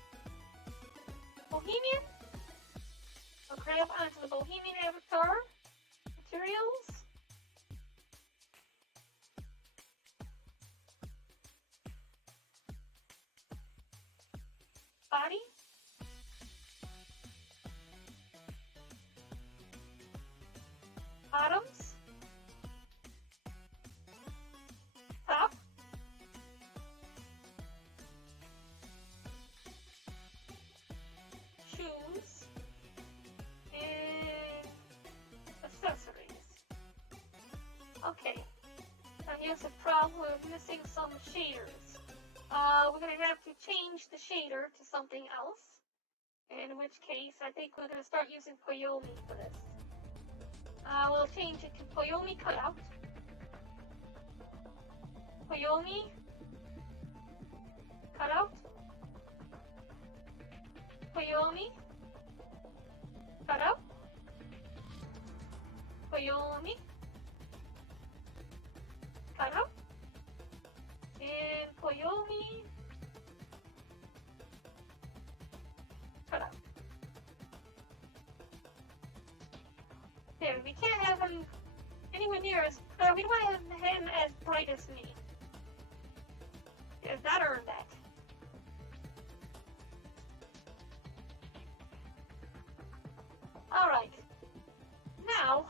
Bohemian. I'll grab onto the Bohemian avatar. Materials. Body. Bottoms. Top. Shoes. And accessories. Okay. Now here's the problem, we're missing some shaders. We're going to have to change the shader to something else. In which case, I think we're going to start using Poyomi for this. We'll change it to Poyomi Cutout. Poyomi Cutout. Poyomi Cutout. Poyomi Cutout. And Poyomi Cutout. There, we can't have him anywhere near as, we don't want him as bright as me. There's that or that. Alright. Now,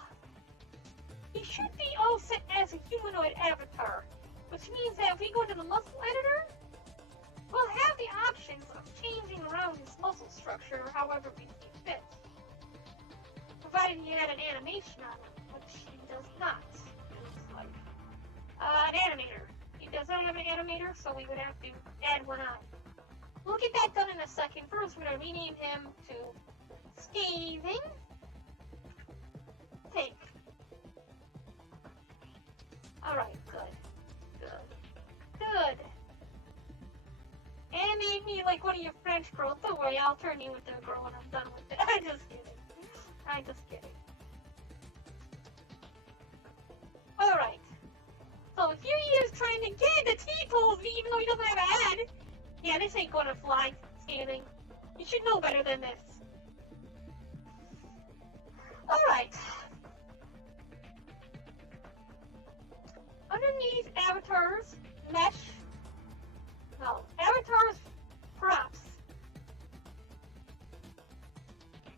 he should be all set as a humanoid avatar, which means that if we go to the muscle editor, we'll have the options of changing around his muscle structure however we see fit. Provided he had an animation on him, which he does not. It looks like. An animator. He does not have an animator, so we would have to add one on. We'll get that done in a second. First, we're going to rename him to ScathingTake. Alright, good. Good. Animate me like one of your French girls. Don't worry, I'll turn you into a girl when I'm done with it. I'm just kidding. Alright. So here he is trying to get the T-pose even though he doesn't have a head. Yeah, this ain't gonna fly, Scathing. You should know better than this. Alright. Underneath avatars, mesh. No, avatars, props.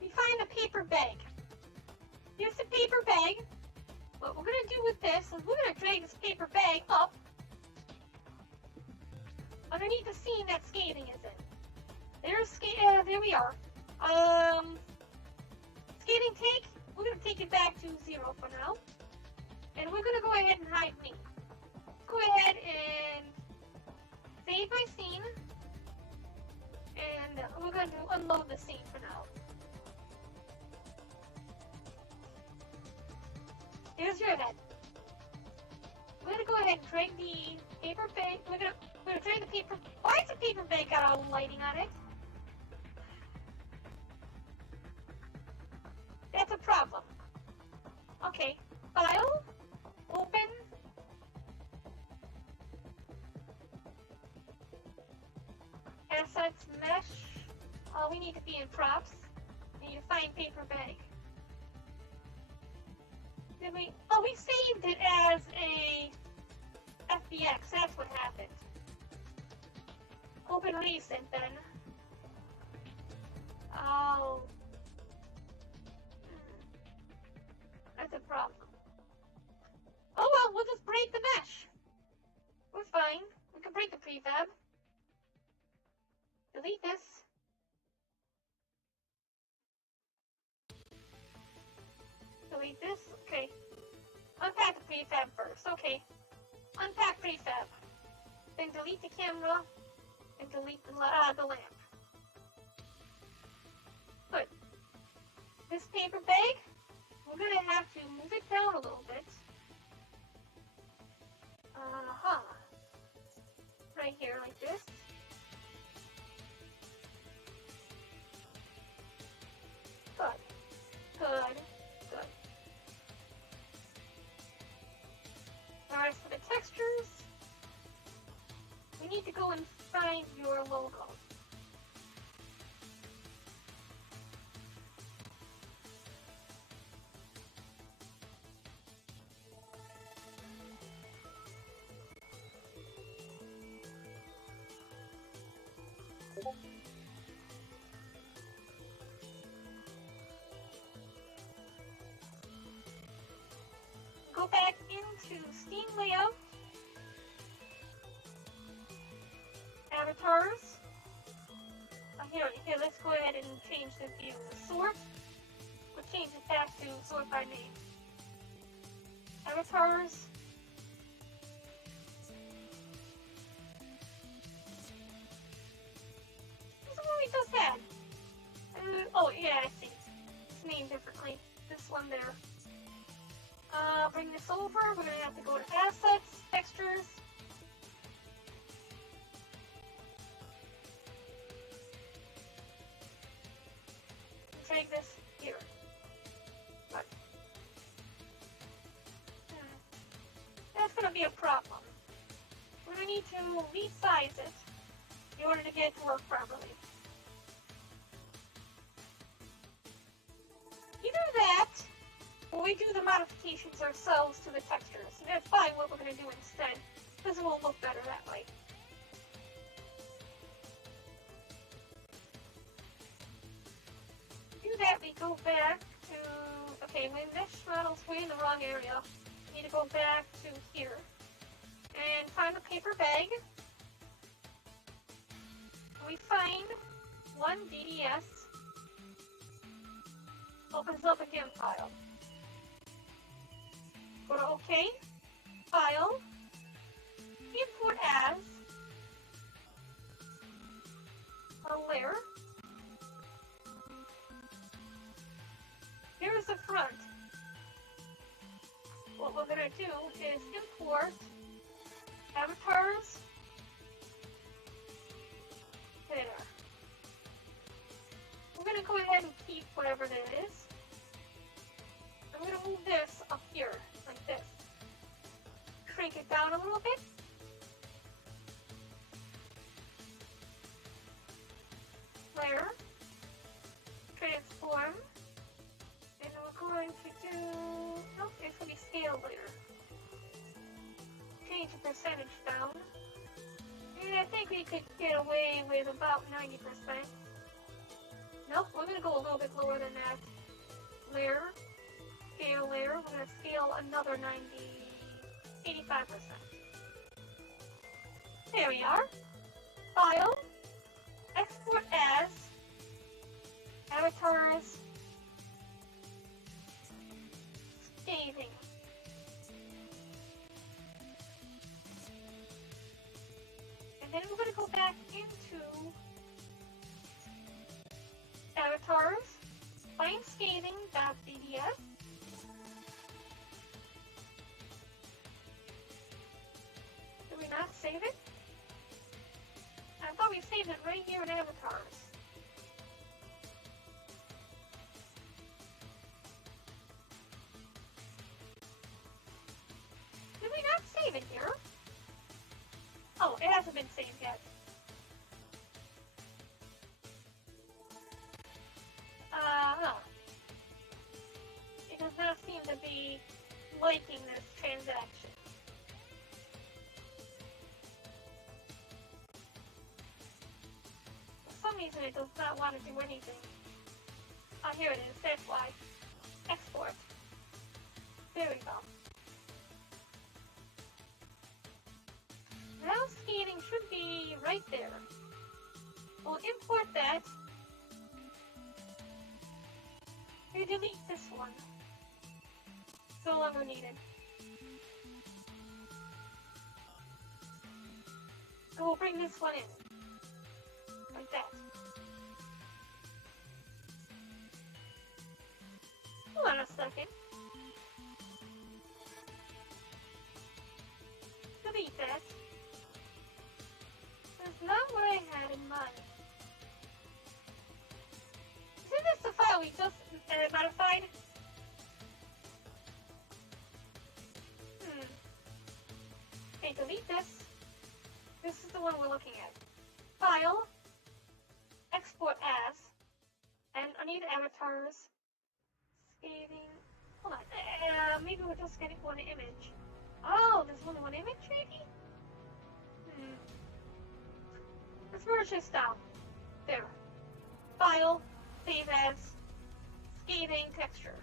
We find a paper bag. Here's the paper bag. What we're going to do with this is we're going to drag this paper bag up underneath the scene that Scathing is in. There we are. ScathingTake, we're going to take it back to 0 for now. And we're going to go ahead and hide me. Go ahead and save my scene. And we're going to unload the scene for now. Here's your head. We're going to go ahead and drag the paper bag. We're going to drag the paper. Why is the paper bag got all lighting on it? That's a problem. Okay. File. Open. Assets. Mesh. We need to be in props. We need to find paper bag. Did we? Oh, we saved it as a FBX. That's what happened. Open recent then. Oh. That's a problem. Oh well, we'll just break the mesh. We're fine. We can break the prefab. Delete this. Delete this. Okay. Unpack the prefab first. Okay. Unpack prefab. Then delete the camera and delete the lamp. Good. This paper bag, we're going to have to move it down a little bit. Right here, like this. Good. rest of the textures, we need to go and find your logo. Go back into Steam Layout, Avatars. Here, let's go ahead and change the view. Sort. We'll change it back to sort by name. Avatars. This is what we just had. Oh, yeah, I see. It's named differently. This one there. Bring this over. We're going to have to go to Assets, Textures. Drag this here. But, that's going to be a problem. We're going to need to resize it in order to get it to work properly. Either that, or we do the modifications ourselves to the textures. And that's fine what we're going to do instead, because it will look better that way. Do that, we go back to, okay, when this model's way in the wrong area, we need to go back to here. And find the paper bag. We find one DDS. Opens up a GIMP file. Go to OK, File, Import As, a layer. Here's the front. What we're going to do is import avatars. There. We're going to go ahead and keep whatever that is. I'm going to move this up here, like this. Shrink it down a little bit. Layer. Transform. And we're going to do... Nope, it's going to be scale layer. Change the percentage down. And I think we could get away with about 90%. Nope, we're going to go a little bit lower than that. Layer. Scale layer. We're going to scale another 85%. There we are. File. Export as. Avatars. Scathing. And then we're going to go back into avatars, find scathing.bds. Did we not save it? I thought we saved it right here in avatars. Did we not save it here? Oh, it hasn't been saved yet. It does not seem to be liking this transaction. For some reason it does not want to do anything. Oh, here it is. That's why. Export. There we go. Now scaling should be right there. We'll import that. We delete this one. It's no longer needed. So we'll bring this one in. Like that. Hold on a second. Delete that. That's not what I had in mind. Isn't this the file we just modified? Okay, delete this. This is the one we're looking at. File, export as, and underneath avatars, scathing. Hold on, maybe we're just getting one image. Oh, there's only one image, maybe? Let's merge this down. There. File, save as, scathing texture.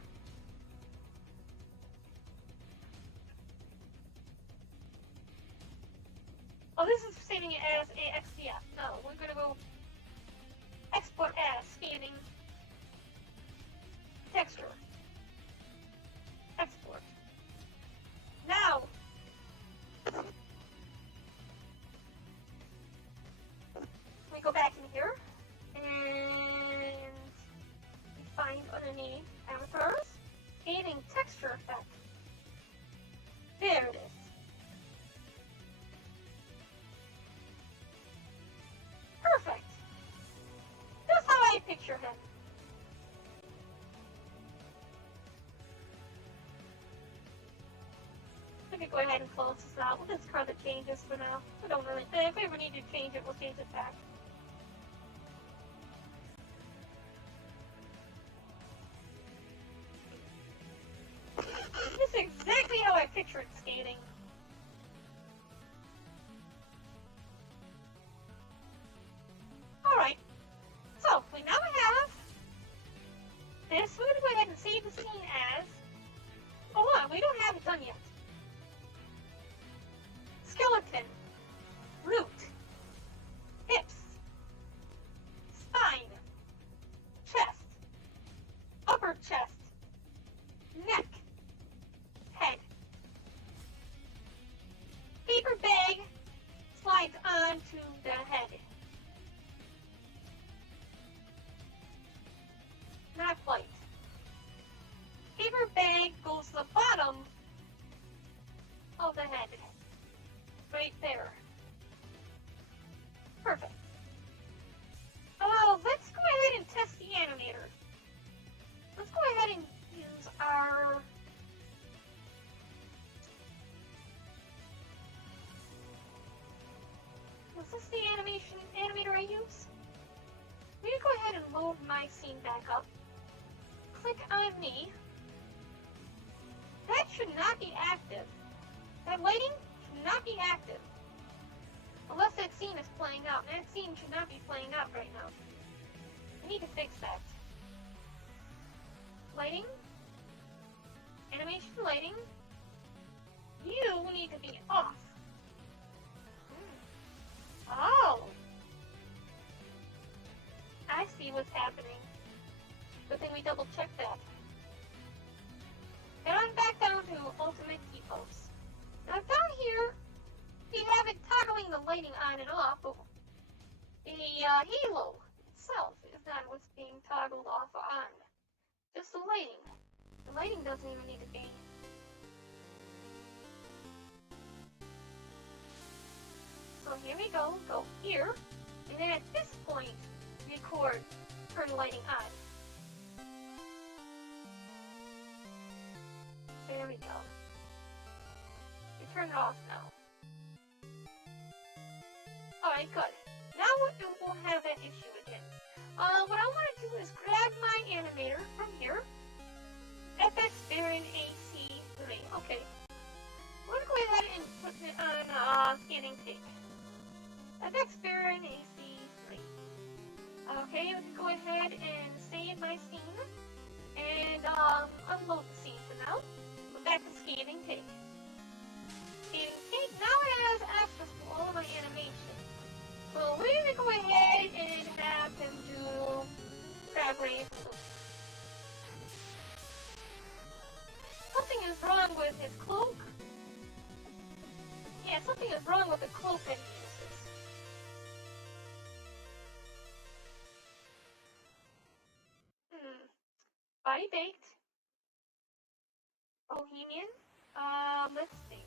Oh, this is saving it as a XDF. No, we're gonna go export as, scathing texture. Export. Now, we go back in here, and we find underneath avatars, scathing texture effect. There it is. Perfect. That's how I picture him. We could go ahead and close this out. We'll discard the changes for now. We don't really. If we ever need to change it, we'll change it back. This is exactly how I pictured skating. Alright. So, we now have this. We're going to go ahead and save the scene as. Hold on, we don't have it done yet. Skeleton, root, hips, spine, chest, upper chest, neck, head. Paper bag slides onto the head. Not quite. Paper bag goes to the bottom of the head. Right there. Perfect. Oh, let's go ahead and test the animator. Let's go ahead and use our... Was this the animator I use? I'm gonna go ahead and load my scene back up. Click on me. That should not be active. That lighting should not be active. Unless that scene is playing out. That scene should not be playing out right now. I need to fix that. Lighting. Animation lighting. You need to be off. Oh. I see what's happening. Good thing we double checked that. Head on back down to Ultimate Defaults. Now down here, we have it toggling the lighting on and off, but the halo itself is not what's being toggled off or on. Just the lighting. The lighting doesn't even need to be. So here we go here, and then at this point, record, turn the lighting on. There we go. You turn it off now. Alright, good. Now we won't have that issue again. What I want to do is grab my animator from here. FX Barren AC3. Okay. We're going to go ahead and put it on ScathingTake. FX Barren AC3. Okay, we can go ahead and save my scene. And unload the scene for now. Go back to ScathingTake. ScathingTake now has access to all of my animation. So we're going to go ahead and have him do crab race. Something is wrong with his cloak. Yeah, something is wrong with the cloak that he uses. Body baked. Bohemian. Let's see.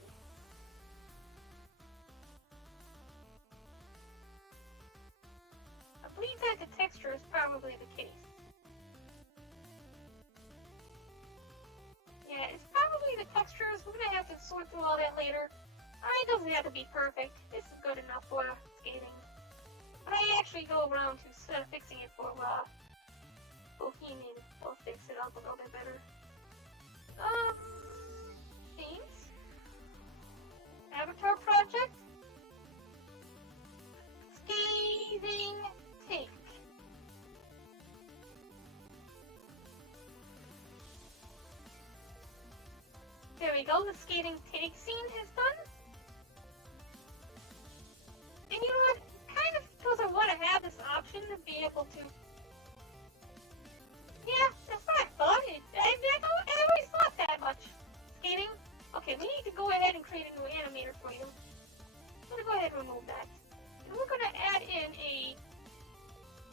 I believe that the texture is probably the case. Yeah, it's probably the textures. We're gonna have to sort through all that later. It doesn't have to be perfect. This is good enough for skating. But I actually go around to fixing it for Bohemian. We'll fix it up a little bit better. Themes. Avatar project. Scathing Take. There we go, the Scathing Take scene is done. And you know what? Kind of because I want to have this option to be able to. Yeah, that's what I thought. I always thought that much. Skating? Okay, we need to go ahead and create a new animator for you. I'm going to go ahead and remove that. And we're going to add in a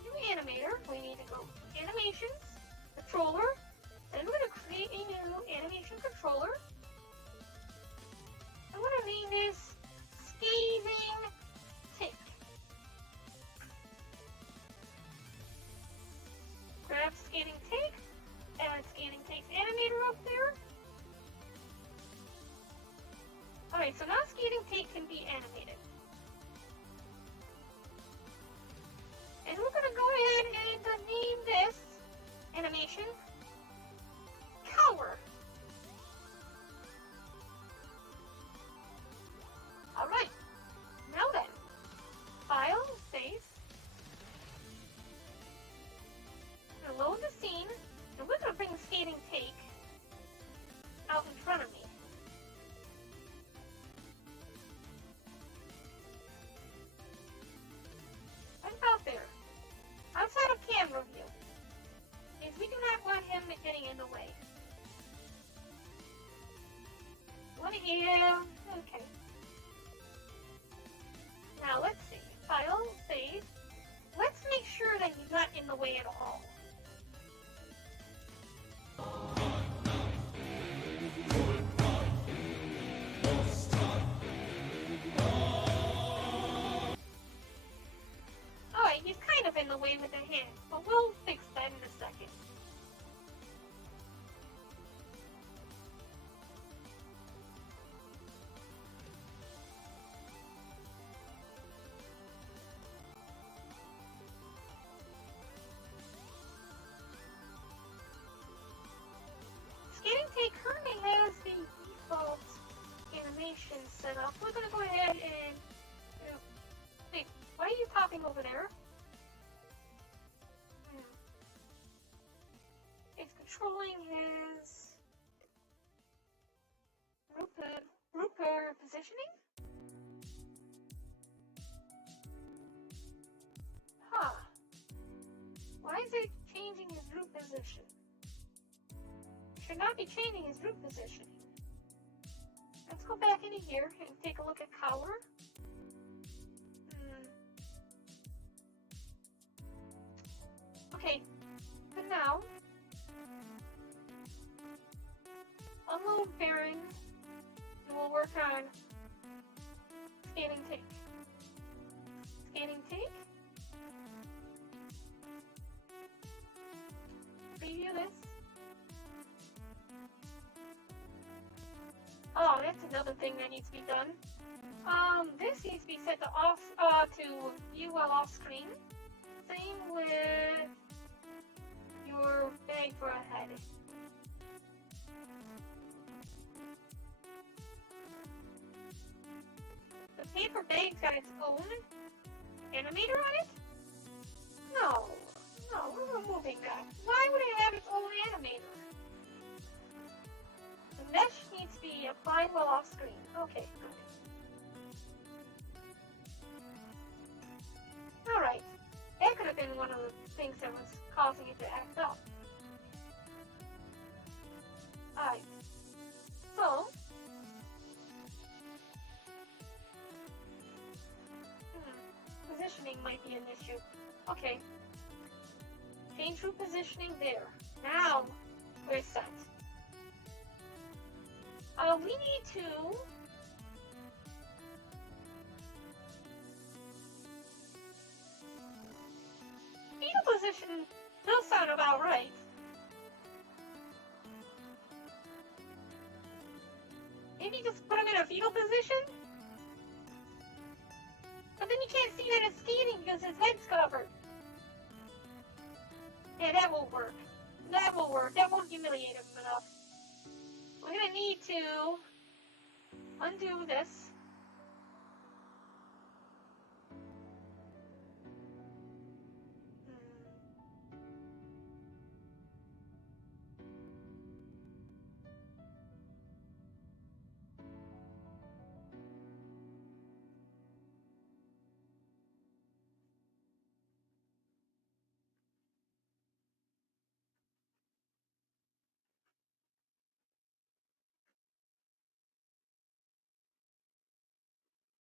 new animator. We need to go Animations, Controller. And we're going to create a new animation controller. I'm going to name this Scathing Take. Grab Scathing Take, add Scathing Take's animator up there. Alright, so now Scathing Take can be animated. And we're going to go ahead and name this animation Cower. Alright, now then, File, Save. I'm going to load the scene, and we're going to bring the Scathing Take out in front of me. Right out there, outside of camera view, because we do not want him getting in the way. Yeah, okay. Now let's see. File, save. Let's make sure that he's not in the way at all. Alright, he's kind of in the way with the hand, but we'll fix that in a second. ScathingTake currently has the default animation set up. We're going to go ahead and... Wait, why are you popping over there? It's controlling his... Rooper positioning? Huh. Why is it changing his root position? Should not be changing his root positioning. Let's go back into here and take a look at Cower. Okay, for now, unload Barren, and we'll work on ScathingTake. ScathingTake. Preview this. Oh, that's another thing that needs to be done. This needs to be set to off to view while off screen. Same with your bag for a head. The paper bag's got its own animator on it? No, we're removing that. Why would it have its own animator? The mesh needs to be applied while off screen. Okay, good. Alright, that could have been one of the things that was causing it to act up. Alright, so, positioning might be an issue. Okay, change root positioning there. Now, we're set. We need to fetal position does sound about right. Maybe just put him in a fetal position? that it's scanning because his head's covered. Yeah, that won't work. That won't work. That won't humiliate him enough. We're gonna need to undo this.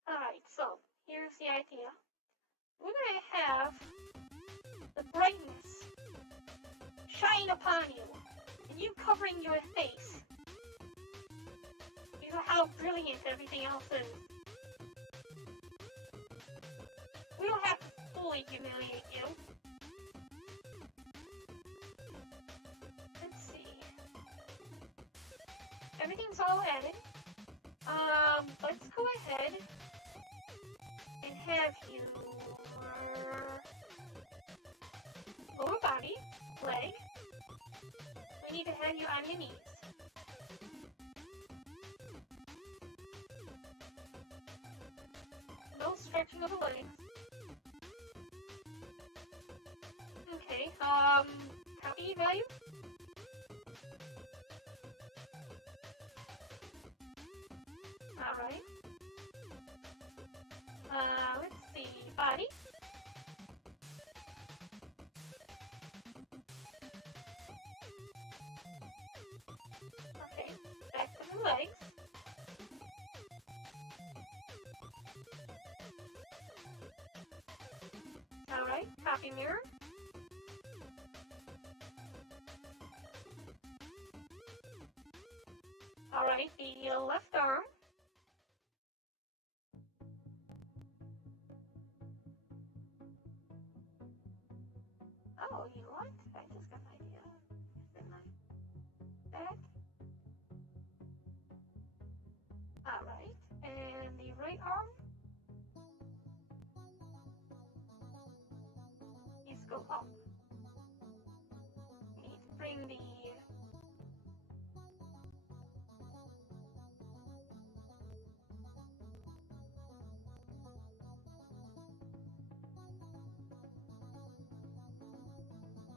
Alright, so here's the idea. We're gonna have the brightness shine upon you, and you covering your face. You know how brilliant everything else is. We don't have to fully humiliate you. Let's see. Everything's all added. Let's go ahead and have your lower body, leg. We need to have you on your knees. No stretching of the legs. Okay, copy value. Alright. Let's see, body. Okay, back to the legs. Alright, copy mirror. Alright, the left arm. Oh, you know what? I just got an idea. Back. Alright, and the right arm needs to go up. We need to bring the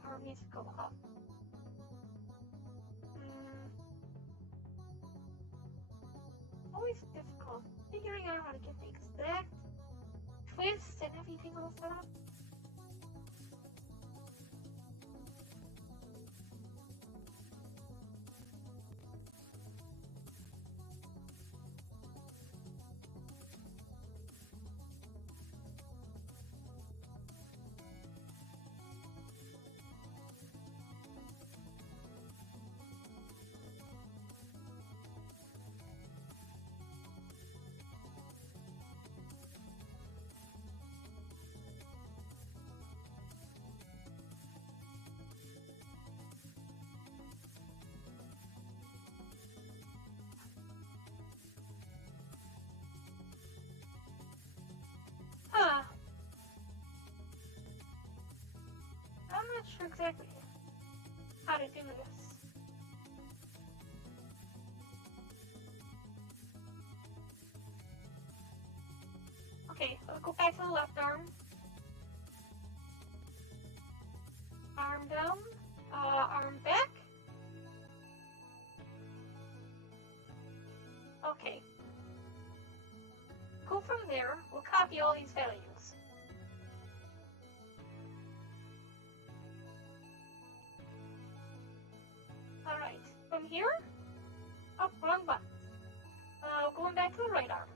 arm needs to go up. Always difficult figuring out how to get the exact twist and everything all set up. Huh. I'm not sure exactly how to do this. Okay, let's go back to the left arm. Arm down, arm back. Okay. Go from there, we'll copy all these values. Alright, from here, up, wrong button. Going back to the right arm.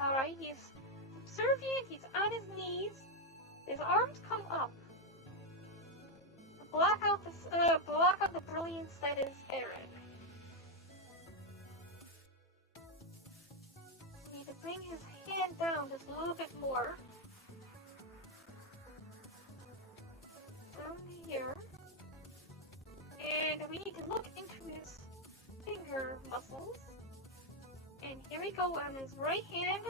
Alright, he's subservient, he's on his knees, his arms come up. Block out the brilliance that is Barren. Need to bring his hand down just a little bit more. go on his right hand.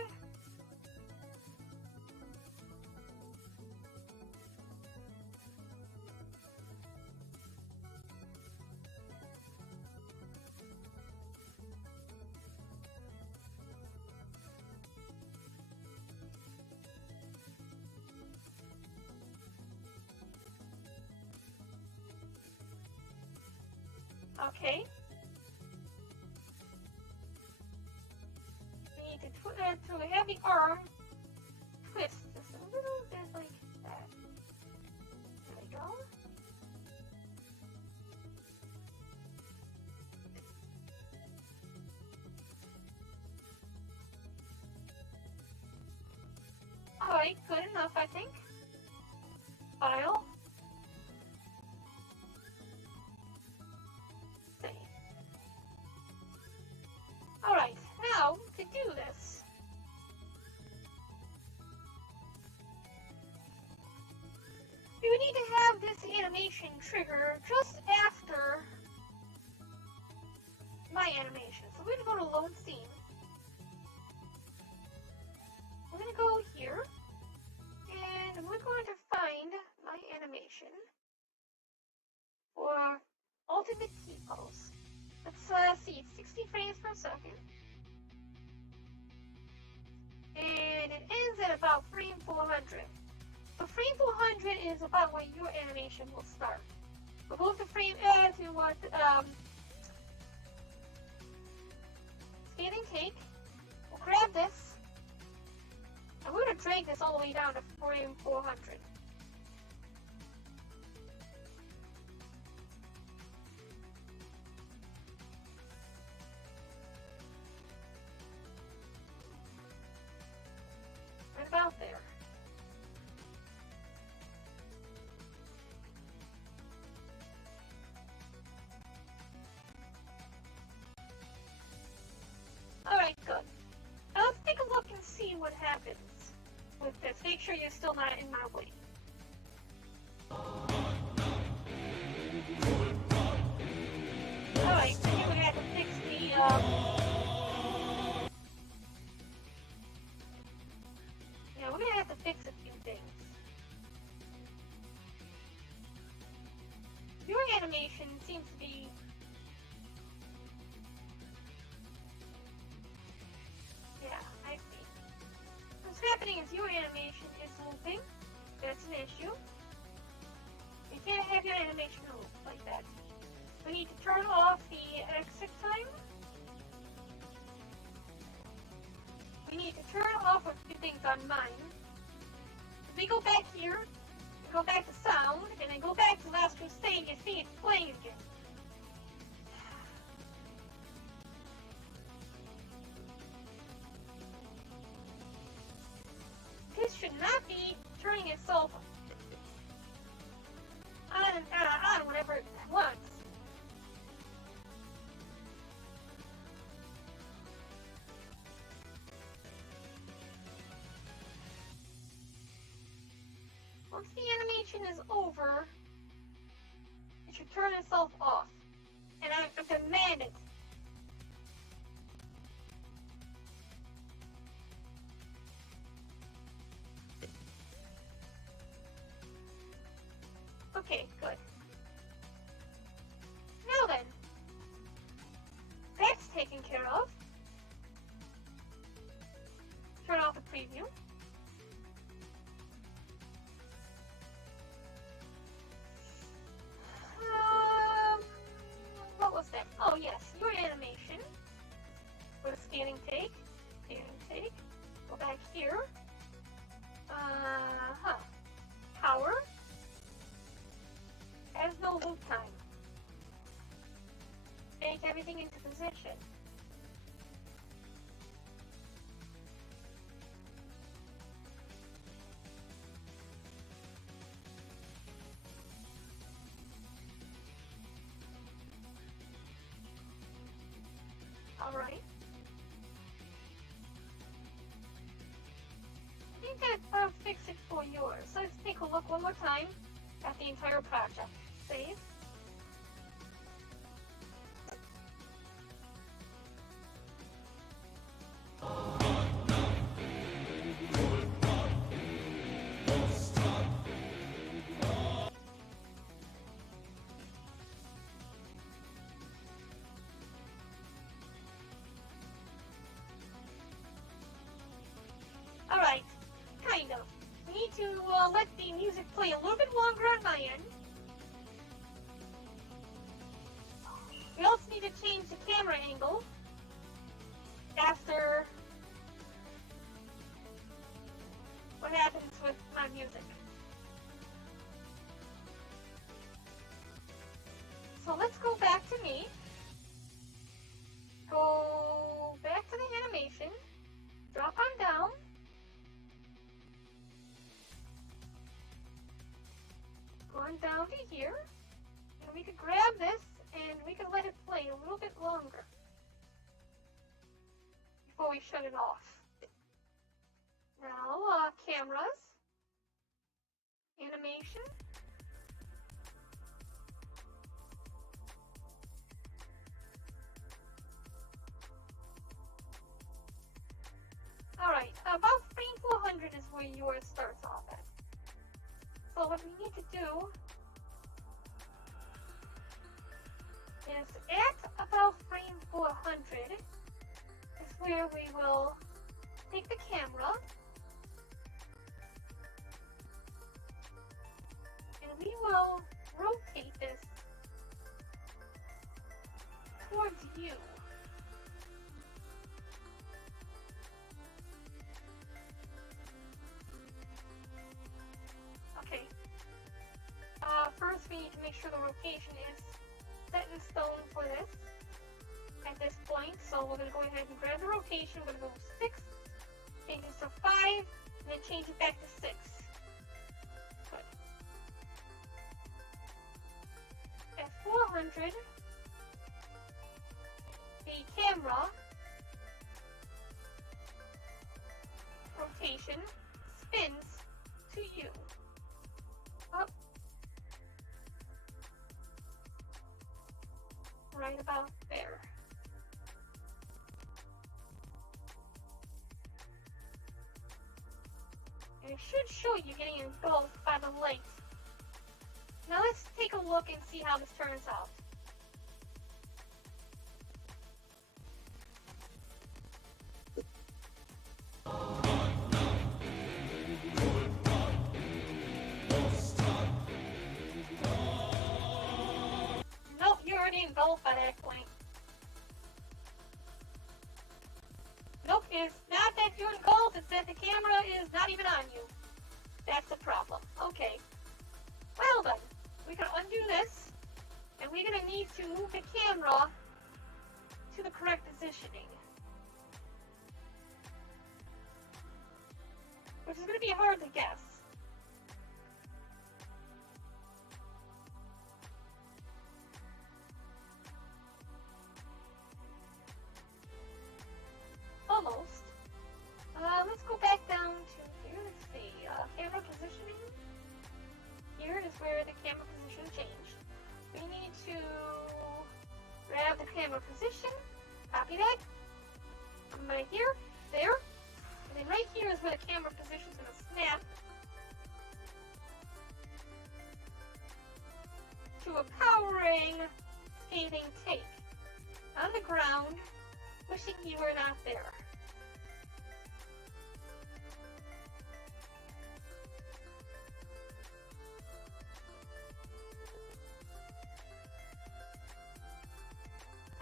Okay. We need to a heavy arm twist just a little bit like that. There we go. Alright, good enough, I think. File. Save. Alright, now to do this, we would need to have this animation trigger just after my animation. So we're going to go to load scene. We're going to go here, and we're going to find my animation for ultimate key pose. Let's see, it's 60 frames per second. And it ends at about frame 400. So frame 400 is about when your animation will start. We'll go to frame to what ScathingTake. We'll grab this, and we're going to drag this all the way down to frame 400. Right about there. Alright, good. Now let's take a look and see what happens with this. Make sure you're still not in my way. Alright, so here we have to fix the, yeah, we're gonna have to fix a few things. Your animation seems to be... Yeah, I see. What's happening is your animation is moving. That's an issue. You can't have your animation move like that. We need to turn off the exit time. We need to turn off a few things on mine. If we go back here, we go back to sound, and then go back to last crusade, you see it's playing again. This should not be turning itself on and on whenever it wants. Once the animation is over, it should turn itself off. And I demand it. Okay, good. Now then, that's taken care of. Turn off the preview. What was that? Oh yes, your animation. With ScathingTake. ScathingTake. Go back here. Power. Has no loop time. Take everything into position. Alright. I think that fix it for yours. So let's take a look one more time at the entire project. Save. let the music play a little bit longer on my end. We also need to change the camera angle after what happens with my music. So let's go back to me. Go back to the animation. Drop on down. Go on down to here. And we could grab this and we could let it play a little bit longer before we shut it off. Now, cameras, animation. Alright, about frame 400 is where yours starts off at. So what we need to do is at about frame 400 is where we will take the camera and we will rotate this towards you. Okay. First we need to make sure the rotation is set in stone for this at this point. So we're going to go ahead and grab the rotation. We're going to go 6, change this to 5, and then change it back to 6. Good. At 400, the camera rotation spins to you. Up. Right about there. And it should show you getting engulfed by the light. Now let's take a look and see how this turns out. Nope, you're already engulfed by that point. Nope, it's not that you're engulfed, it's that the camera is not even on you. That's the problem. Okay. Well then, we can undo this, and we're going to need to move the camera to the correct positioning. Which is going to be hard to guess. Almost. Let's go back down to here. Let's see. Camera positioning. Here is where the camera position changed. We need to grab the camera position, copy that, come right here, there, and then right here is where the camera position is going to snap to a powering ScathingTake. On the ground, wishing you were not there.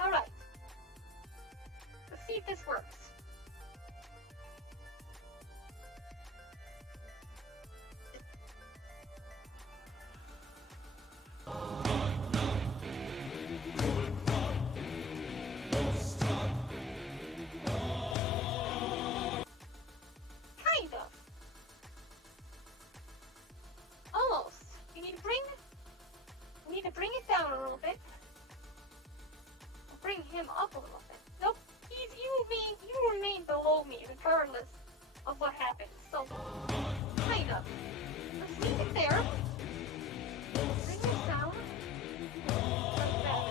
Alright. Let's see if this works. Kind of. Almost. We need to bring it down a little bit. Bring him up a little bit. Nope, you remain below me regardless of what happens. So, kind of. Let's leave it there. Bring this down. Like that.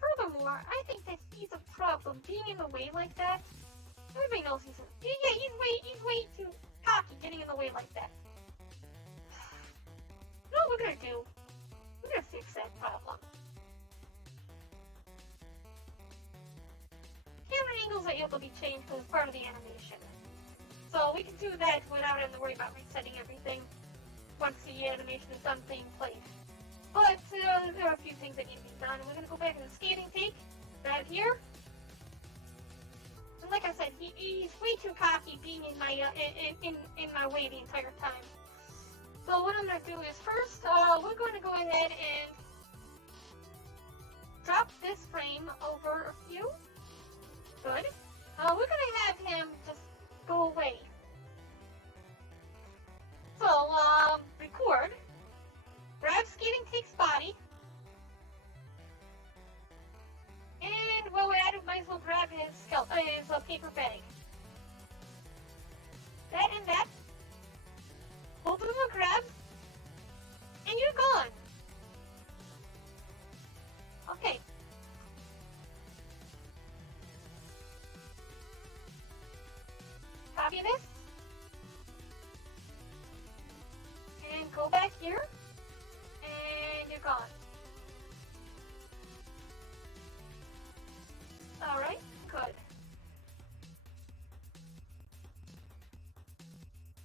Furthermore, I think that he's a problem being in the way like that. Everybody knows he's way too cocky getting in the way like that. we're gonna fix that problem. Camera angles are able to be changed as part of the animation. So we can do that without having to worry about resetting everything once the animation is done being played. But there are a few things that need to be done. We're going to go back to the ScathingTake right here. And like I said, he's way too cocky being in my way the entire time. So what I'm going to do is first, we're going to go ahead and drop this frame over a few. Good. We're going to have him just go away. So, record. Grab ScathingTake's body. And while we're at it, might as well grab his paper bag. That and that. Both of them are grabbed. And you're gone. Okay. Copy this. And go back here. And you're gone. Alright, good.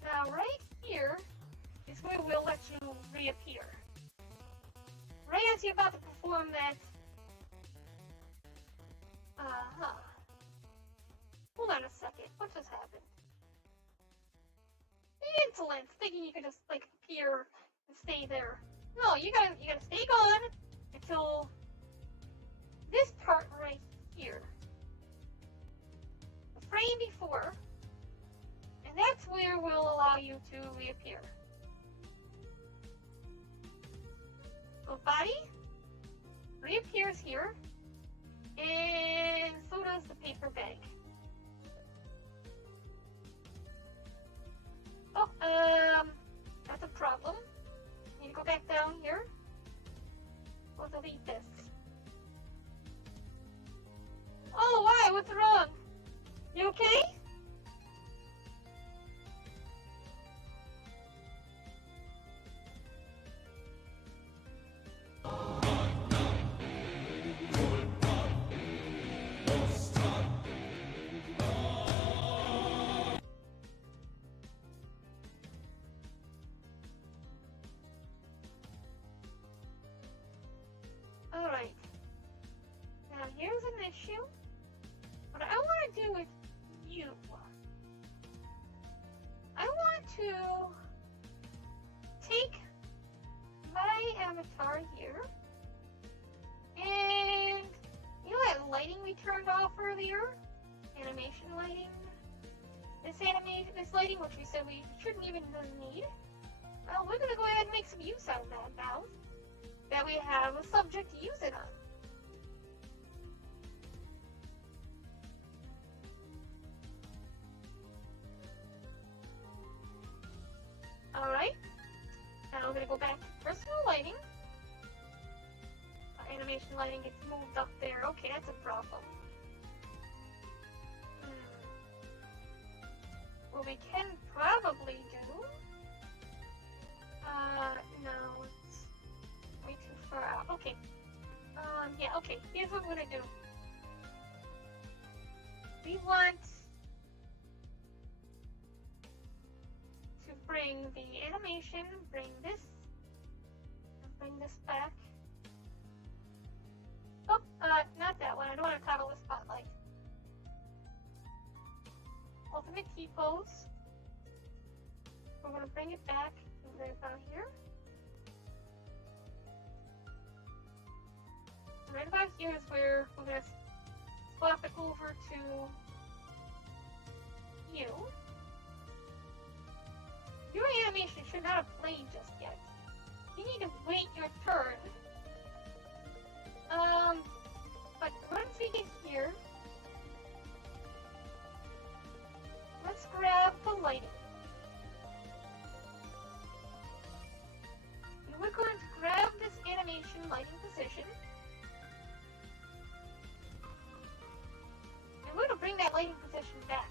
Now right here is where we'll let you reappear. Right as you're about to perform that... Hold on a second. What just happened? The insolence, thinking you could just, like, appear and stay there. No, you gotta stay gone until this part right here. The frame before. And that's where we'll allow you to reappear. So body reappears here. And so does the paper bag. Oh, that's a problem. Need to go back down here. We'll delete this. Oh, why? What's wrong? You okay? Alright. Now here's an issue. What I want to do with you, I want to take my avatar here, and you know that lighting we turned off earlier? Animation lighting? This lighting, which we said we shouldn't even need. Well, we're going to go ahead and make some use out of that now. That we have a subject to use it on. Alright. Now we're going to go back to personal lighting. Animation lighting gets moved up there. Okay, that's a problem. What we can probably do... no, it's way too far out. Okay. Yeah, okay. Here's what we're gonna do. We want to bring the animation, bring this, and bring this back. Oh, not that one. I don't want to toggle the spotlight. Ultimate T-pose. We're going to bring it back right about here. Right about here is where we're going to swap it over to you. Your animation should not have played just yet. You need to wait your turn. But once we get here, let's grab the lighting. And we're going to grab this animation lighting position. And we're going to bring that lighting position back.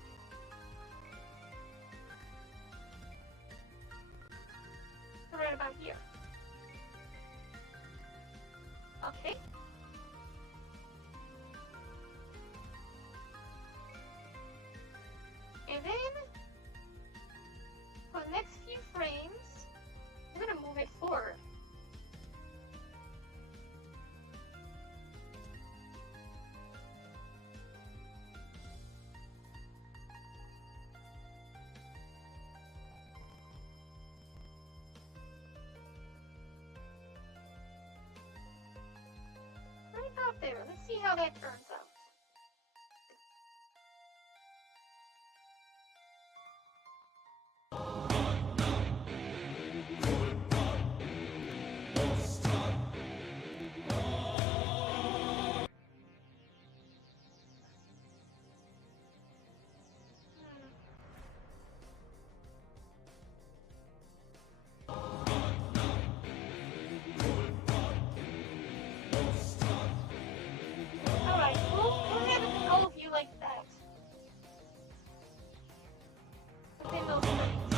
how that turns out. Alright, we'll have it all of you like that. Within those frames.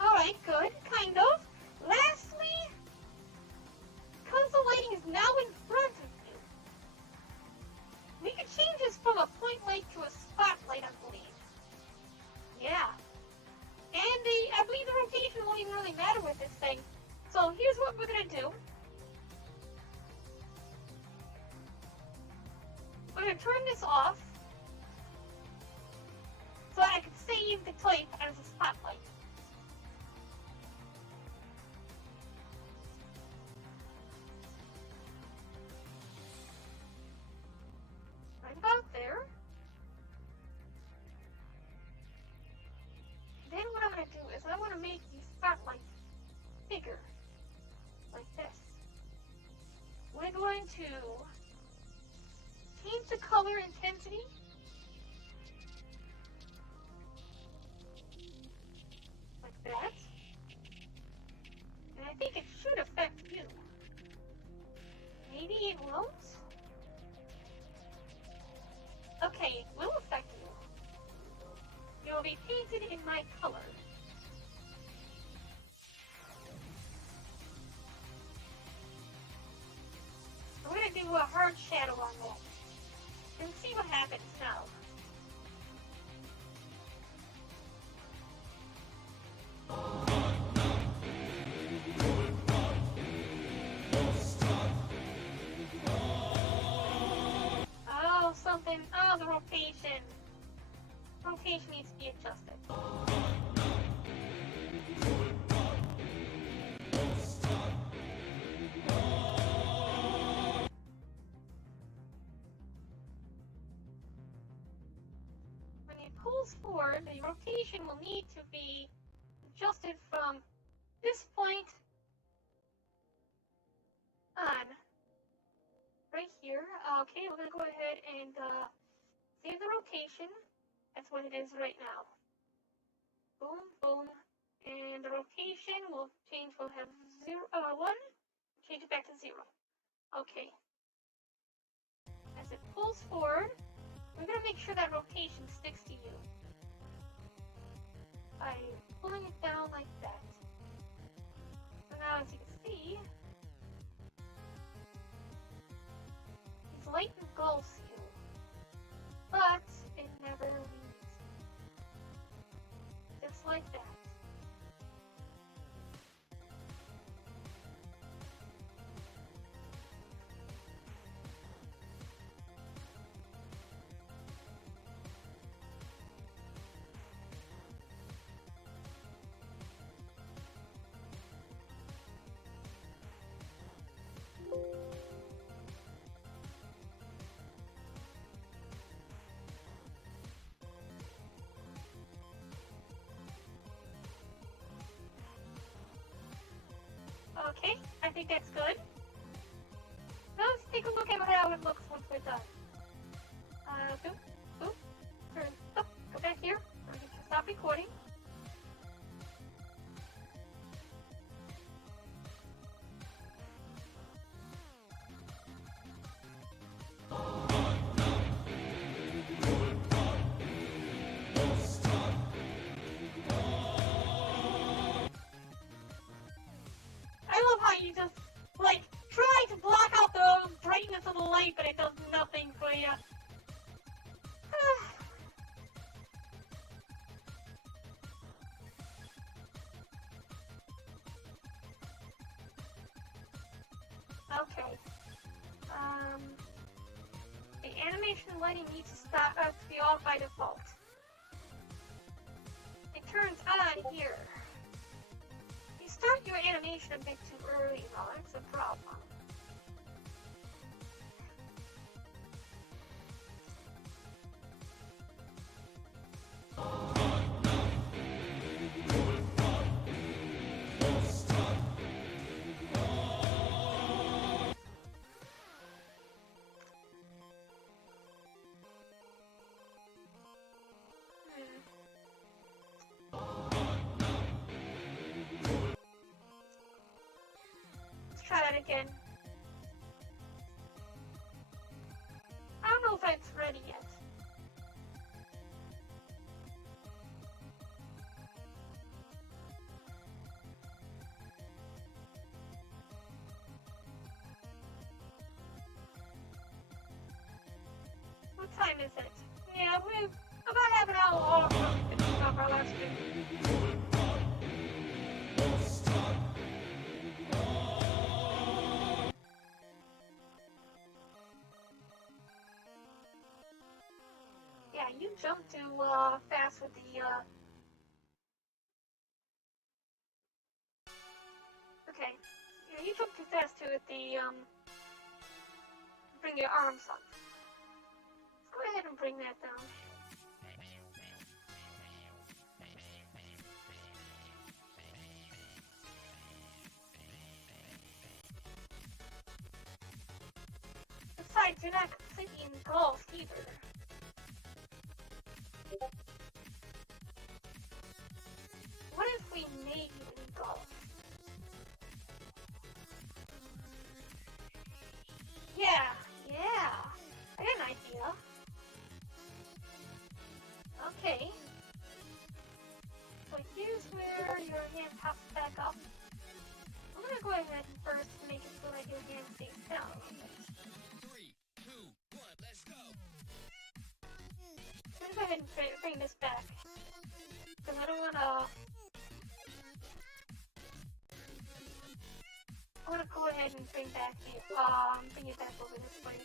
Alright, good. Kind of. Lastly, because the lighting is now in front of you, we could change this from a point light to a spotlight, I believe. Yeah. And I believe the rotation won't even really matter with this thing. So here's what we're going to do. We're going to turn this off so I can save the type as a spotlight. Right about there. Then what I'm going to do is I want to make the spotlight bigger, like this. We're going to change the color intensity. Like that. And I think it should affect you. Maybe it won't? Okay, it will affect you. You will be painted in my color. I'm going to do a hard shadow on that. And see what happens now. Oh, something. Oh, the rotation. Rotation needs to be adjusted. When it pulls forward, the rotation will need to be adjusted from this point on. Right here. Okay, we're going to go ahead and save the rotation. That's what it is right now. Boom, boom. And the rotation will change. We'll have 1. Change it back to 0. Okay. As it pulls forward, we're going to make sure that rotation sticks to you by pulling it down like that. So now, as you can see, this light engulfs you, but it never leaves. Just like that. Okay, I think that's good. Now let's take a look at how it looks once we're done. Boop, boop, turn, oh, go back here. We're going to stop recording. You just, like, try to block out the brightness of the light, but it does nothing for you. Okay. The animation lighting needs to stop to be off by default. It turns on here. start your animation a bit too early, though. That's a problem. Let's try that again. I don't know if it's ready yet. What time is it? Yeah, we're about half an hour off from finishing up our last video. Yeah, you jumped too fast with the okay. Yeah, you jumped too fast too with the bring your arms up. Let's go ahead and bring that down. Besides, you're not completely engulfed either. What if we made you engulfed? Yeah. I got an idea. Okay. So here's where your hand pops back up. I'm gonna go ahead and first make it so that your hand stays down a little bit. 3, 2, 1, let's go. I'm gonna go ahead and bring this back. Because I don't wanna... I'm gonna go ahead and bring back the, bring it back over this way.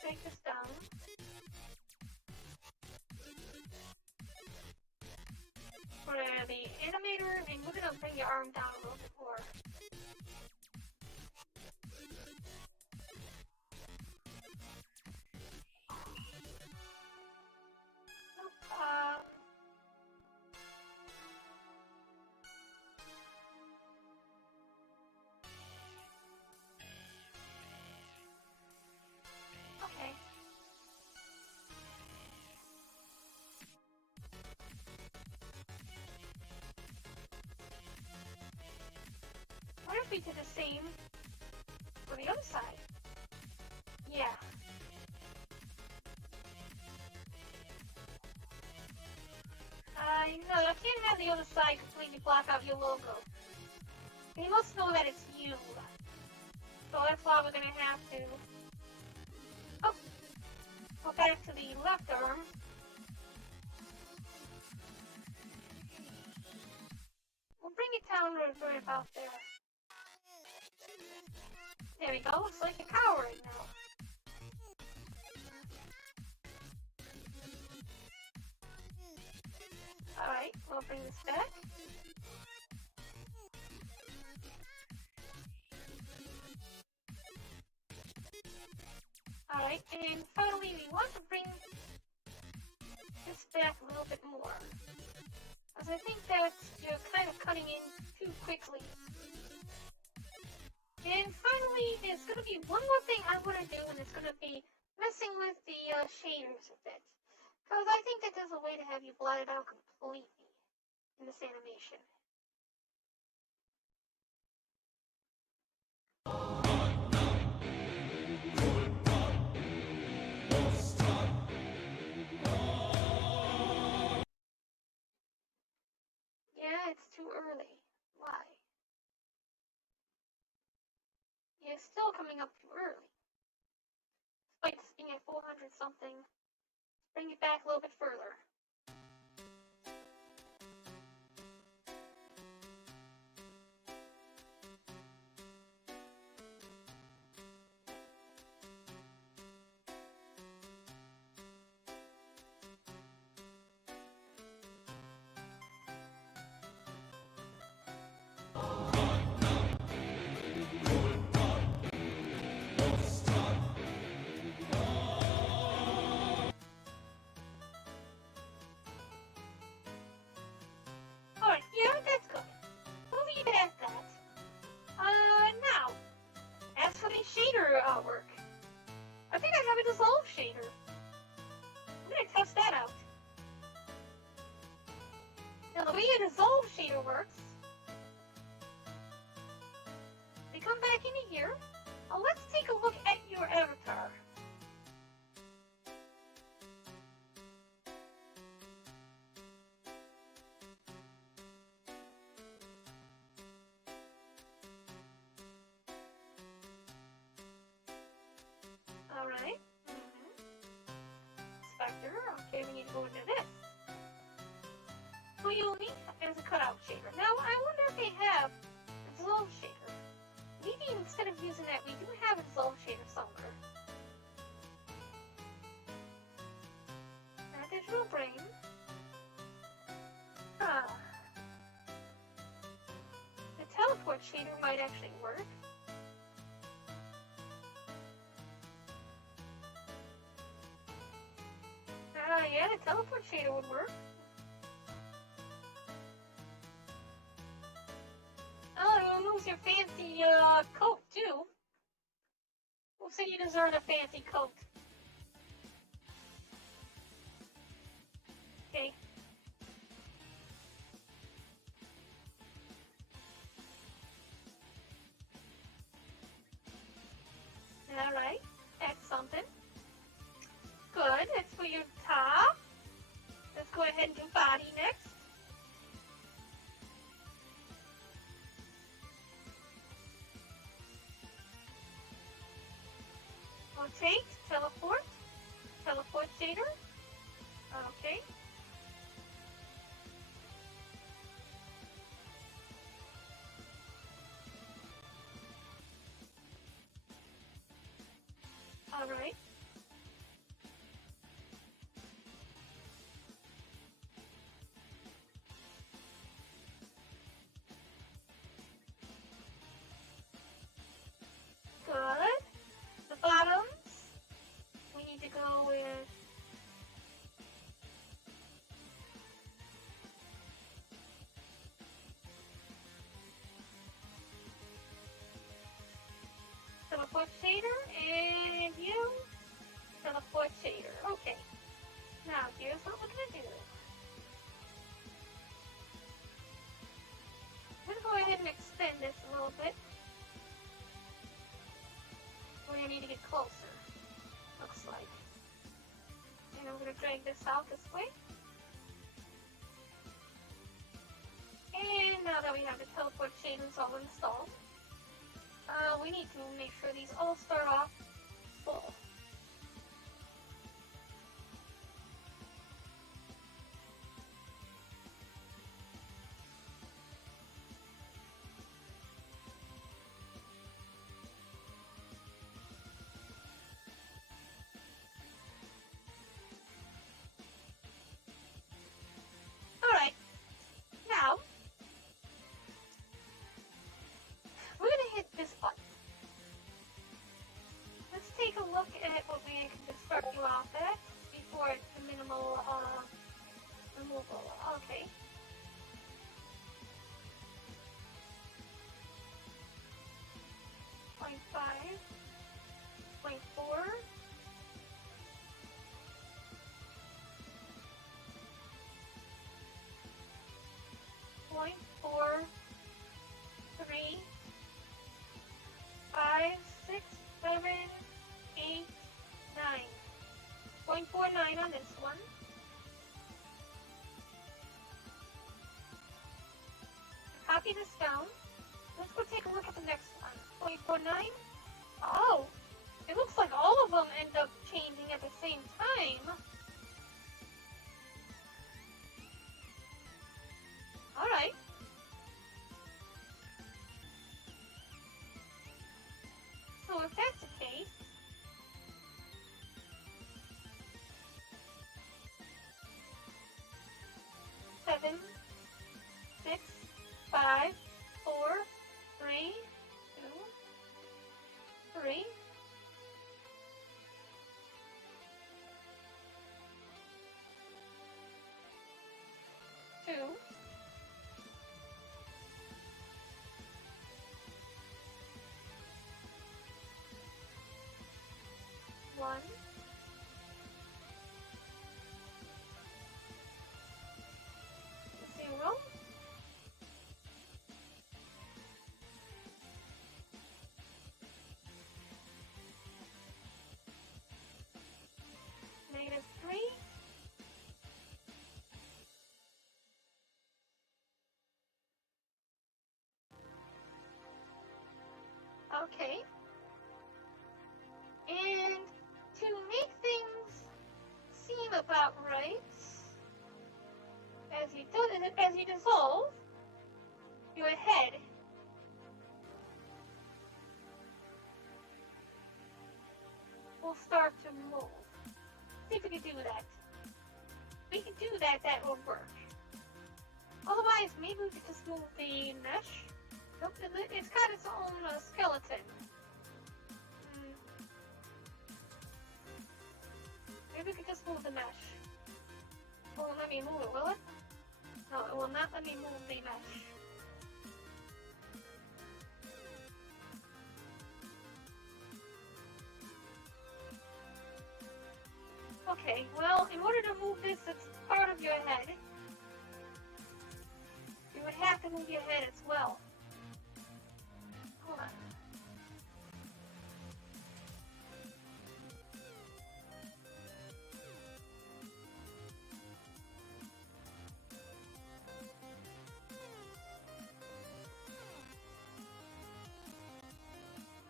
Break this down. For the animator, and we're gonna bring your arm down a little bit more. Okay. What if we did the same for the other side? Yeah. No, I can't have the other side completely block out your logo. They must know that it's you. So that's why we're gonna have to go back to the left arm. We'll bring it down right about there. There we go, looks like a cow right now. Alright, we'll bring this back. Alright, and finally we want to bring this back a little bit more. Because I think that you're kind of cutting in too quickly. And finally, there's going to be one more thing I want to do, and it's going to be messing with the shaders a bit. Because I think that there's a way to have you blot it out completely in this animation. Yeah, it's too early. Why? Yeah, it's still coming up too early. Despite this being at 400 something, bring it back a little bit further. shader works. We come back into here. Now let's take a look at your avatar. Alright. Inspector. Okay, we need to go into this. What you'll need is a cutout shader. Now, I wonder if they have a dissolve shader. Maybe instead of using that, we do have a dissolve shader somewhere. Not digital brain. The teleport shader might actually work. Yeah, the teleport shader would work. Oh, it removes your fancy coat too. Who said you deserve a fancy coat? Okay. Alright, that's something. Good, that's for your top. Let's go ahead and do body next. Rotate, teleport shader. Okay. Alright. Good. The bottoms, we need to go with teleport shader, and you teleport shader. Okay. Now here's what we're gonna do. I'm gonna go ahead and extend this a little bit. We're gonna need to get closer. Looks like. And I'm gonna drag this out this way. And now that we have the teleport shaders all installed, we need to make sure these all start off full. Alright, now, we're going to hit this button. Let's take a look at what we can start you off at before the minimal removal. Okay. Point 5, point 4, point 4, 3, 5, 6, 7, 8, 9. 0.49 on this one. Copy this down. Let's go take a look at the next one. 0.49. Oh, it looks like all of them end up changing at the same time. Alright. So if that's the case, seven, 6, 5, 4, 3, 2, 3. Two. 1. 0. Okay. And to make things seem about right, as you dissolve, your head will start to move. See if we can do that. If we can do that, that will work. Otherwise, maybe we could just move the mesh. Nope, it's got its own skeleton. Maybe we could just move the mesh. It won't let me move it, will it? No, it will not let me move the mesh. Okay, well, in order to move this, it's part of your head. You would have to move your head as well. Hold on.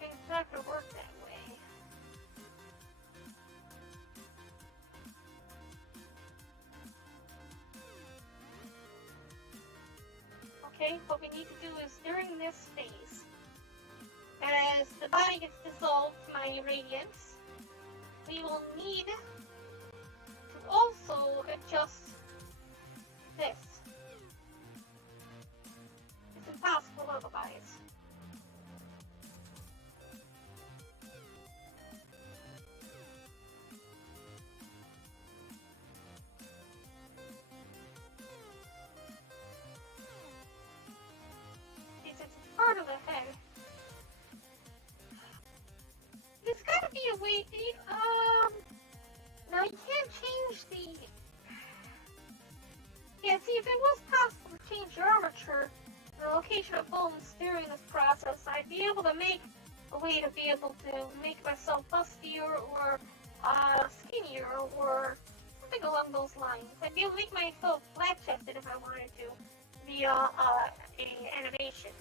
It's not going to work that way. Okay, what we need to do is during this phase, as the body gets dissolved to my radiance, we will need to also adjust this. It's impossible otherwise. It's part of the head. There's gotta be a way. Now you can't change the. Yeah, see, if it was possible to change your armature, the location of bones during this process, I'd be able to make a way to be able to make myself bustier or skinnier or something along those lines. I'd be able to make myself flat-chested if I wanted to via an animation.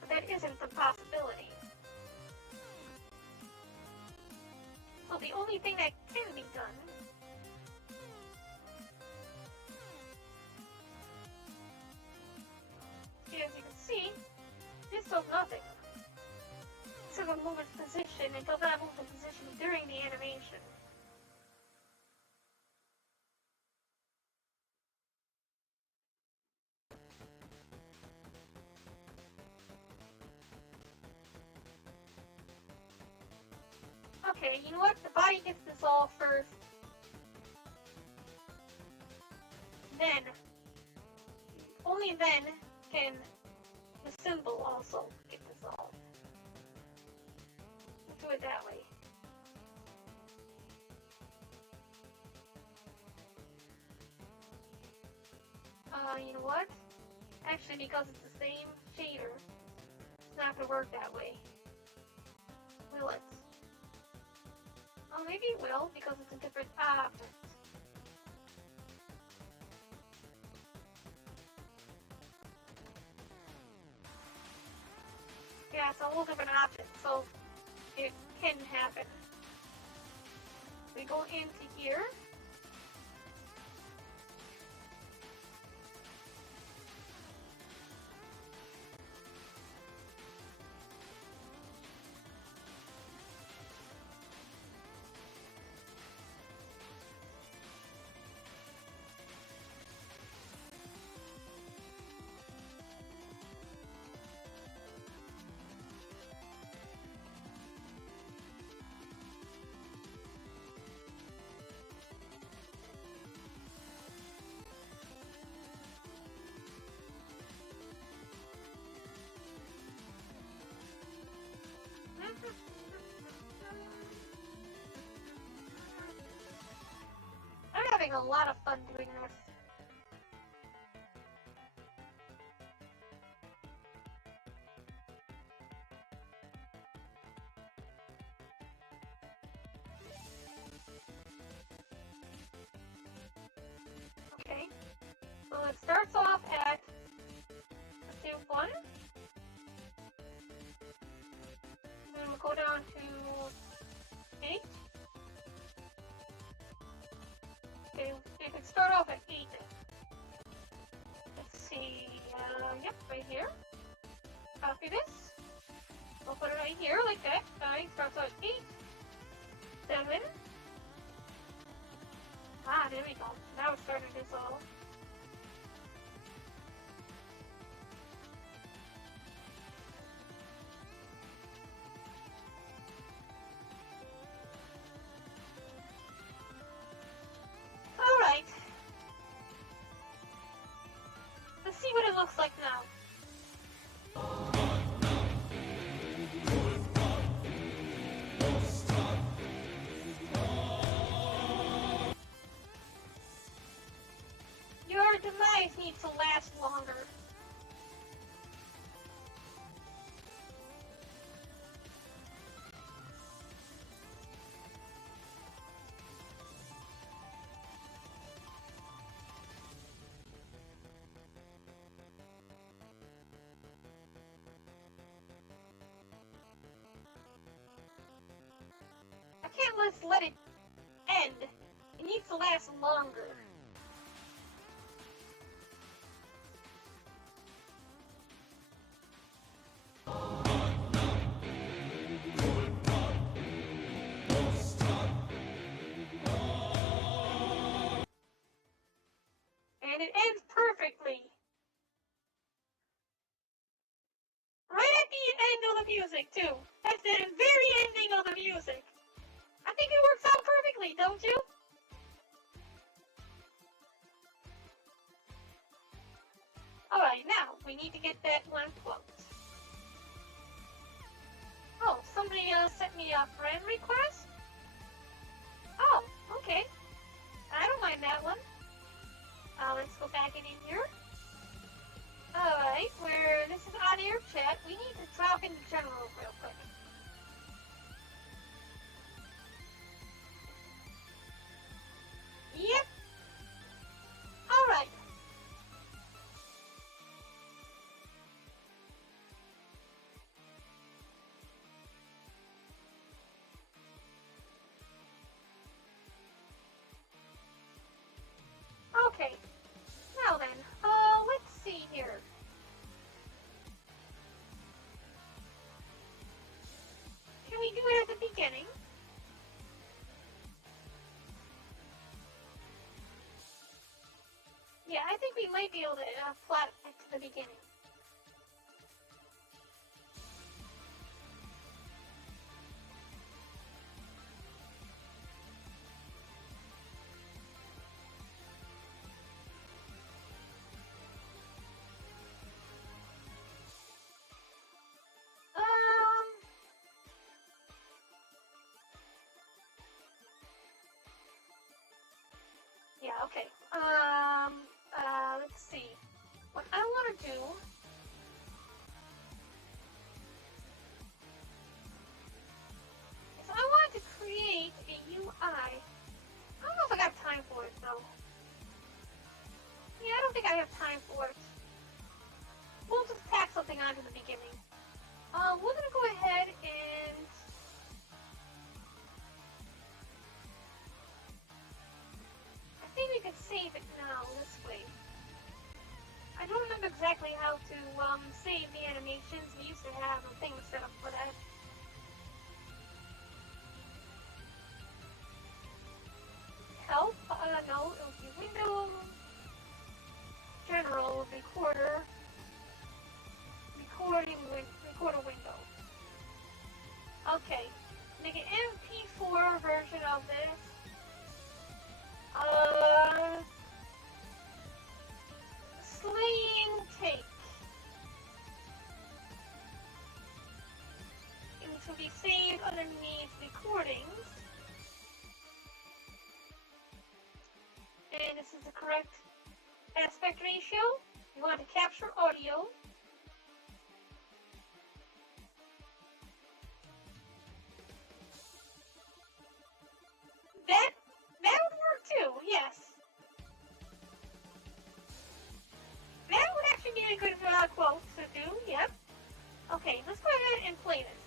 But that isn't a possibility. So the only thing that can be done as you can see, this does nothing. It's going to move its position. It does not move the position during the animation. Okay, you know what? The body gets dissolved first. Then, only then can the symbol also get dissolved. Let's do it that way. You know what? Actually, because it's the same shader, it's not going to work that way. Will it? Oh, maybe it will, because it's a different object. Yeah, it's a whole different object, so it can happen. We go into here. I'm having a lot of fun doing this. Okay, so it starts off at, let's do 1. go down to 8. Okay, you can start off at 8 then. Let's see, yep, right here. Copy this. We'll put it right here, like that. Alright, starts out 8, 7. Ah, there we go. Now it started this all. Alright. Let's see what it looks like now. Your demise needs to last longer. I can't just let it end. It needs to last longer. And it ends perfectly. Right at the end of the music, too. At the very ending of the music. I think it works out perfectly, don't you? Alright, now, we need to get that one quote. Oh, somebody sent me a friend request? Oh, okay. I don't mind that one. Let's go back in here. Alright, this is audio chat. We need to drop into general real quick. Yep. Alright. Okay. Now then, let's see here. Can we do it at the beginning? Yeah, I think we might be able to flat it to the beginning. Yeah, okay. Let's see. What I want to do is I want to create a UI. I don't know if I got time for it, though. Yeah, I don't think I have time for it. We'll just tack something onto the beginning. We're going to go ahead and... I think we could save it now this way. I don't remember exactly how to save the animations. We used to have a thing set up for that. Help? No, it would be window, general, recorder, recorder window. Okay, make an MP4 version of this. ScathingTake. It will be saved underneath recordings. And this is the correct aspect ratio. You want to capture audio. That would work too, yes. That would actually be a good quote to do, yep. Okay, let's go ahead and play this.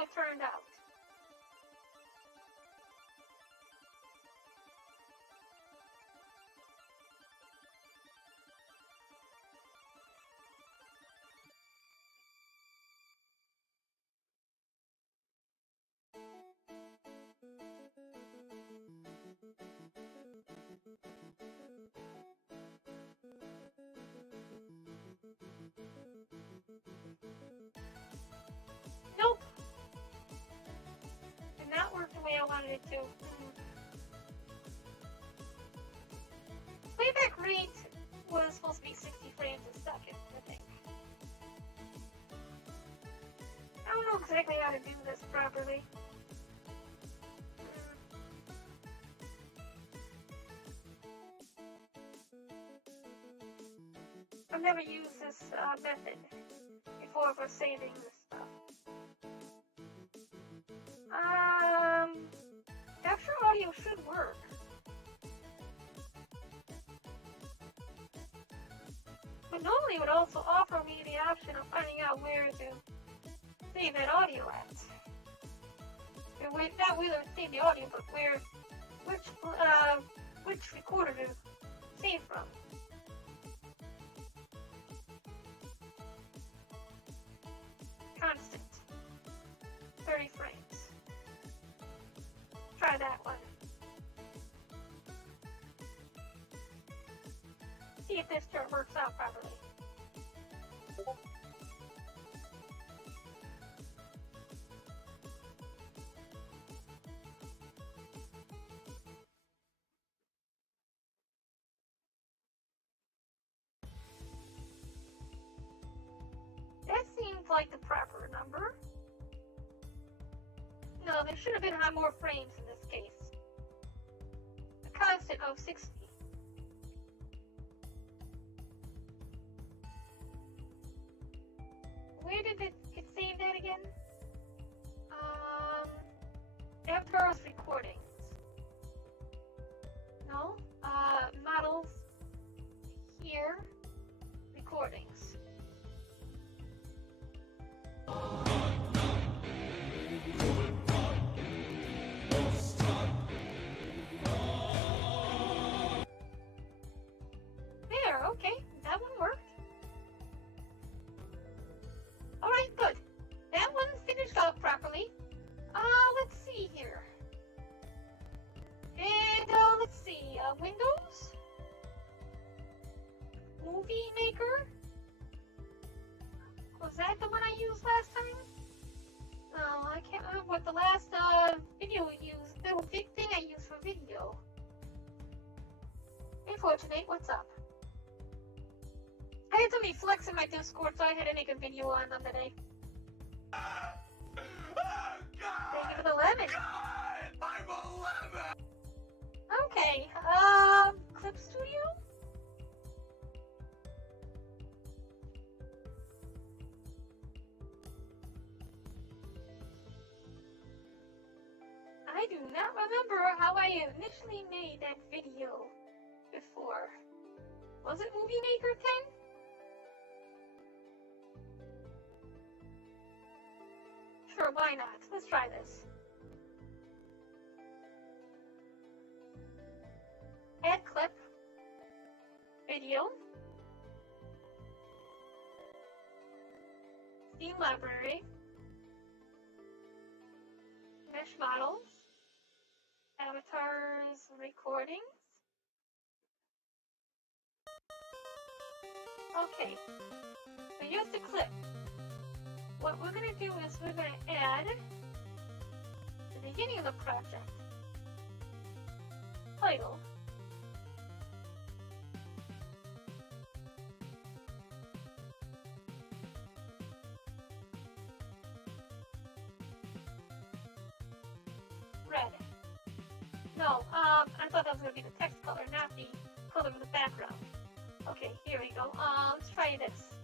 how it turned out. Nope. Did not work the way I wanted it to. Playback rate was supposed to be 60 frames a second, I think. I don't know exactly how to do this properly. I've never used this method before for saving this stuff. Capture audio should work. But normally it would also offer me the option of finding out where to save that audio at. Not where to save the audio, but which recorder to save from. Constant. 30 frames. Try that one. See if this turn works out properly. That seems like the proper number. No, there should have been more frames in this case. A constant of 60. Where did it save that again? After recordings. No? Models. Here. Recordings. There, okay. That one worked. Alright, good. That one finished out properly. Let's see here. And, let's see. Windows? Movie Maker? Was that the one I used last time? No, I can't remember what the last, video we used. The big thing I used for video. Unfortunate, what's up? I had somebody flex in my Discord, so I had to make a video on them today. Thank you for the lemon. I'm 11! Okay, Clip Studio? I do not remember how I initially made that video before. Was it Movie Maker 10? Sure, why not? Let's try this. Add clip. Video. Steam library. Mesh models. Avatars recordings. Okay. So here's the clip. What we're going to do is we're going to add the beginning of the project. Title. Red. No, I thought that was going to be the text color, not the color of the background. Okay, here we go. Let's try this.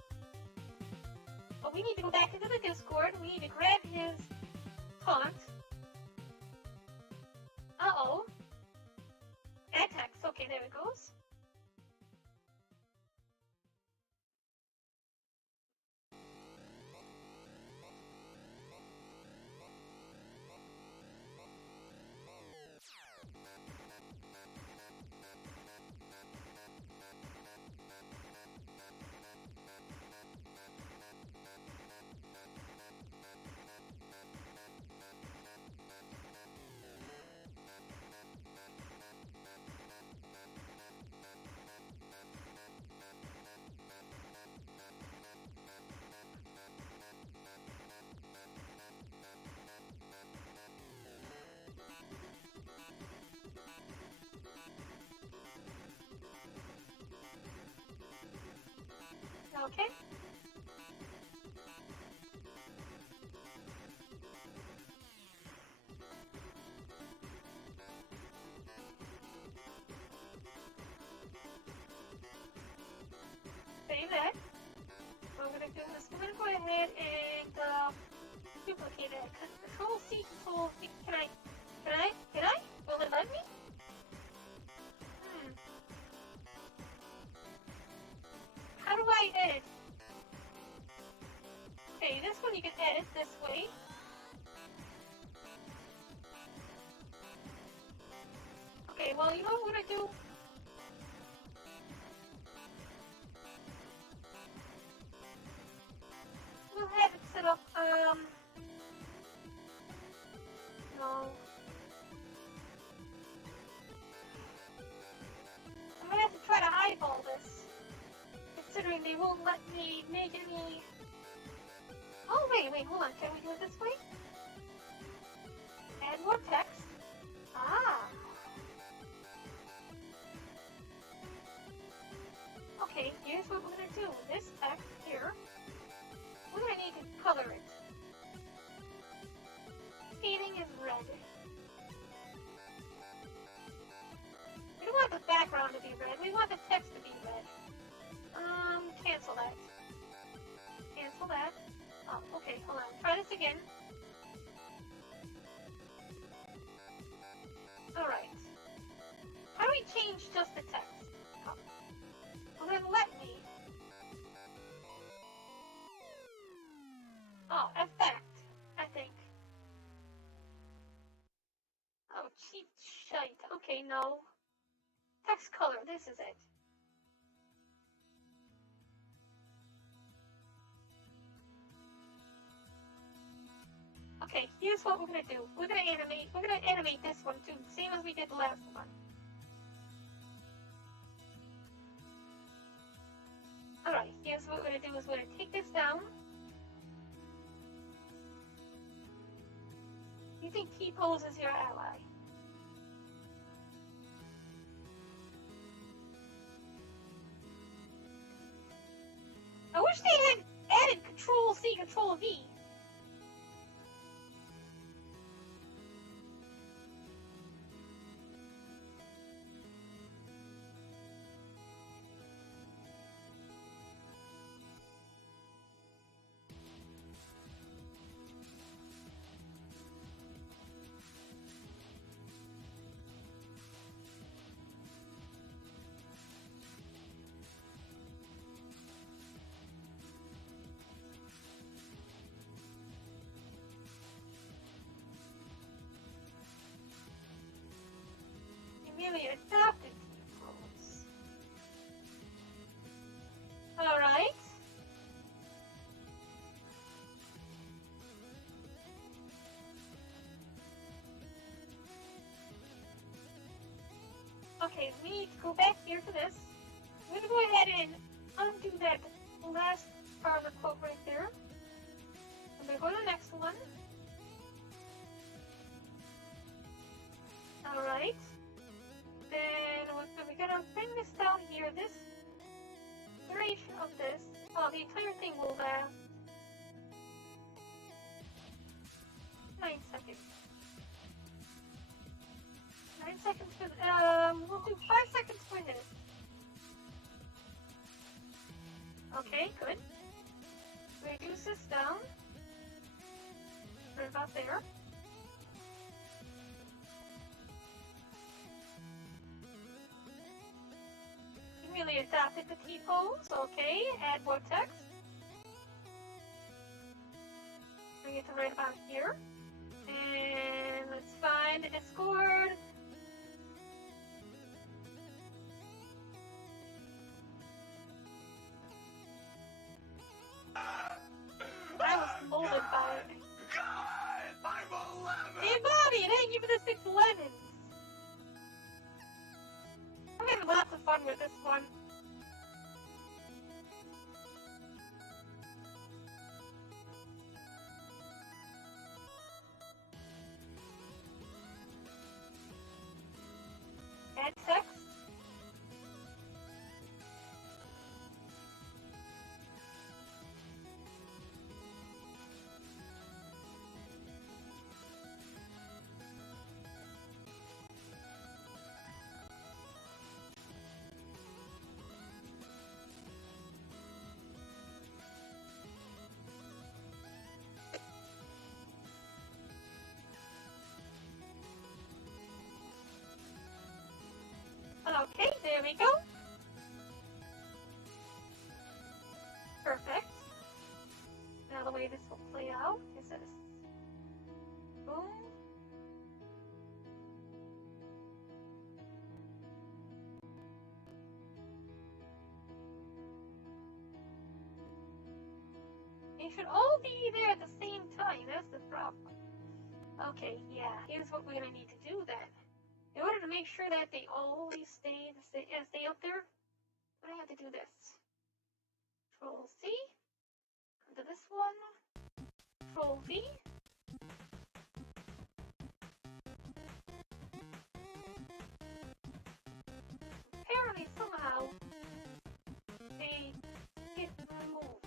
But we need to go back into the Discord. We need to grab his taunt. Uh-oh. Add text. Okay, there it goes. Okay. Save that. What we're gonna do is we're gonna go ahead and duplicate it. Control C, Control V. Can I? Will it let me? How do I edit? Okay, this one you can edit this way. Okay, well, you know what we're gonna do? We'll have it set up, no. I'm gonna have to try to eyeball this, considering they won't let me make any... Oh, wait, hold on. Can we do it this way? Add more text. Ah. Okay, here's what we're gonna do. This text here, we're gonna need to color it. Painting is red. We don't want the background to be red. We want the text to be red. Cancel that. Cancel that. Oh, okay, hold on. Try this again. Alright. How do we change just the text? Oh. Well, then let me. Oh, effect, I think. Oh, cheap shite. Okay, no. Text color, this is it. Okay, here's what we're gonna do. We're gonna animate this one too, same as we did the last one. Alright, here's what we're gonna do is we're gonna take this down. You think T-pose is your ally? I wish they had added Control C, Control V. Really adopted T-pose. Alright. Okay, we need to go back here to this. I'm gonna go ahead and undo that last part of the quote right there. I'm gonna go to the next one. Alright. Then we're gonna bring this down here. This duration of this, the entire thing will last 9 seconds. 9 seconds for we'll do 5 seconds for this. Okay, good. Reduce this down. Right about there. Really adapted the T-pose. Okay, add more text. Bring it to right about here. And let's find the Discord. I was molded by it. God, I'm 11! Hey Bobby, it ain't even the 6 lemons. I'm having lots of fun with this one. There we go. Perfect. Now the way this will play out is this. Boom. They should all be there at the same time. That's the problem. Okay, yeah. Here's what we're gonna need to do then. In order to make sure that they always stay up there, we're gonna have to do this. Control C. Go to this one. Control V. Apparently, somehow, they get removed.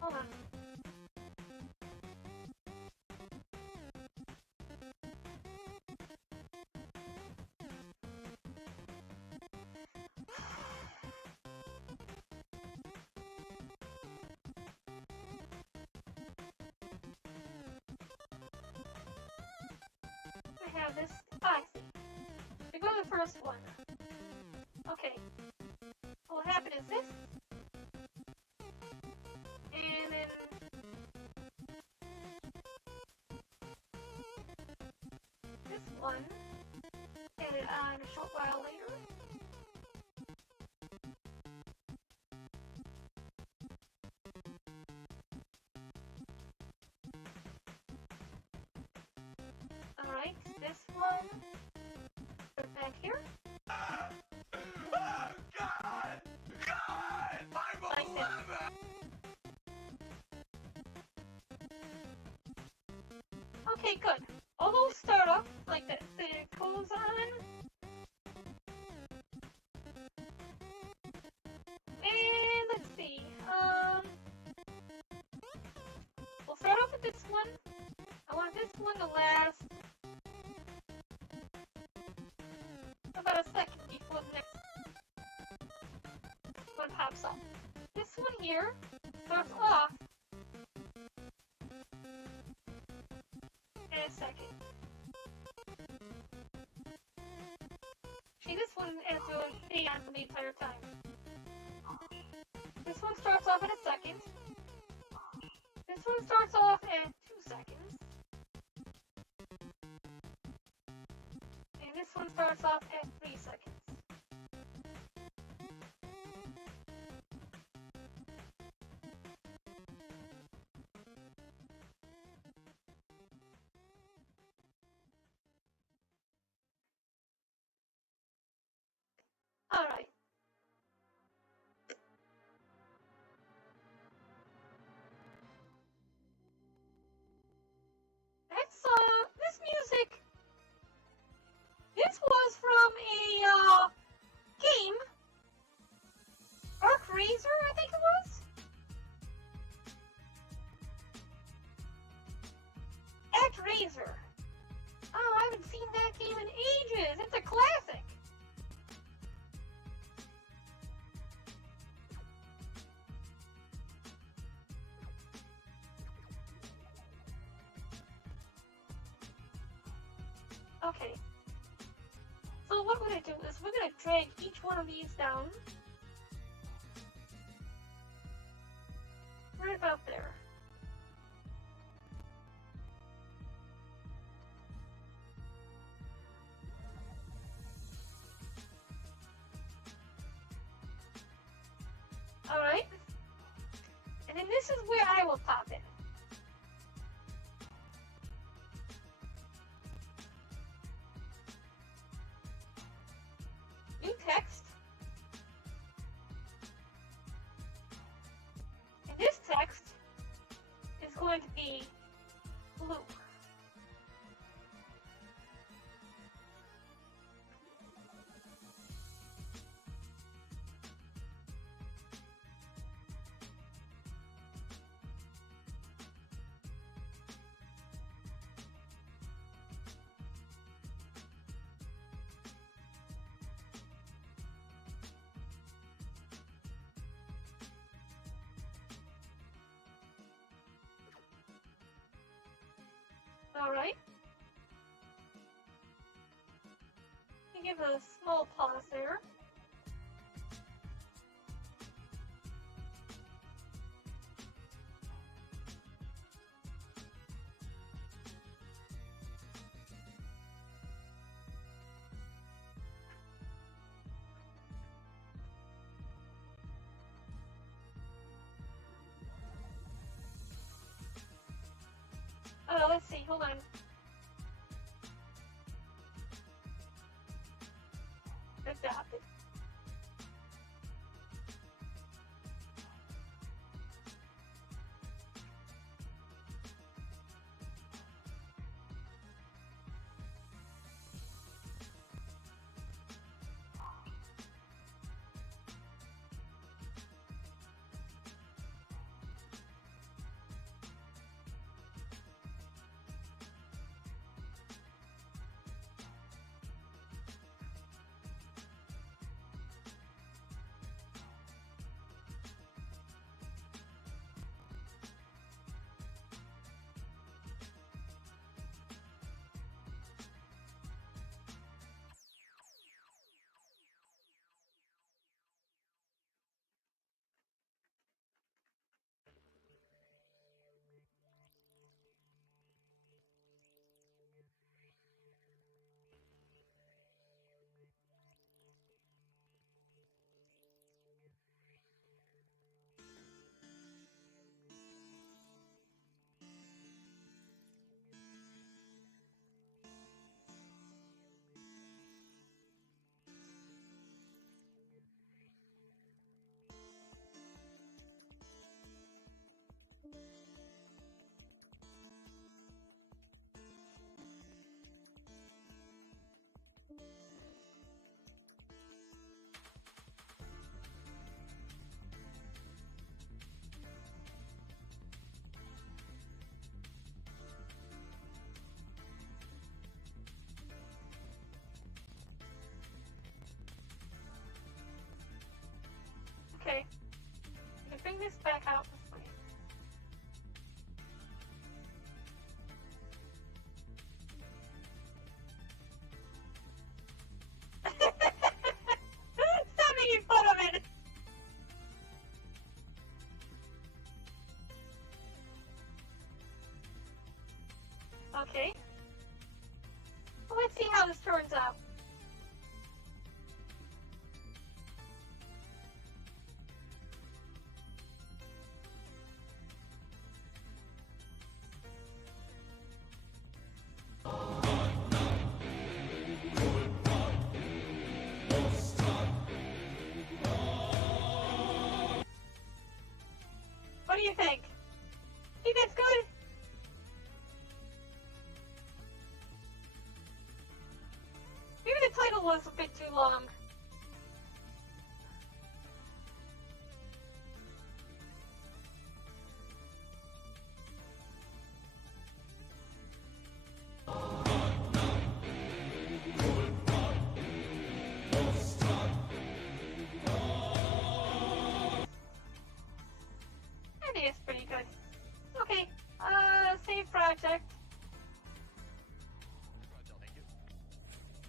Hold on. I have this. I see. We go to the first one. Okay. What will happen is this. And then this one. Get it on a short while later. Alright, this one. Put it back here. Oh, God! God! I'm Like 11! this. Okay, good. All those start off like this. Then it goes on. And let's see. We'll start off with this one. I want this one to last about a second before the next one pops up. This one here starts off in a second. See, this one has to stay on for the entire time. This one starts off in a second. This one starts off at 2 seconds. And this one starts off at 3 seconds. Alright. That's, this music, this was from a, game. Arc Razor, I think it was? ActRaiser. Oh, I haven't seen that game in ages. It's a classic. Okay. So what we're going to do is we're going to drag each one of these down. Right about there. Alright. And then this is where I will pop in. New text. And this text is going to be blue. Alright. You give a small pause there. Let's see, hold on. Adopted. Okay. You can bring this back out this way. Stop making fun of it! Okay. Well, let's see how this turns out. What do you think? Think that's good? Maybe the title was a bit too long. I think it's pretty good. Okay, save project.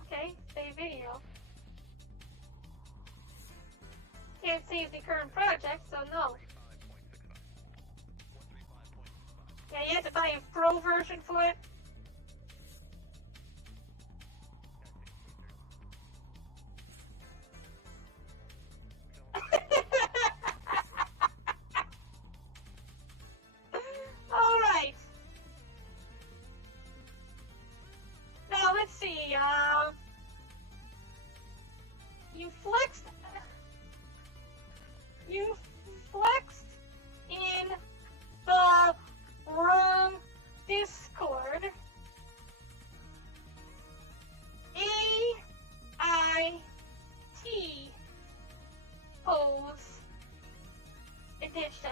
Okay, save video. Can't save the current project, so no. Yeah, you have to buy a pro version for it. Alright. Now let's see, you flexed in the wrong Discord. AIT Pose Edition.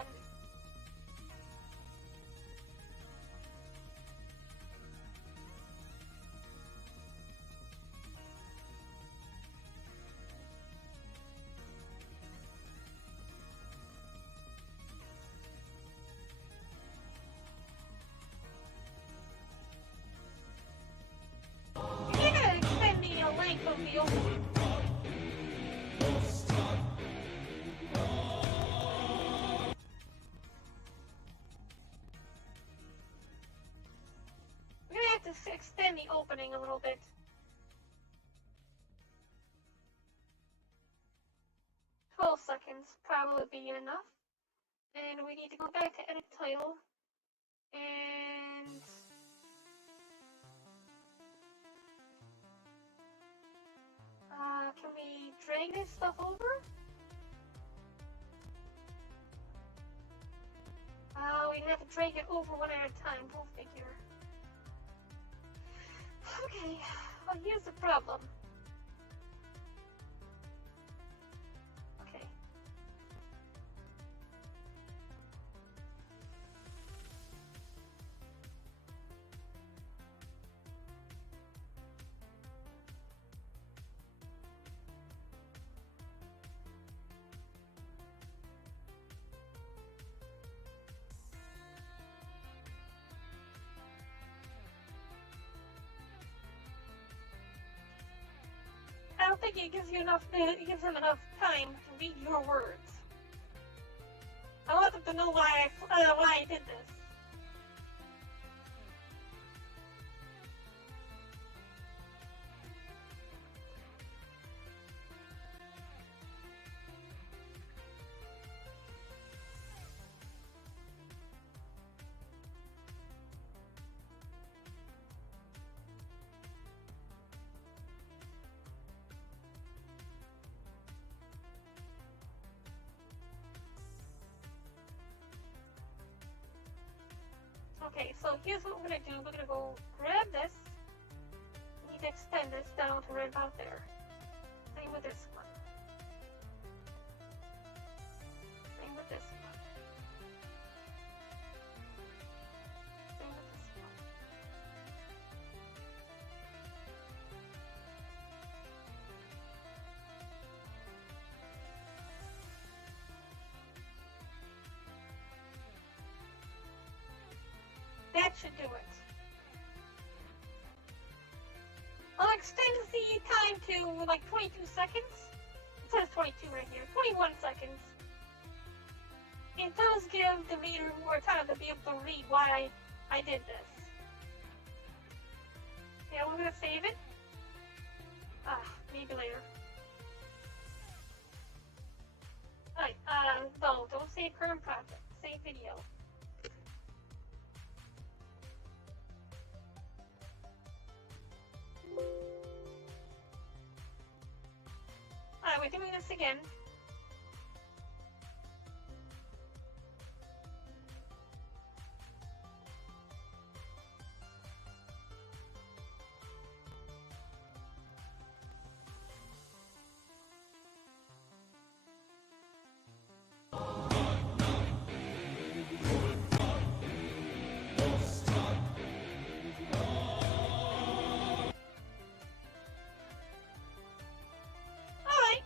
a little bit. $12 probably be enough. And we need to go back to edit title. And can we drag this stuff over? We'd have to drag it over one at a time, go figure. Okay, well here's the problem. Okay. I don't think it gives you enough. It gives them enough time to read your words. I want them to know why I did this. Okay, so here's what we're gonna do. We're gonna go grab this. We need to extend this down to right about there. Same with this one. Same with this one. Same with this one. That should do it. I'll extend the time to like 22 seconds. It says 22 right here. 21 seconds. It does give the reader more time to be able to read why I did this. Yeah, we're gonna save it. Maybe later. Alright, no, don't save current project. Save video. Alright, we're doing this again.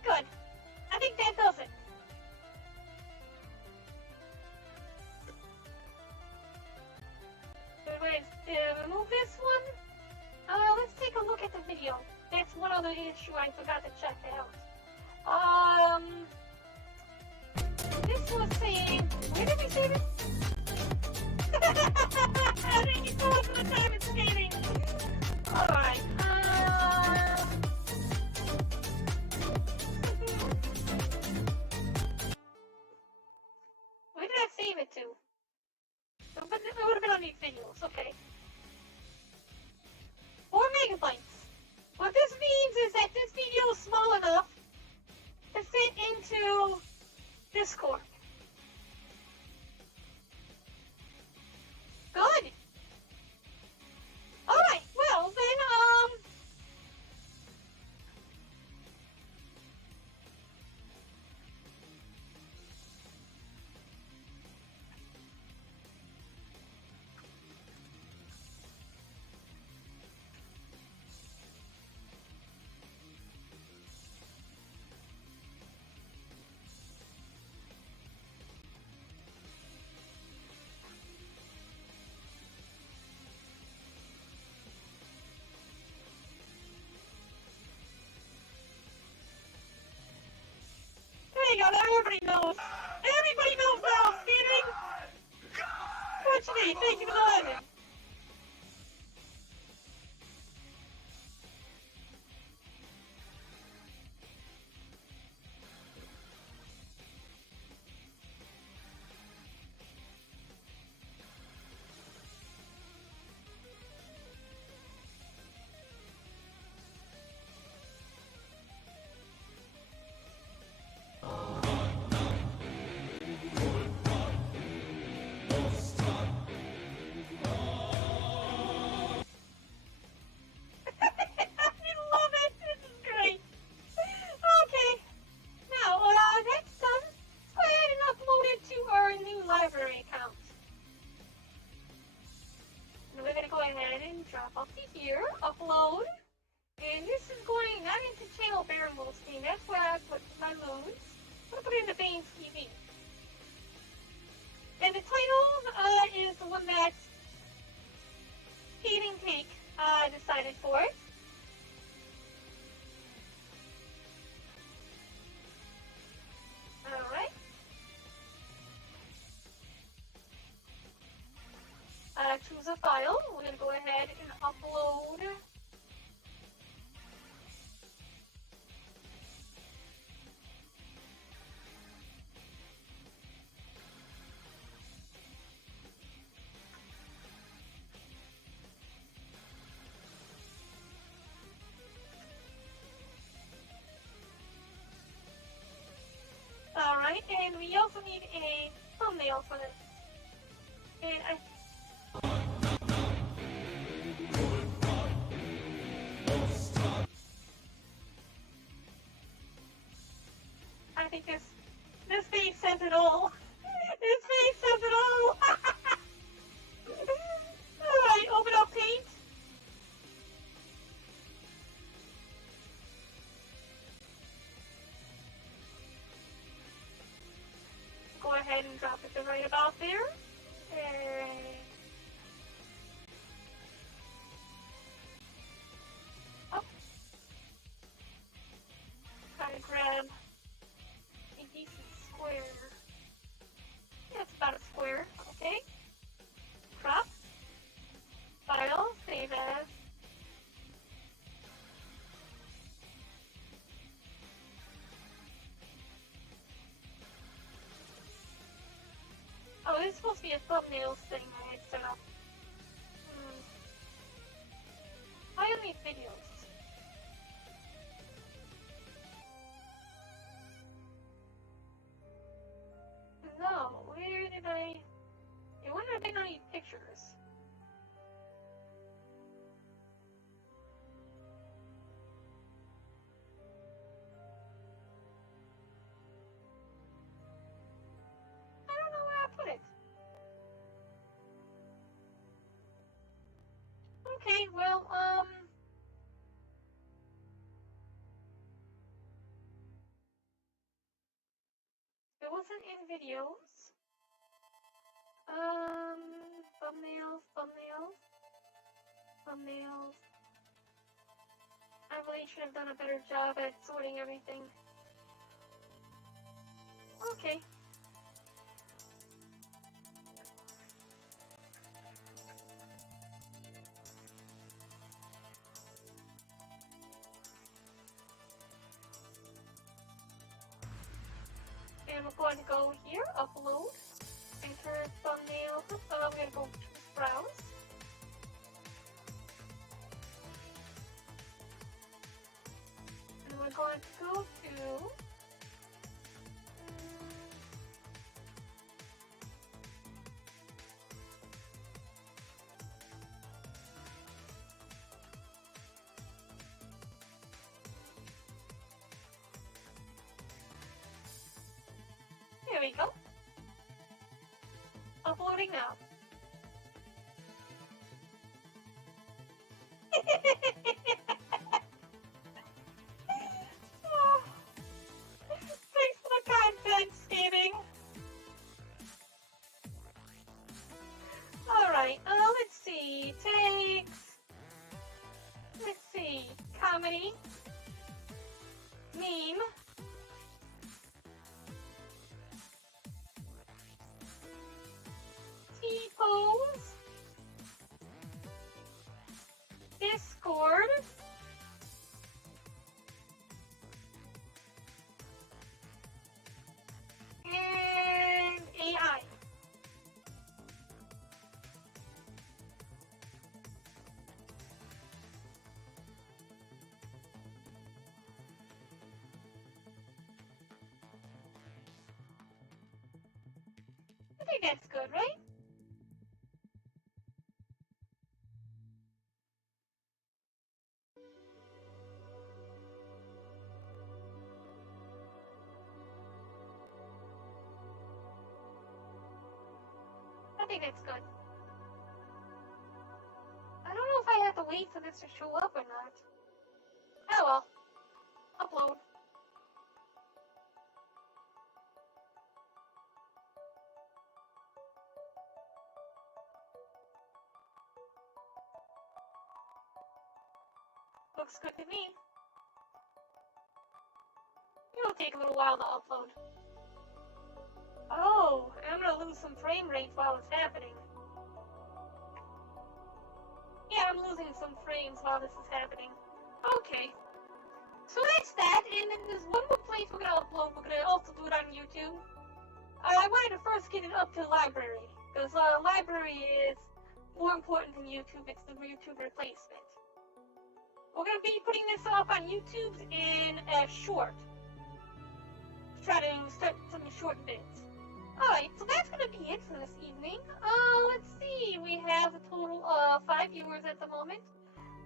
Good. I think that does it. Remove this one. Let's take a look at the video. That's one other issue I forgot to check out. This was saying, where did we save it? Thank you so much for the time it's saving. Alright. Where did I save it to? It would have been on these videos, okay. 4 megabytes. What this means is that this video is small enough to fit into Discord. Good. Alright, well then, there you go, everybody knows. Everybody knows now, Steven. What's your name? Thank you for the living. Barren will stream. That's where I put my moves. I'm gonna put it in the Bane's TV. And the title is the one that ScathingTake decided for it. Alright. Choose a file. We're going to go ahead and upload. Alright, and we also need a thumbnail for this. And I think this page says it all. This page says it all. Alright, open up Paint. Go ahead and drop it to right about there. And up. Try to grab a decent square. Yeah, it's about a square. Okay. Crop. File. Save as. Oh, this is supposed to be a thumbnails thing I had set up. Why only videos? No, where did I... It wouldn't have been any pictures. I don't know where I put it. Okay, well, it wasn't in videos. Thumbnails. I really should have done a better job at sorting everything. Okay. And we're going to go here, upload, enter thumbnail. I'm going to go to browse. And we're going to go to there we go. Uploading now. Oh, thanks for the content, Stevie. Alright, let's see. Let's see. Comedy. Meme. T-pose. Discord. And AI. I think that's good, right? I think that's good. I don't know if I have to wait for this to show up or not. Oh well. Upload. looks good to me. It'll take a little while to upload. Oh, I'm gonna lose some frame rate while it's happening. Yeah, I'm losing some frames while this is happening. Okay. So that's that, and then there's one more place we're gonna upload. We're gonna also do it on YouTube. I wanted to first get it up to library, because library is more important than YouTube. It's the YouTube replacement. We're gonna be putting this up on YouTube in a short. Try to start some short bits. Alright, so that's gonna be it for this evening. Let's see, we have a total of 5 viewers at the moment.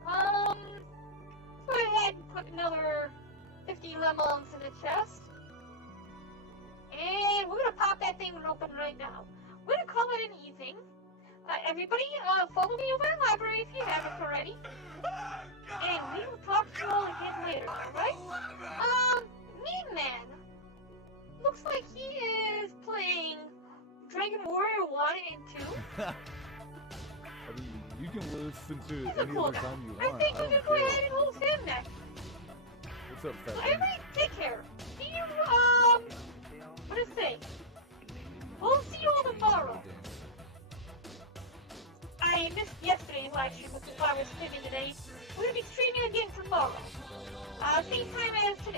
Let's go ahead and put another 50 lemons in the chest. And we're gonna pop that thing open right now. We're gonna call it an evening. Everybody, follow me over in the library if you haven't already. And we will talk to you all again later, alright? Mean Man. Looks like he is playing Dragon Warrior 1 and 2. I mean, you can listen to He's any cool other guy. time you I want. think we don't can go care. ahead and host him next. What's up, So fat everybody, take care. See you, what is it? We'll see you all tomorrow. I missed yesterday's live stream, which is why we're streaming today. We're gonna be streaming again tomorrow. Same time as today.